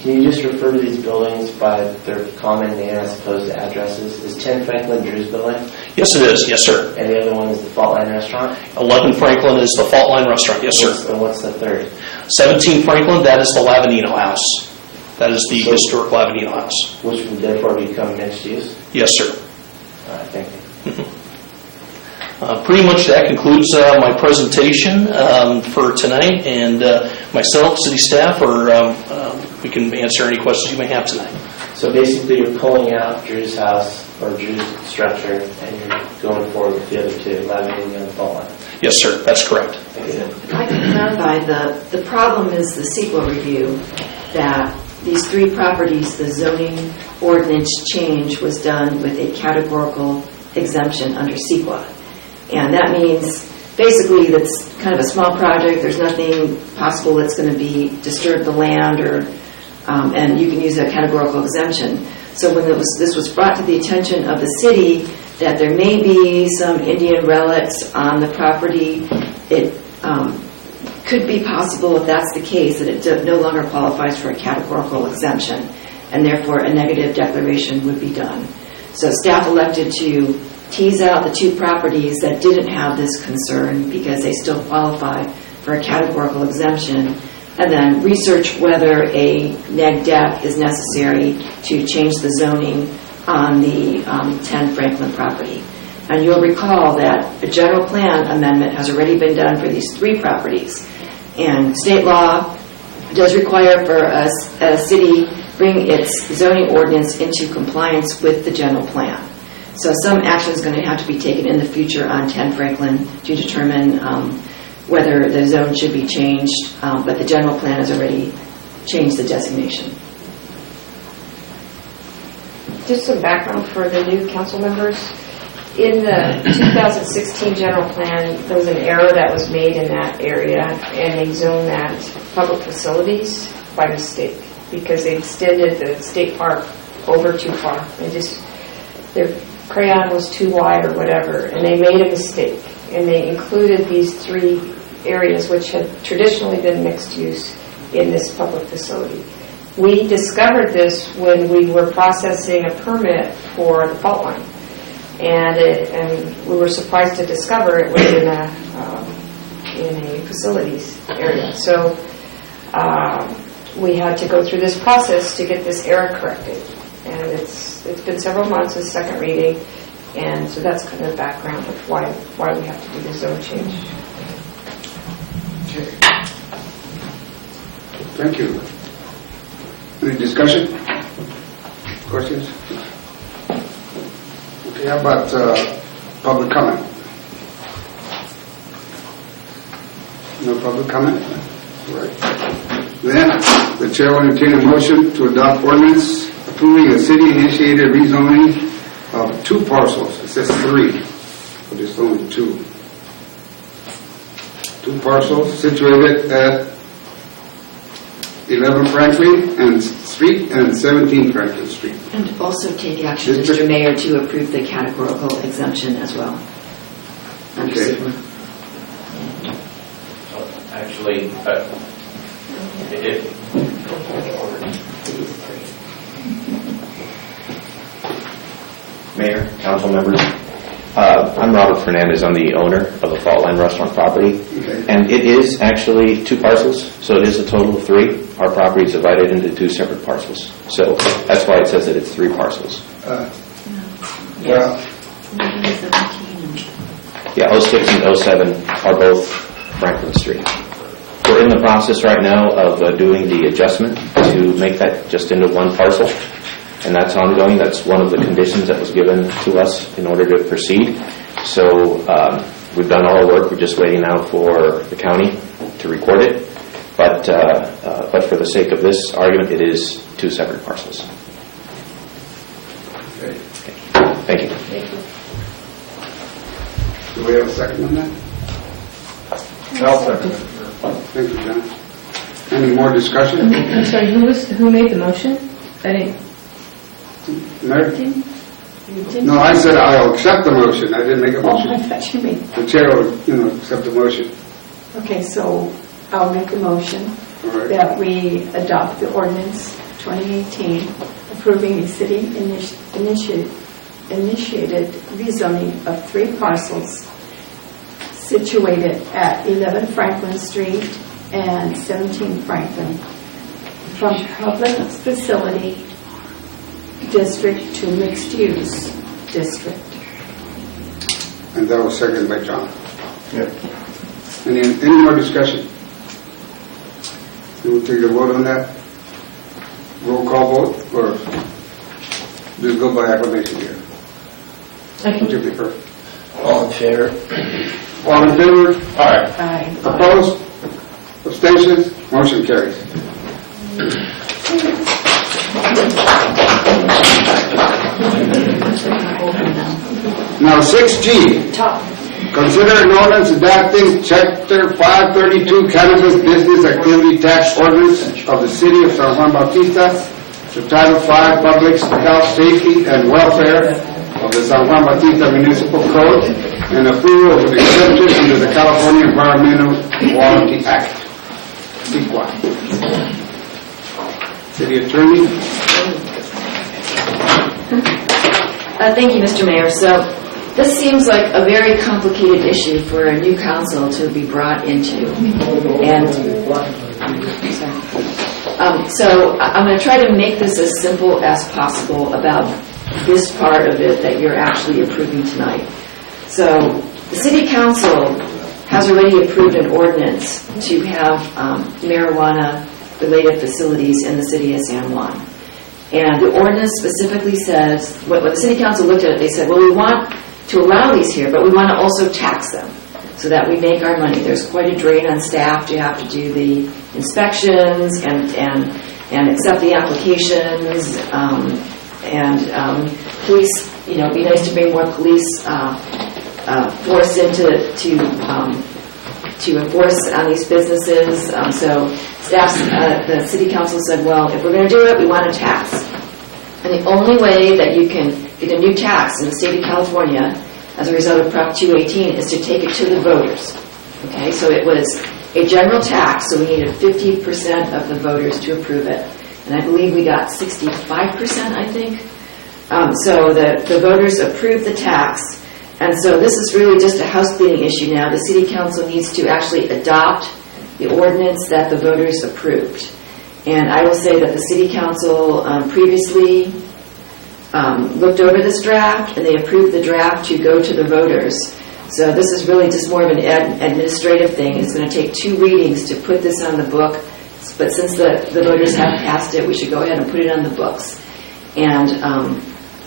Can you just refer to these buildings by their common name as opposed to addresses? Is 10 Franklin Drew's building? Yes, it is. Yes, sir. And the other one is the Fault Line Restaurant? 11 Franklin is the Fault Line Restaurant. Yes, sir. And what's the third? 17 Franklin, that is the Lavanino House. That is the historic Lavanino House. Which would therefore become mixed use? Yes, sir. All right, thank you. Pretty much that concludes my presentation for tonight, and myself, city staff, or we can answer any questions you may have tonight. So basically you're pulling out Drew's house or Drew's structure and you're going forward with the other 2, Lavanino and Fault Line? Yes, sir, that's correct. If I can clarify, the problem is the CEQA review, that these 3 properties, the zoning ordinance change was done with a categorical exemption under CEQA. And that means basically that's kind of a small project. There's nothing possible that's going to be disturb the land or and you can use a categorical exemption. So when this was brought to the attention of the city that there may be some Indian relics on the property, it could be possible, if that's the case, that it no longer qualifies for a categorical exemption, and therefore a negative declaration would be done. So staff elected to tease out the 2 properties that didn't have this concern because they still qualify for a categorical exemption, and then research whether a neg deck is necessary to change the zoning on the 10 Franklin property. And you'll recall that a general plan amendment has already been done for these 3 properties. And state law does require for a city bring its zoning ordinance into compliance with the general plan. So some action is going to have to be taken in the future on 10 Franklin to determine whether the zone should be changed, but the general plan has already changed the designation. Just some background for the new council members. In the 2016 general plan, there was an error that was made in that area, and they zoned that public facilities by mistake because they extended the state park over too far. Their crayon was too wide or whatever, and they made a mistake. And they included these 3 areas which had traditionally been mixed use in this public facility. We discovered this when we were processing a permit for the fault line. And we were surprised to discover it was in a facilities area. So we had to go through this process to get this error corrected. And it's been several months, this second reading, and so that's kind of the background of why we have to do the zone change. Thank you. Any discussion? Questions? Okay, how about public comment? No public comment? Right. Then, the chair will entertain a motion to adopt ordinance approving a city-initiated rezoning of 2 parcels. It says 3, but it's only 2. 2 parcels situated at 11 Franklin Street and 17 Franklin Street. And also take action, Mr. Mayor, to approve the categorical exemption as well. Okay. Actually, Mayor, council members, I'm Robert Fernandez. I'm the owner of the Fault Line Restaurant property. Okay. And it is actually 2 parcels, so it is a total of 3. Our property is divided into 2 separate parcels. So that's why it says that it's 3 parcels. Well, Yeah, 06 and 07 are both Franklin Street. We're in the process right now of doing the adjustment to make that just into 1 parcel. And that's ongoing. That's one of the conditions that was given to us in order to proceed. So we've done all our work. We're just waiting now for the county to record it. But for the sake of this argument, it is 2 separate parcels. Okay. Thank you. Thank you. Do we have a second on that? I'll second it. Thank you, John. Any more discussion? I'm sorry, who made the motion? I didn't. Mayor? No, I said I'll accept the motion. I didn't make a Oh, motion. I thought you made. The chair will, accept the motion. Okay, so I'll make a motion All right. that we adopt the ordinance 2018 approving a city-initiated rezoning of 3 parcels situated at 11 Franklin Street and 17 Franklin from public facility district to mixed-use district. And that was seconded by John. Yeah. Any more discussion? You will take a vote on that? Roll call vote, or just go by acclamation here? Would you prefer? All in favor? All in favor? Aye. Aye. Opposed? Abstentions? Motion carries. Now 6G. Consider an ordinance adopting Chapter 532 Cannabis Business Activity Tax Ordinance of the City of San Juan Bautista, to Title 5 Public Health, Safety, and Welfare of the San Juan Bautista Municipal Code, and approval of an exemption under the California Environmental Quality Act. CEQA. City Attorney. Thank you, Mr. Mayor. So This seems like a very complicated issue for a new council to be brought into. And so I'm going to try to make this as simple as possible about this part of it that you're actually approving tonight. So the City Council has already approved an ordinance to have marijuana-related facilities in the city of San Juan. And the ordinance specifically says, when the City Council looked at it, they said, well, we want to allow these here, but we want to also tax them so that we make our money. There's quite a drain on staff to have to do the inspections and accept the applications, police, it'd be nice to bring more police force into to enforce on these businesses. So the City Council said, well, if we're going to do it, we want a tax. And the only way that you can get a new tax in the state of California as a result of Prop 218 is to take it to the voters. Okay, so it was a general tax, so we needed 50% of the voters to approve it. And I believe we got 65%, I think. So the voters approved the tax. And so this is really just a house cleaning issue now. The City Council needs to actually adopt the ordinance that the voters approved. And I will say that the City Council previously looked over this draft, and they approved the draft to go to the voters. So this is really just more of an administrative thing. It's going to take 2 readings to put this on the book. But since the voters have passed it, we should go ahead and put it on the books. And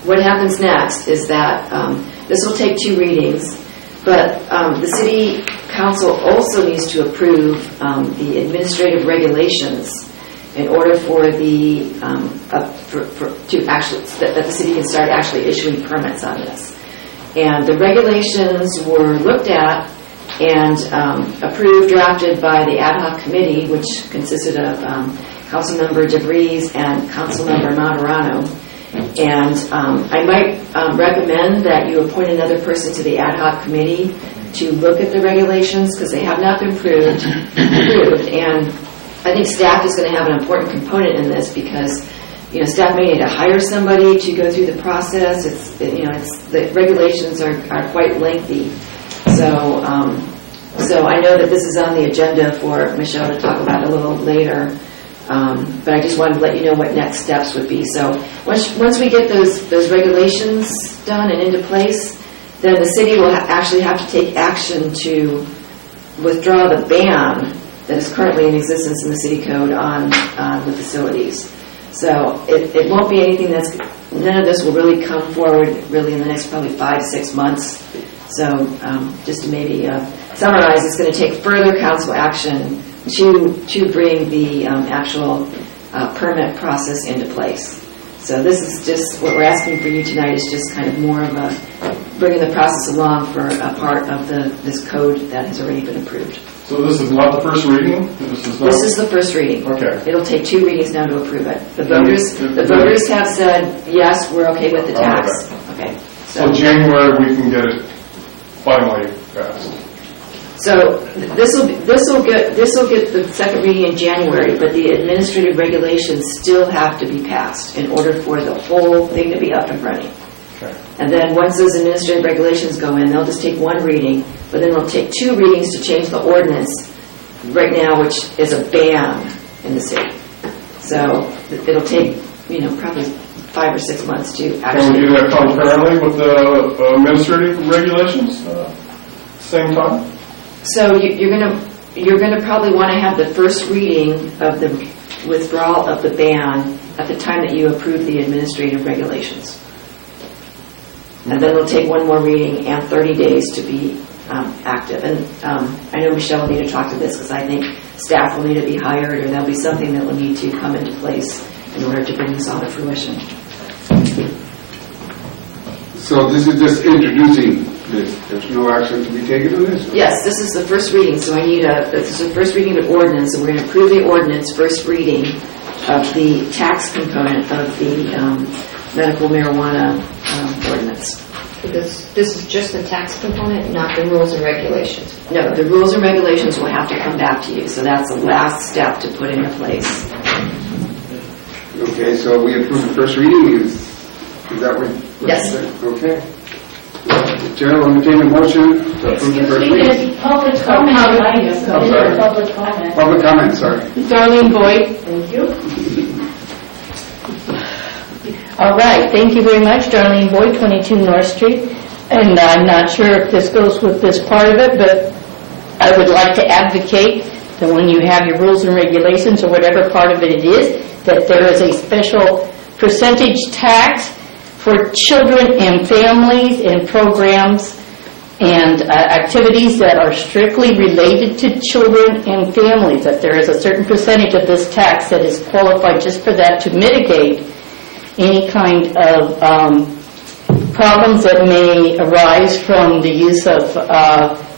what happens next is that this will take 2 readings, but the City Council also needs to approve the administrative regulations in order for the that the city can start actually issuing permits on this. And the regulations were looked at and approved, drafted by the ad hoc committee, which consisted of Councilmember DeVries and Councilmember Monterano. And I might recommend that you appoint another person to the ad hoc committee to look at the regulations, because they have not been approved. And I think staff is going to have an important component in this, because staff may need to hire somebody to go through the process. The regulations are quite lengthy. So I know that this is on the agenda for Michelle to talk about a little later. But I just wanted to let you know what next steps would be. So once we get those regulations done and into place, then the city will actually have to take action to withdraw the ban that is currently in existence in the city code on the facilities. So it won't be anything none of this will really come forward really in the next probably 5 to 6 months. So just to maybe summarize, it's going to take further council action to bring the actual permit process into place. So this is just what we're asking for you tonight, is just kind of more of a bringing the process along for a part of this code that has already been approved. So this is not the first reading? This is the first reading. Okay. It'll take 2 readings now to approve it. The voters have said, yes, we're okay with the tax. Okay. So January we can get it finally passed. So this will get the second reading in January, but the administrative regulations still have to be passed in order for the whole thing to be up and running. Okay. And then once those administrative regulations go in, they'll just take 1 reading, but then they'll take 2 readings to change the ordinance right now, which is a ban in the city. So it'll take probably 5 or 6 months to actually. Can we do that concurrently with the administrative regulations? Same time? So you're gonna probably want to have the first reading of the withdrawal of the ban at the time that you approve the administrative regulations, and then it'll take 1 more reading and 30 days to be active. And I know Michelle will need to talk to this, because I think staff will need to be hired, or there'll be something that will need to come into place in order to bring this all to fruition. So this is just introducing this. There's no action to be taken on this? Yes, this is the first reading, so this is the first reading of the ordinance, and we're going to approve the ordinance first reading of the tax component of the medical marijuana ordinance. This is just the tax component, not the rules and regulations? No, the rules and regulations will have to come back to you, so that's the last step to put into place. Okay, so we approve the first reading. Is that what? Yes. Okay. The Chair will entertain a motion to approve the first reading. Public comment. I'm sorry. Public comment. Public comment, sorry. Darlene Boyd. Thank you. All right, thank you very much, Darlene Boyd, 22 North Street. And I'm not sure if this goes with this part of it, but I would like to advocate that when you have your rules and regulations or whatever part of it is, that there is a special percentage tax for children and families and programs and activities that are strictly related to children and families, that there is a certain percentage of this tax that is qualified just for that to mitigate any kind of problems that may arise from the use of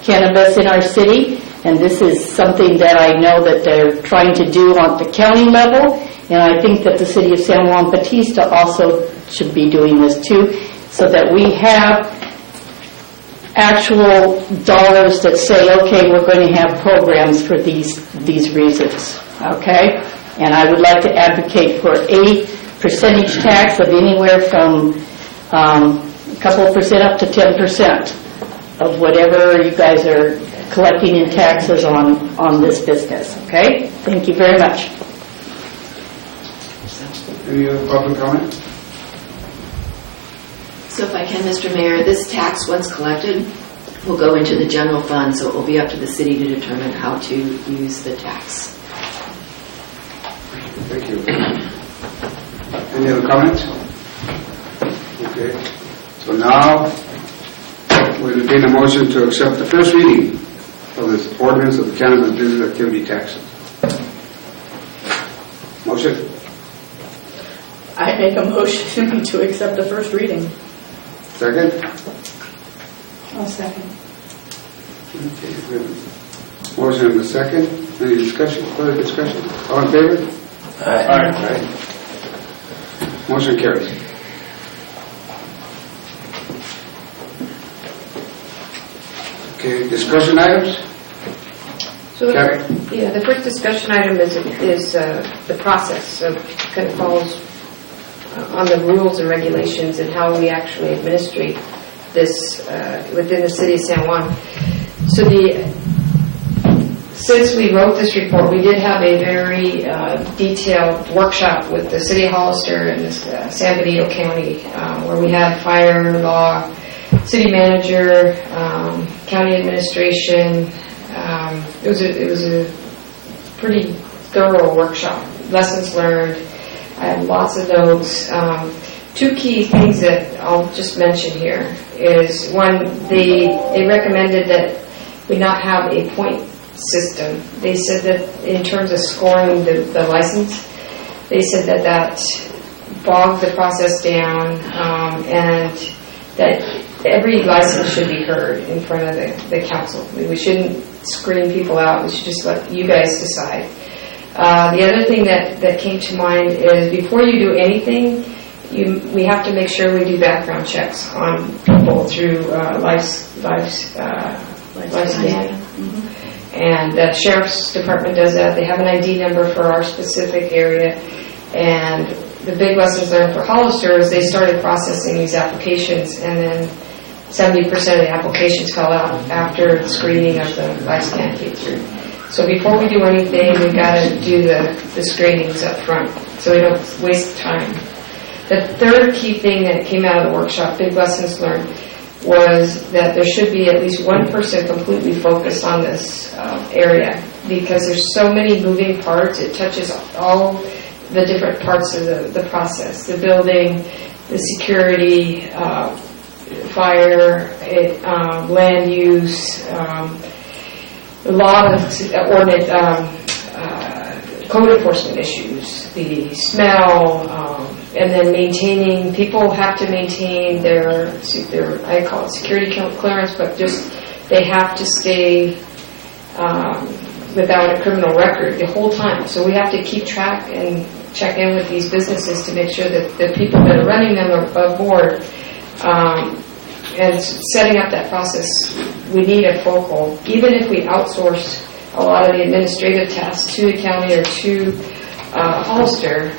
cannabis in our city. And this is something that I know that they're trying to do on the county level, and I think that the city of San Juan Bautista also should be doing this too, so that we have actual dollars that say, okay, we're going to have programs for these reasons, okay? And I would like to advocate for a percentage tax of anywhere from a couple of percent up to 10% of whatever you guys are collecting in taxes on this business, okay? Thank you very much. Any other public comment? So if I can, Mr. Mayor, this tax, once collected, will go into the general fund, so it will be up to the city to determine how to use the tax. Thank you. Any other comments? Okay. So now, we'll entertain a motion to accept the first reading of this ordinance of the cannabis business activity tax. Motion? I make a motion to accept the first reading. Second? I'll second. Okay, good. Motion and a second. Any discussion, further discussion? All in favor? Aye. Motion carries. Okay, discussion items? So the first discussion item is the process, so it kind of falls on the rules and regulations and how we actually administrate this within the city of San Juan. So since we wrote this report, we did have a very detailed workshop with the city of Hollister and San Benito County, where we had fire, law, city manager, county administration. It was a pretty thorough workshop. Lessons learned. I have lots of notes. Two key things that I'll just mention here is, one, they recommended that we not have a point system. They said that in terms of scoring the license, they said that bogged the process down, and that every license should be heard in front of the council. We shouldn't screen people out. We should just let you guys decide. The other thing that came to mind is, before you do anything, we have to make sure we do background checks on people through life scan. Mm-hmm. And the sheriff's department does that. They have an ID number for our specific area. And the big lessons learned for Hollister is they started processing these applications, and then 70% of the applications fell out after the screening of the life scan came through. So before we do anything, we've got to do the screenings up front so we don't waste time. The third key thing that came out of the workshop, big lessons learned, was that there should be at least one person completely focused on this area, because there's so many moving parts. It touches all the different parts of the process, the building, the security, fire, land use, a lot of code enforcement issues, the smell, and then maintaining. People have to maintain their I call it security clearance, but just they have to stay without a criminal record the whole time. So we have to keep track and check in with these businesses to make sure that the people that are running them are above board. And setting up that process, we need a focal. Even if we outsource a lot of the administrative tasks to the county or to Hollister,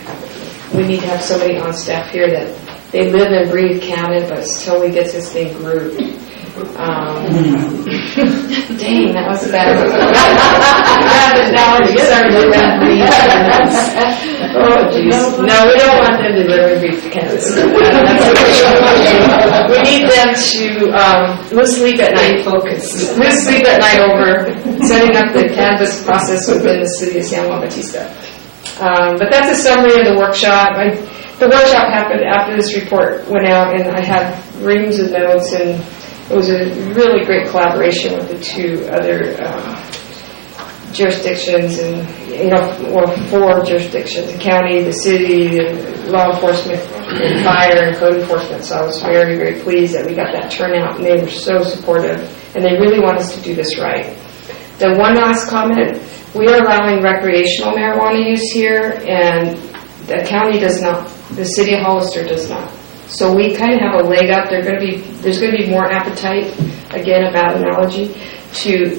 we need to have somebody on staff here that they live and breathe Cannon, but until we get this thing grooved. Dang, that was bad. Now you start living and breathe. Oh, jeez. No, we don't want them to live and breathe Kansas. We need them to lose sleep at night. Focus. Lose sleep at night over setting up the canvas process within the city of San Juan Bautista. But that's a summary of the workshop. The workshop happened after this report went out, and I had reams of notes, and it was a really great collaboration with the two other jurisdictions, and four jurisdictions: the county, the city, and law enforcement, and fire and code enforcement. So I was very, very pleased that we got that turnout, and they were so supportive, and they really want us to do this right. The one last comment: we are allowing recreational marijuana use here, and the county does not. The city of Hollister does not. So we kind of have a leg up. There's going to be more appetite, again, a bad analogy, to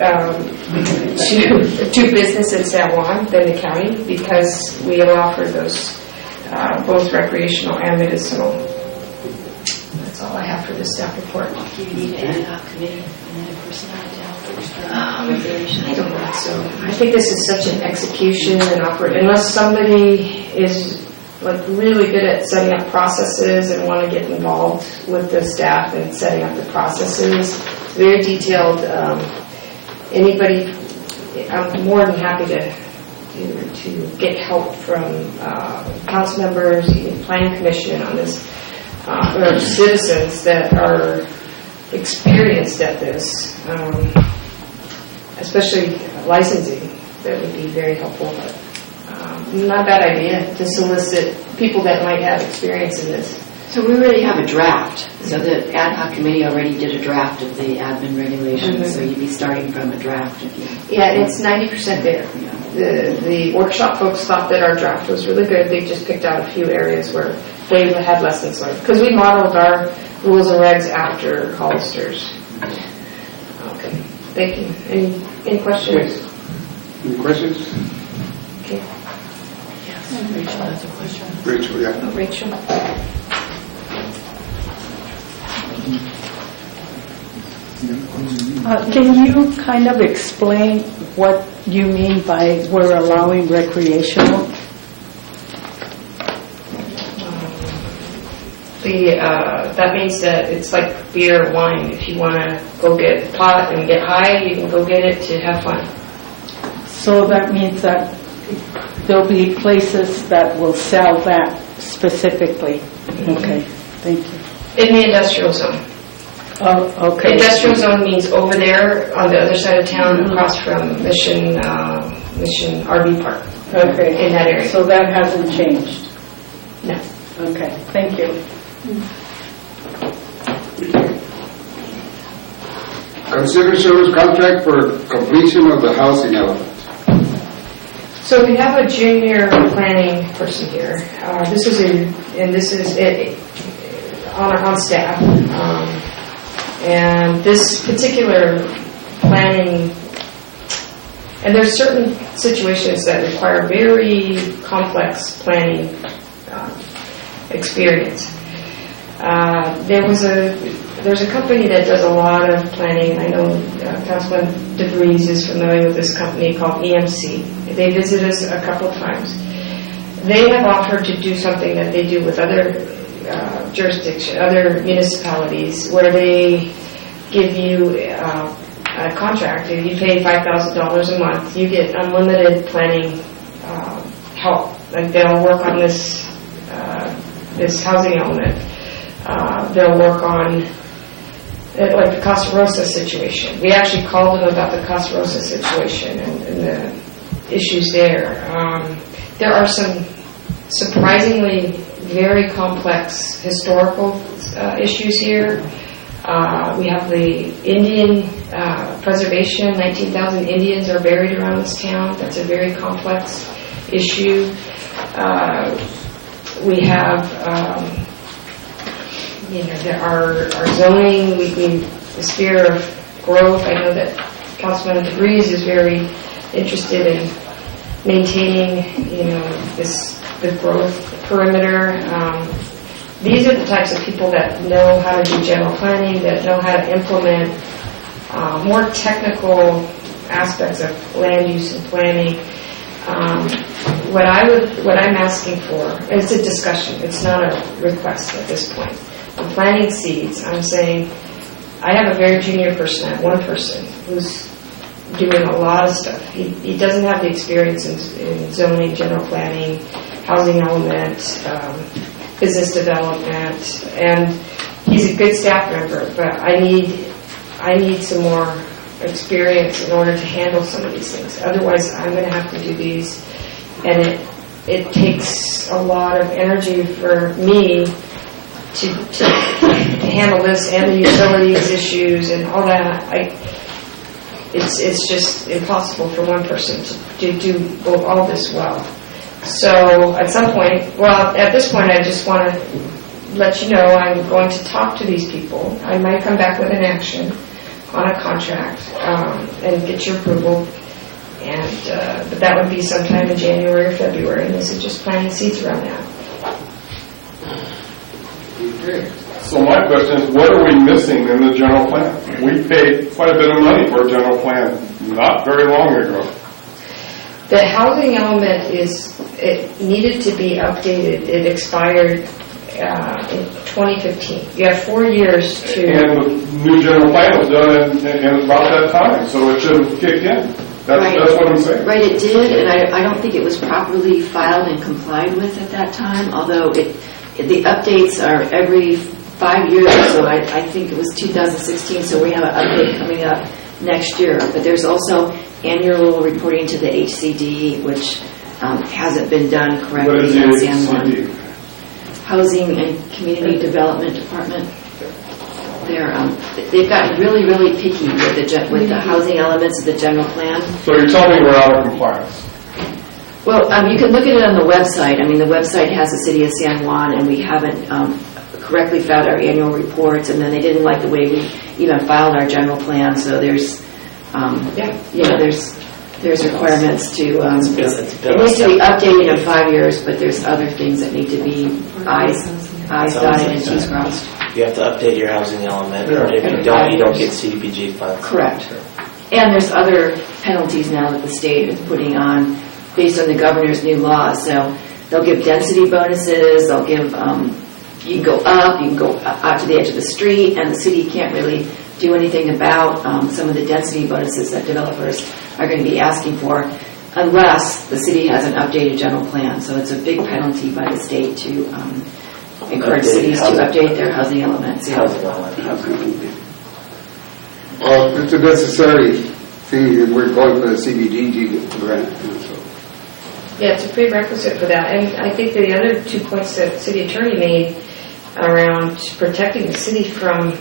business in San Juan than the county, because we allow for those both recreational and medicinal. That's all I have for this staff report. Do you need an ad hoc committee and then a personnel to help I don't think so. I think this is such an execution and unless somebody is like really good at setting up processes and want to get involved with the staff and setting up the processes. It's very detailed. Anybody, I'm more than happy to get help from council members, even planning commission on this, or citizens that are experienced at this, especially licensing. That would be very helpful. But, not a bad idea to solicit people that might have experience in this. So we already have a draft. So the ad hoc committee already did a draft of the admin regulations. So you'd be starting from a draft again. Yeah, it's 90% there. The workshop folks thought that our draft was really good. They just picked out a few areas where they had lessons learned. Because we modeled our rules and regs after Hollister's. Okay, thank you. Any questions? Any questions? Okay. Rachel has a question. Rachel, yeah. Oh, Rachel. Can you kind of explain what you mean by we're allowing recreational? That means that it's like beer or wine. If you want to go get pot and get high, you can go get it to have fun. So that means that there'll be places that will sell that specifically. Okay, thank you. In the industrial zone. Oh, okay. Industrial zone means over there on the other side of town, across from Mission RV Park. Okay. In that area. So that hasn't changed? No. Okay, thank you. Consider service contract for completion of the housing element. So we have a junior planning person here. This is on staff. And this particular planning, and there's certain situations that require very complex planning experience. There's a company that does a lot of planning. I know Councilman DeVries is familiar with this company called EMC. They visit us a couple times. They have offered to do something that they do with other other municipalities, where they give you a contract. If you pay $5,000 a month, you get unlimited planning help. Like they'll work on this housing element. They'll work on like the Casa Rosa situation. We actually called them about the Casa Rosa situation and the issues there. There are some surprisingly very complex historical issues here. We have the Indian preservation. 19,000 Indians are buried around this town. That's a very complex issue. We have, our zoning. The sphere of growth. I know that Councilman DeVries is very interested in maintaining, the growth perimeter. these are the types of people that know how to do general planning, that know how to implement more technical aspects of land use and planning. What I'm asking for is a discussion. It's not a request at this point. I'm planting seeds. I'm saying I have a very junior person. I have one person who's doing a lot of stuff. He doesn't have the experience in zoning, general planning, housing element, business development, and he's a good staff member. But I need some more experience in order to handle some of these things. Otherwise, I'm going to have to do these, and it takes a lot of energy for me to handle this and the utilities issues and all that. It's just impossible for one person to do all this well. So at some point, well, at this point, I just want to let you know I'm going to talk to these people. I might come back with an action on a contract and get your approval. And but that would be sometime in January or February, and this is just planting seeds around that. Okay. So my question is, what are we missing in the general plan? We paid quite a bit of money for a general plan not very long ago. The housing element it needed to be updated. It expired in 2015. You have 4 years to... And the new general plan was done in about that time, so it should have kicked in. That's what I'm saying. Right, it did, and I don't think it was properly filed and complied with at that time, although the updates are every 5 years, so I think it was 2016, so we have an update coming up next year. But there's also annual reporting to the HCD, which hasn't been done correctly. What is the HCD? Housing and Community Development Department. They've gotten really, really picky with the housing elements of the general plan. So you're telling me we're out of compliance? Well, you can look at it on the website. I mean, the website has the City of San Juan, and we haven't correctly filed our annual reports, and then they didn't like the way we even filed our general plan, so there's there's requirements to, it needs to be updated in 5 years, but there's other things that need to be I's dotted and T's crossed. You have to update your housing element, or if you don't get CDBG funds. Correct. And there's other penalties now that the state is putting on based on the governor's new laws. So they'll give density bonuses, they'll give, you can go up, you can go out to the edge of the street, and the city can't really do anything about some of the density bonuses that developers are going to be asking for unless the city has an updated general plan. So it's a big penalty by the state to encourage cities to update their housing elements. Yeah. Well, it's a necessary thing if we're going for the CBDG grant. Yeah, it's a prerequisite for that. And I think the other 2 points that the city attorney made around protecting the city from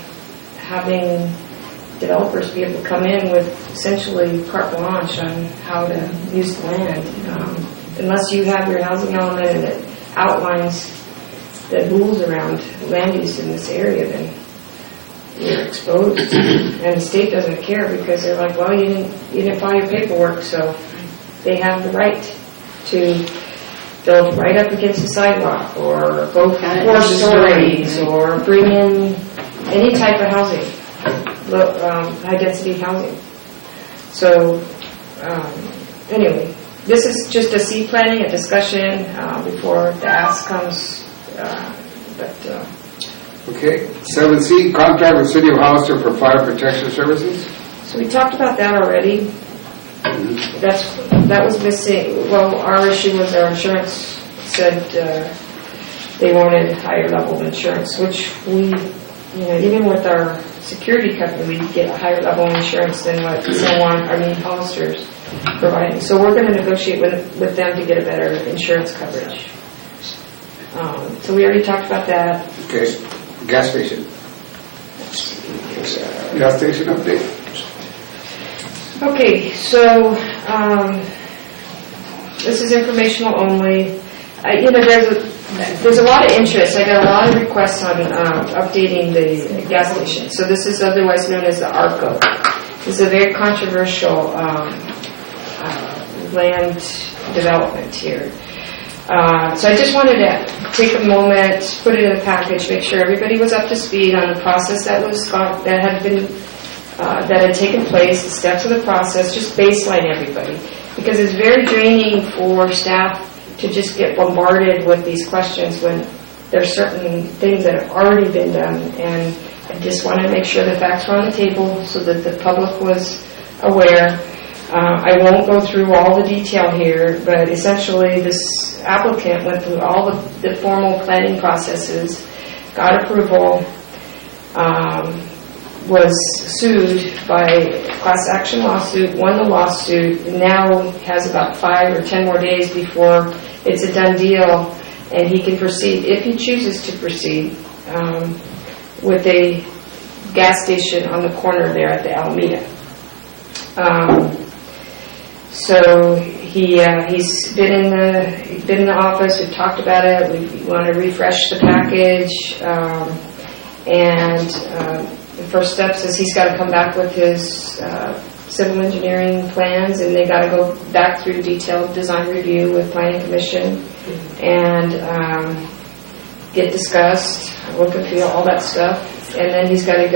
having developers be able to come in with essentially carte blanche on how to use the land. Unless you have your housing element and it outlines the rules around land use in this area, then you're exposed. And the state doesn't care because they're like, well, you didn't file your paperwork, so they have the right to build right up against the sidewalk or go 4 stories or bring in any type of housing, high density housing. So anyway, this is just a seed planning, a discussion before the ask comes. Okay, 7C, contract with City of Hollister for fire protection services. So we talked about that already. That was missing. Well, our issue was our insurance said they wanted higher level of insurance, which we, even with our security company, we get a higher level of insurance than what Hollister's providing. So we're going to negotiate with them to get a better insurance coverage. So we already talked about that. Okay, gas station. Gas station update. Okay, so this is informational only. There's a lot of interest. I got a lot of requests on updating the gas station. So this is otherwise known as the ARCO. It's a very controversial land development here. So I just wanted to take a moment, put it in the package, make sure everybody was up to speed on the process that had taken place, the steps of the process, just baseline everybody. Because it's very draining for staff to just get bombarded with these questions when there's certain things that have already been done. And I just wanted to make sure the facts were on the table so that the public was aware. I won't go through all the detail here, but essentially this applicant went through all the formal planning processes, got approval, was sued by class action lawsuit, won the lawsuit, and now has about 5 or 10 more days before it's a done deal, and he can proceed, if he chooses to proceed, with a gas station on the corner there at the Alameda. So he's been in the office. We've talked about it. We want to refresh the package, and the first steps is he's got to come back with his civil engineering plans, and they got to go back through detailed design review with Planning Commission and get discussed, look and feel, all that stuff, and then he's got to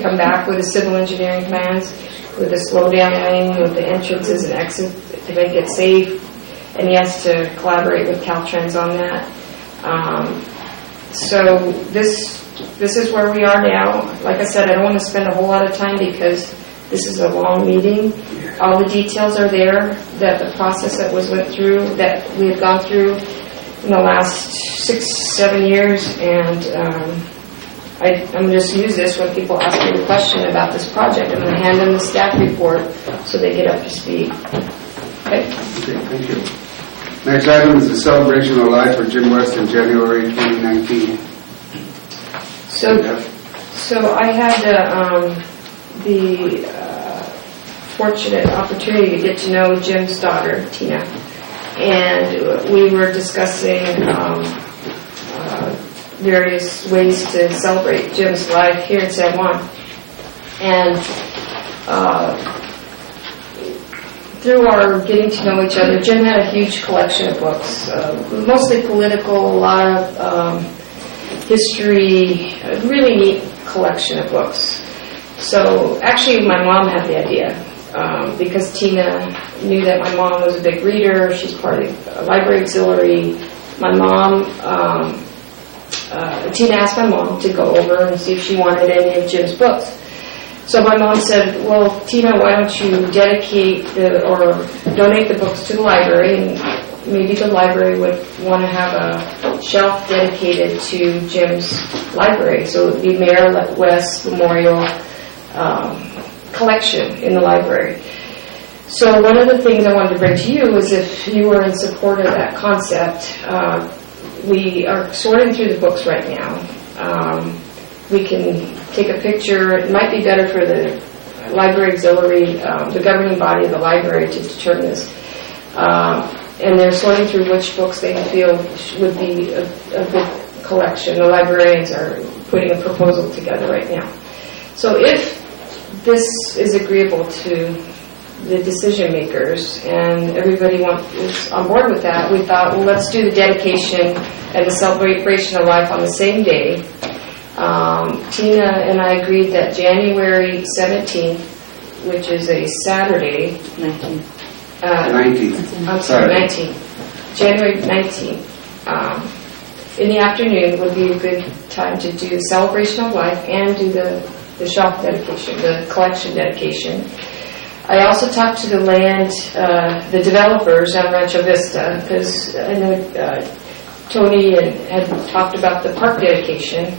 come back with his civil engineering plans, with a slow down lane, with the entrances and exits to make it safe, and he has to collaborate with Caltrans on that. So this is where we are now. Like I said, I don't want to spend a whole lot of time because this is a long meeting. All the details are there, that the process that went through, that we have gone through in the last 6-7 years, and I'm going to just use this when people ask me a question about this project. I'm going to hand them the staff report so they get up to speed. Okay? Okay, thank you. Next item is the celebration of life for Jim West in January 2019. So I had the fortunate opportunity to get to know Jim's daughter, Tina, and we were discussing various ways to celebrate Jim's life here in San Juan. And through our getting to know each other, Jim had a huge collection of books, mostly political, a lot of history, a really neat collection of books. So actually my mom had the idea because Tina knew that my mom was a big reader. She's part of the library auxiliary. My mom, Tina asked my mom to go over and see if she wanted any of Jim's books. So my mom said, well, Tina, why don't you dedicate or donate the books to the library, and maybe the library would want to have a shelf dedicated to Jim's library. So it would be Mayor West's Memorial collection in the library. So one of the things I wanted to bring to you is if you were in support of that concept, we are sorting through the books right now. We can take a picture. It might be better for the library auxiliary, the governing body of the library, to determine this. And they're sorting through which books they feel would be a good collection. The librarians are putting a proposal together right now. So if this is agreeable to the decision makers and everybody is on board with that, we thought, well, let's do the dedication and the celebration of life on the same day. Tina and I agreed that January 17th, which is a Saturday, 19th. I'm sorry, 19th. January 19th. In the afternoon would be a good time to do the celebration of life and do the shelf dedication, the collection dedication. I also talked to the the developers on Rancho Vista, because I know Tony had talked about the park dedication,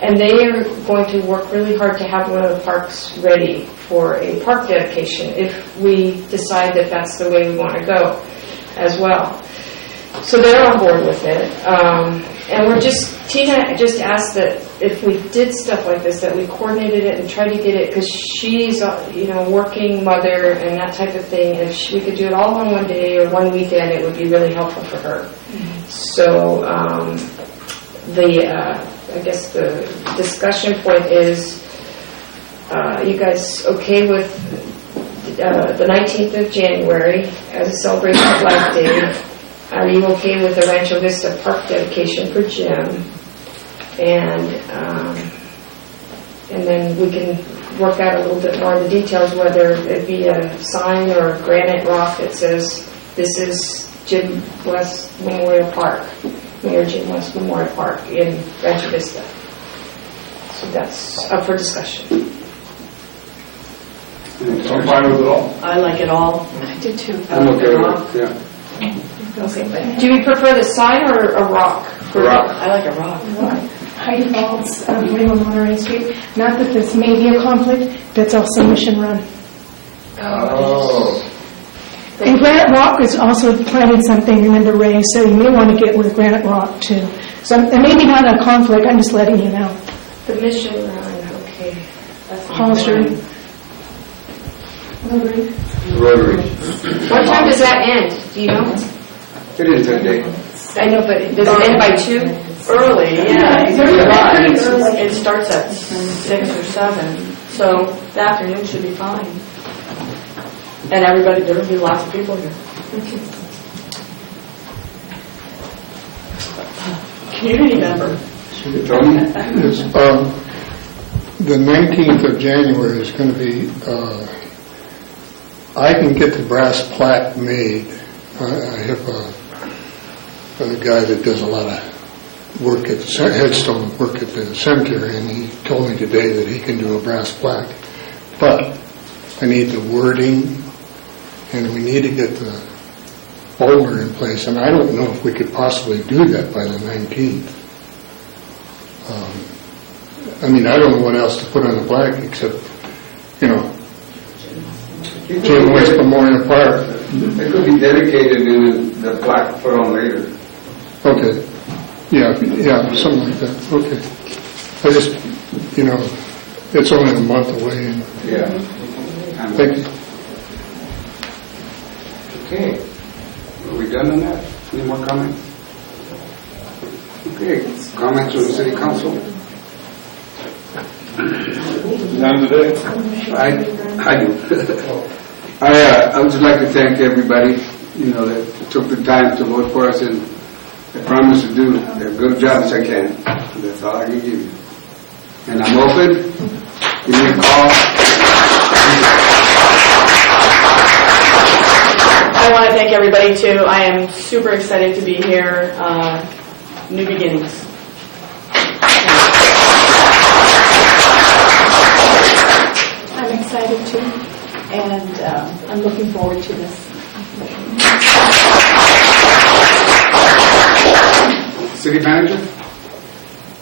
and they are going to work really hard to have one of the parks ready for a park dedication if we decide that that's the way we want to go as well. So they're on board with it. And Tina just asked that if we did stuff like this, that we coordinated it and tried to get it, because she's working mother and that type of thing. If we could do it all on one day or one weekend, it would be really helpful for her. Mm-hmm. So I guess the discussion point is, you guys okay with the 19th of January as a celebration of Life Day? Are you okay with the Rancho Vista Park dedication for Jim? And then we can work out a little bit more of the details, whether it be a sign or a granite rock that says, this is Jim West Memorial Park, Mayor Jim West Memorial Park in Rancho Vista. So that's up for discussion. I'm fine with it all. I like it all. I do too. I'm okay with it, yeah. Okay. Do you prefer the sign or a rock? A rock. I like a rock. Heidi Falls, 41 Monterey Street. Not that this may be a conflict, that's also Mission Run. Oh. And Granite Rock is also planning something, remember Ray, so you may want to get with Granite Rock too. So it may be not a conflict, I'm just letting you know. The Mission Run, okay. Hollister. Rotary. Rotary. What time does that end? Do you know? It is that day. I know, but does it end by 2? Early, yeah. It's pretty early. It starts at 6 or 7, so the afternoon should be fine. And everybody, there will be lots of people here. Community member. Tony? Yes, the 19th of January is going to be, I can get the brass plaque made. I have a guy that does a lot of work at the headstone work at the cemetery, and he told me today that he can do a brass plaque. But I need the wording, and we need to get the boulder in place, and I don't know if we could possibly do that by the 19th. I mean, I don't know what else to put on the plaque except, Jim West Memorial Park. It could be dedicated and the plaque put on later. Okay. Yeah, something like that. Okay. I just, it's only a month away. And Yeah. thank you. Okay. Are we done on that? Any more comments? Okay. Comments from the city council? None today. I do. I would just like to thank everybody, that took the time to vote for us, and I promise to do as good a job as I can. That's all I can give you. And I'm open. Give me a call. I want to thank everybody too. I am super excited to be here. New beginnings. I'm excited too, and I'm looking forward to this. City manager?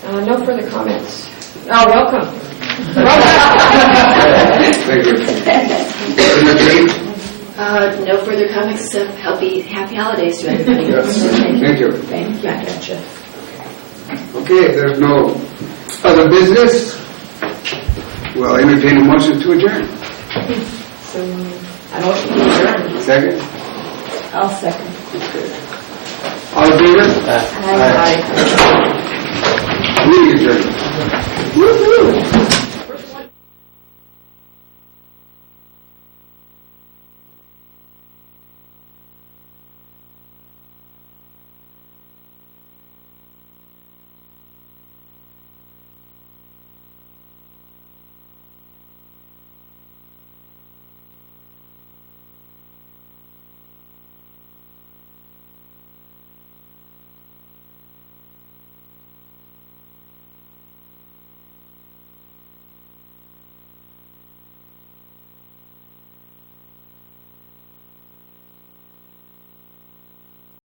No further comments. Oh, welcome. Thank you. No further comments except happy holidays to everybody. Thank you. Thank you. Gotcha. Okay, if there's no other business, we'll entertain a motion to adjourn. So, I motion to adjourn. Second? I'll second. All in favor? Aye. Meeting adjourned. Woo-hoo.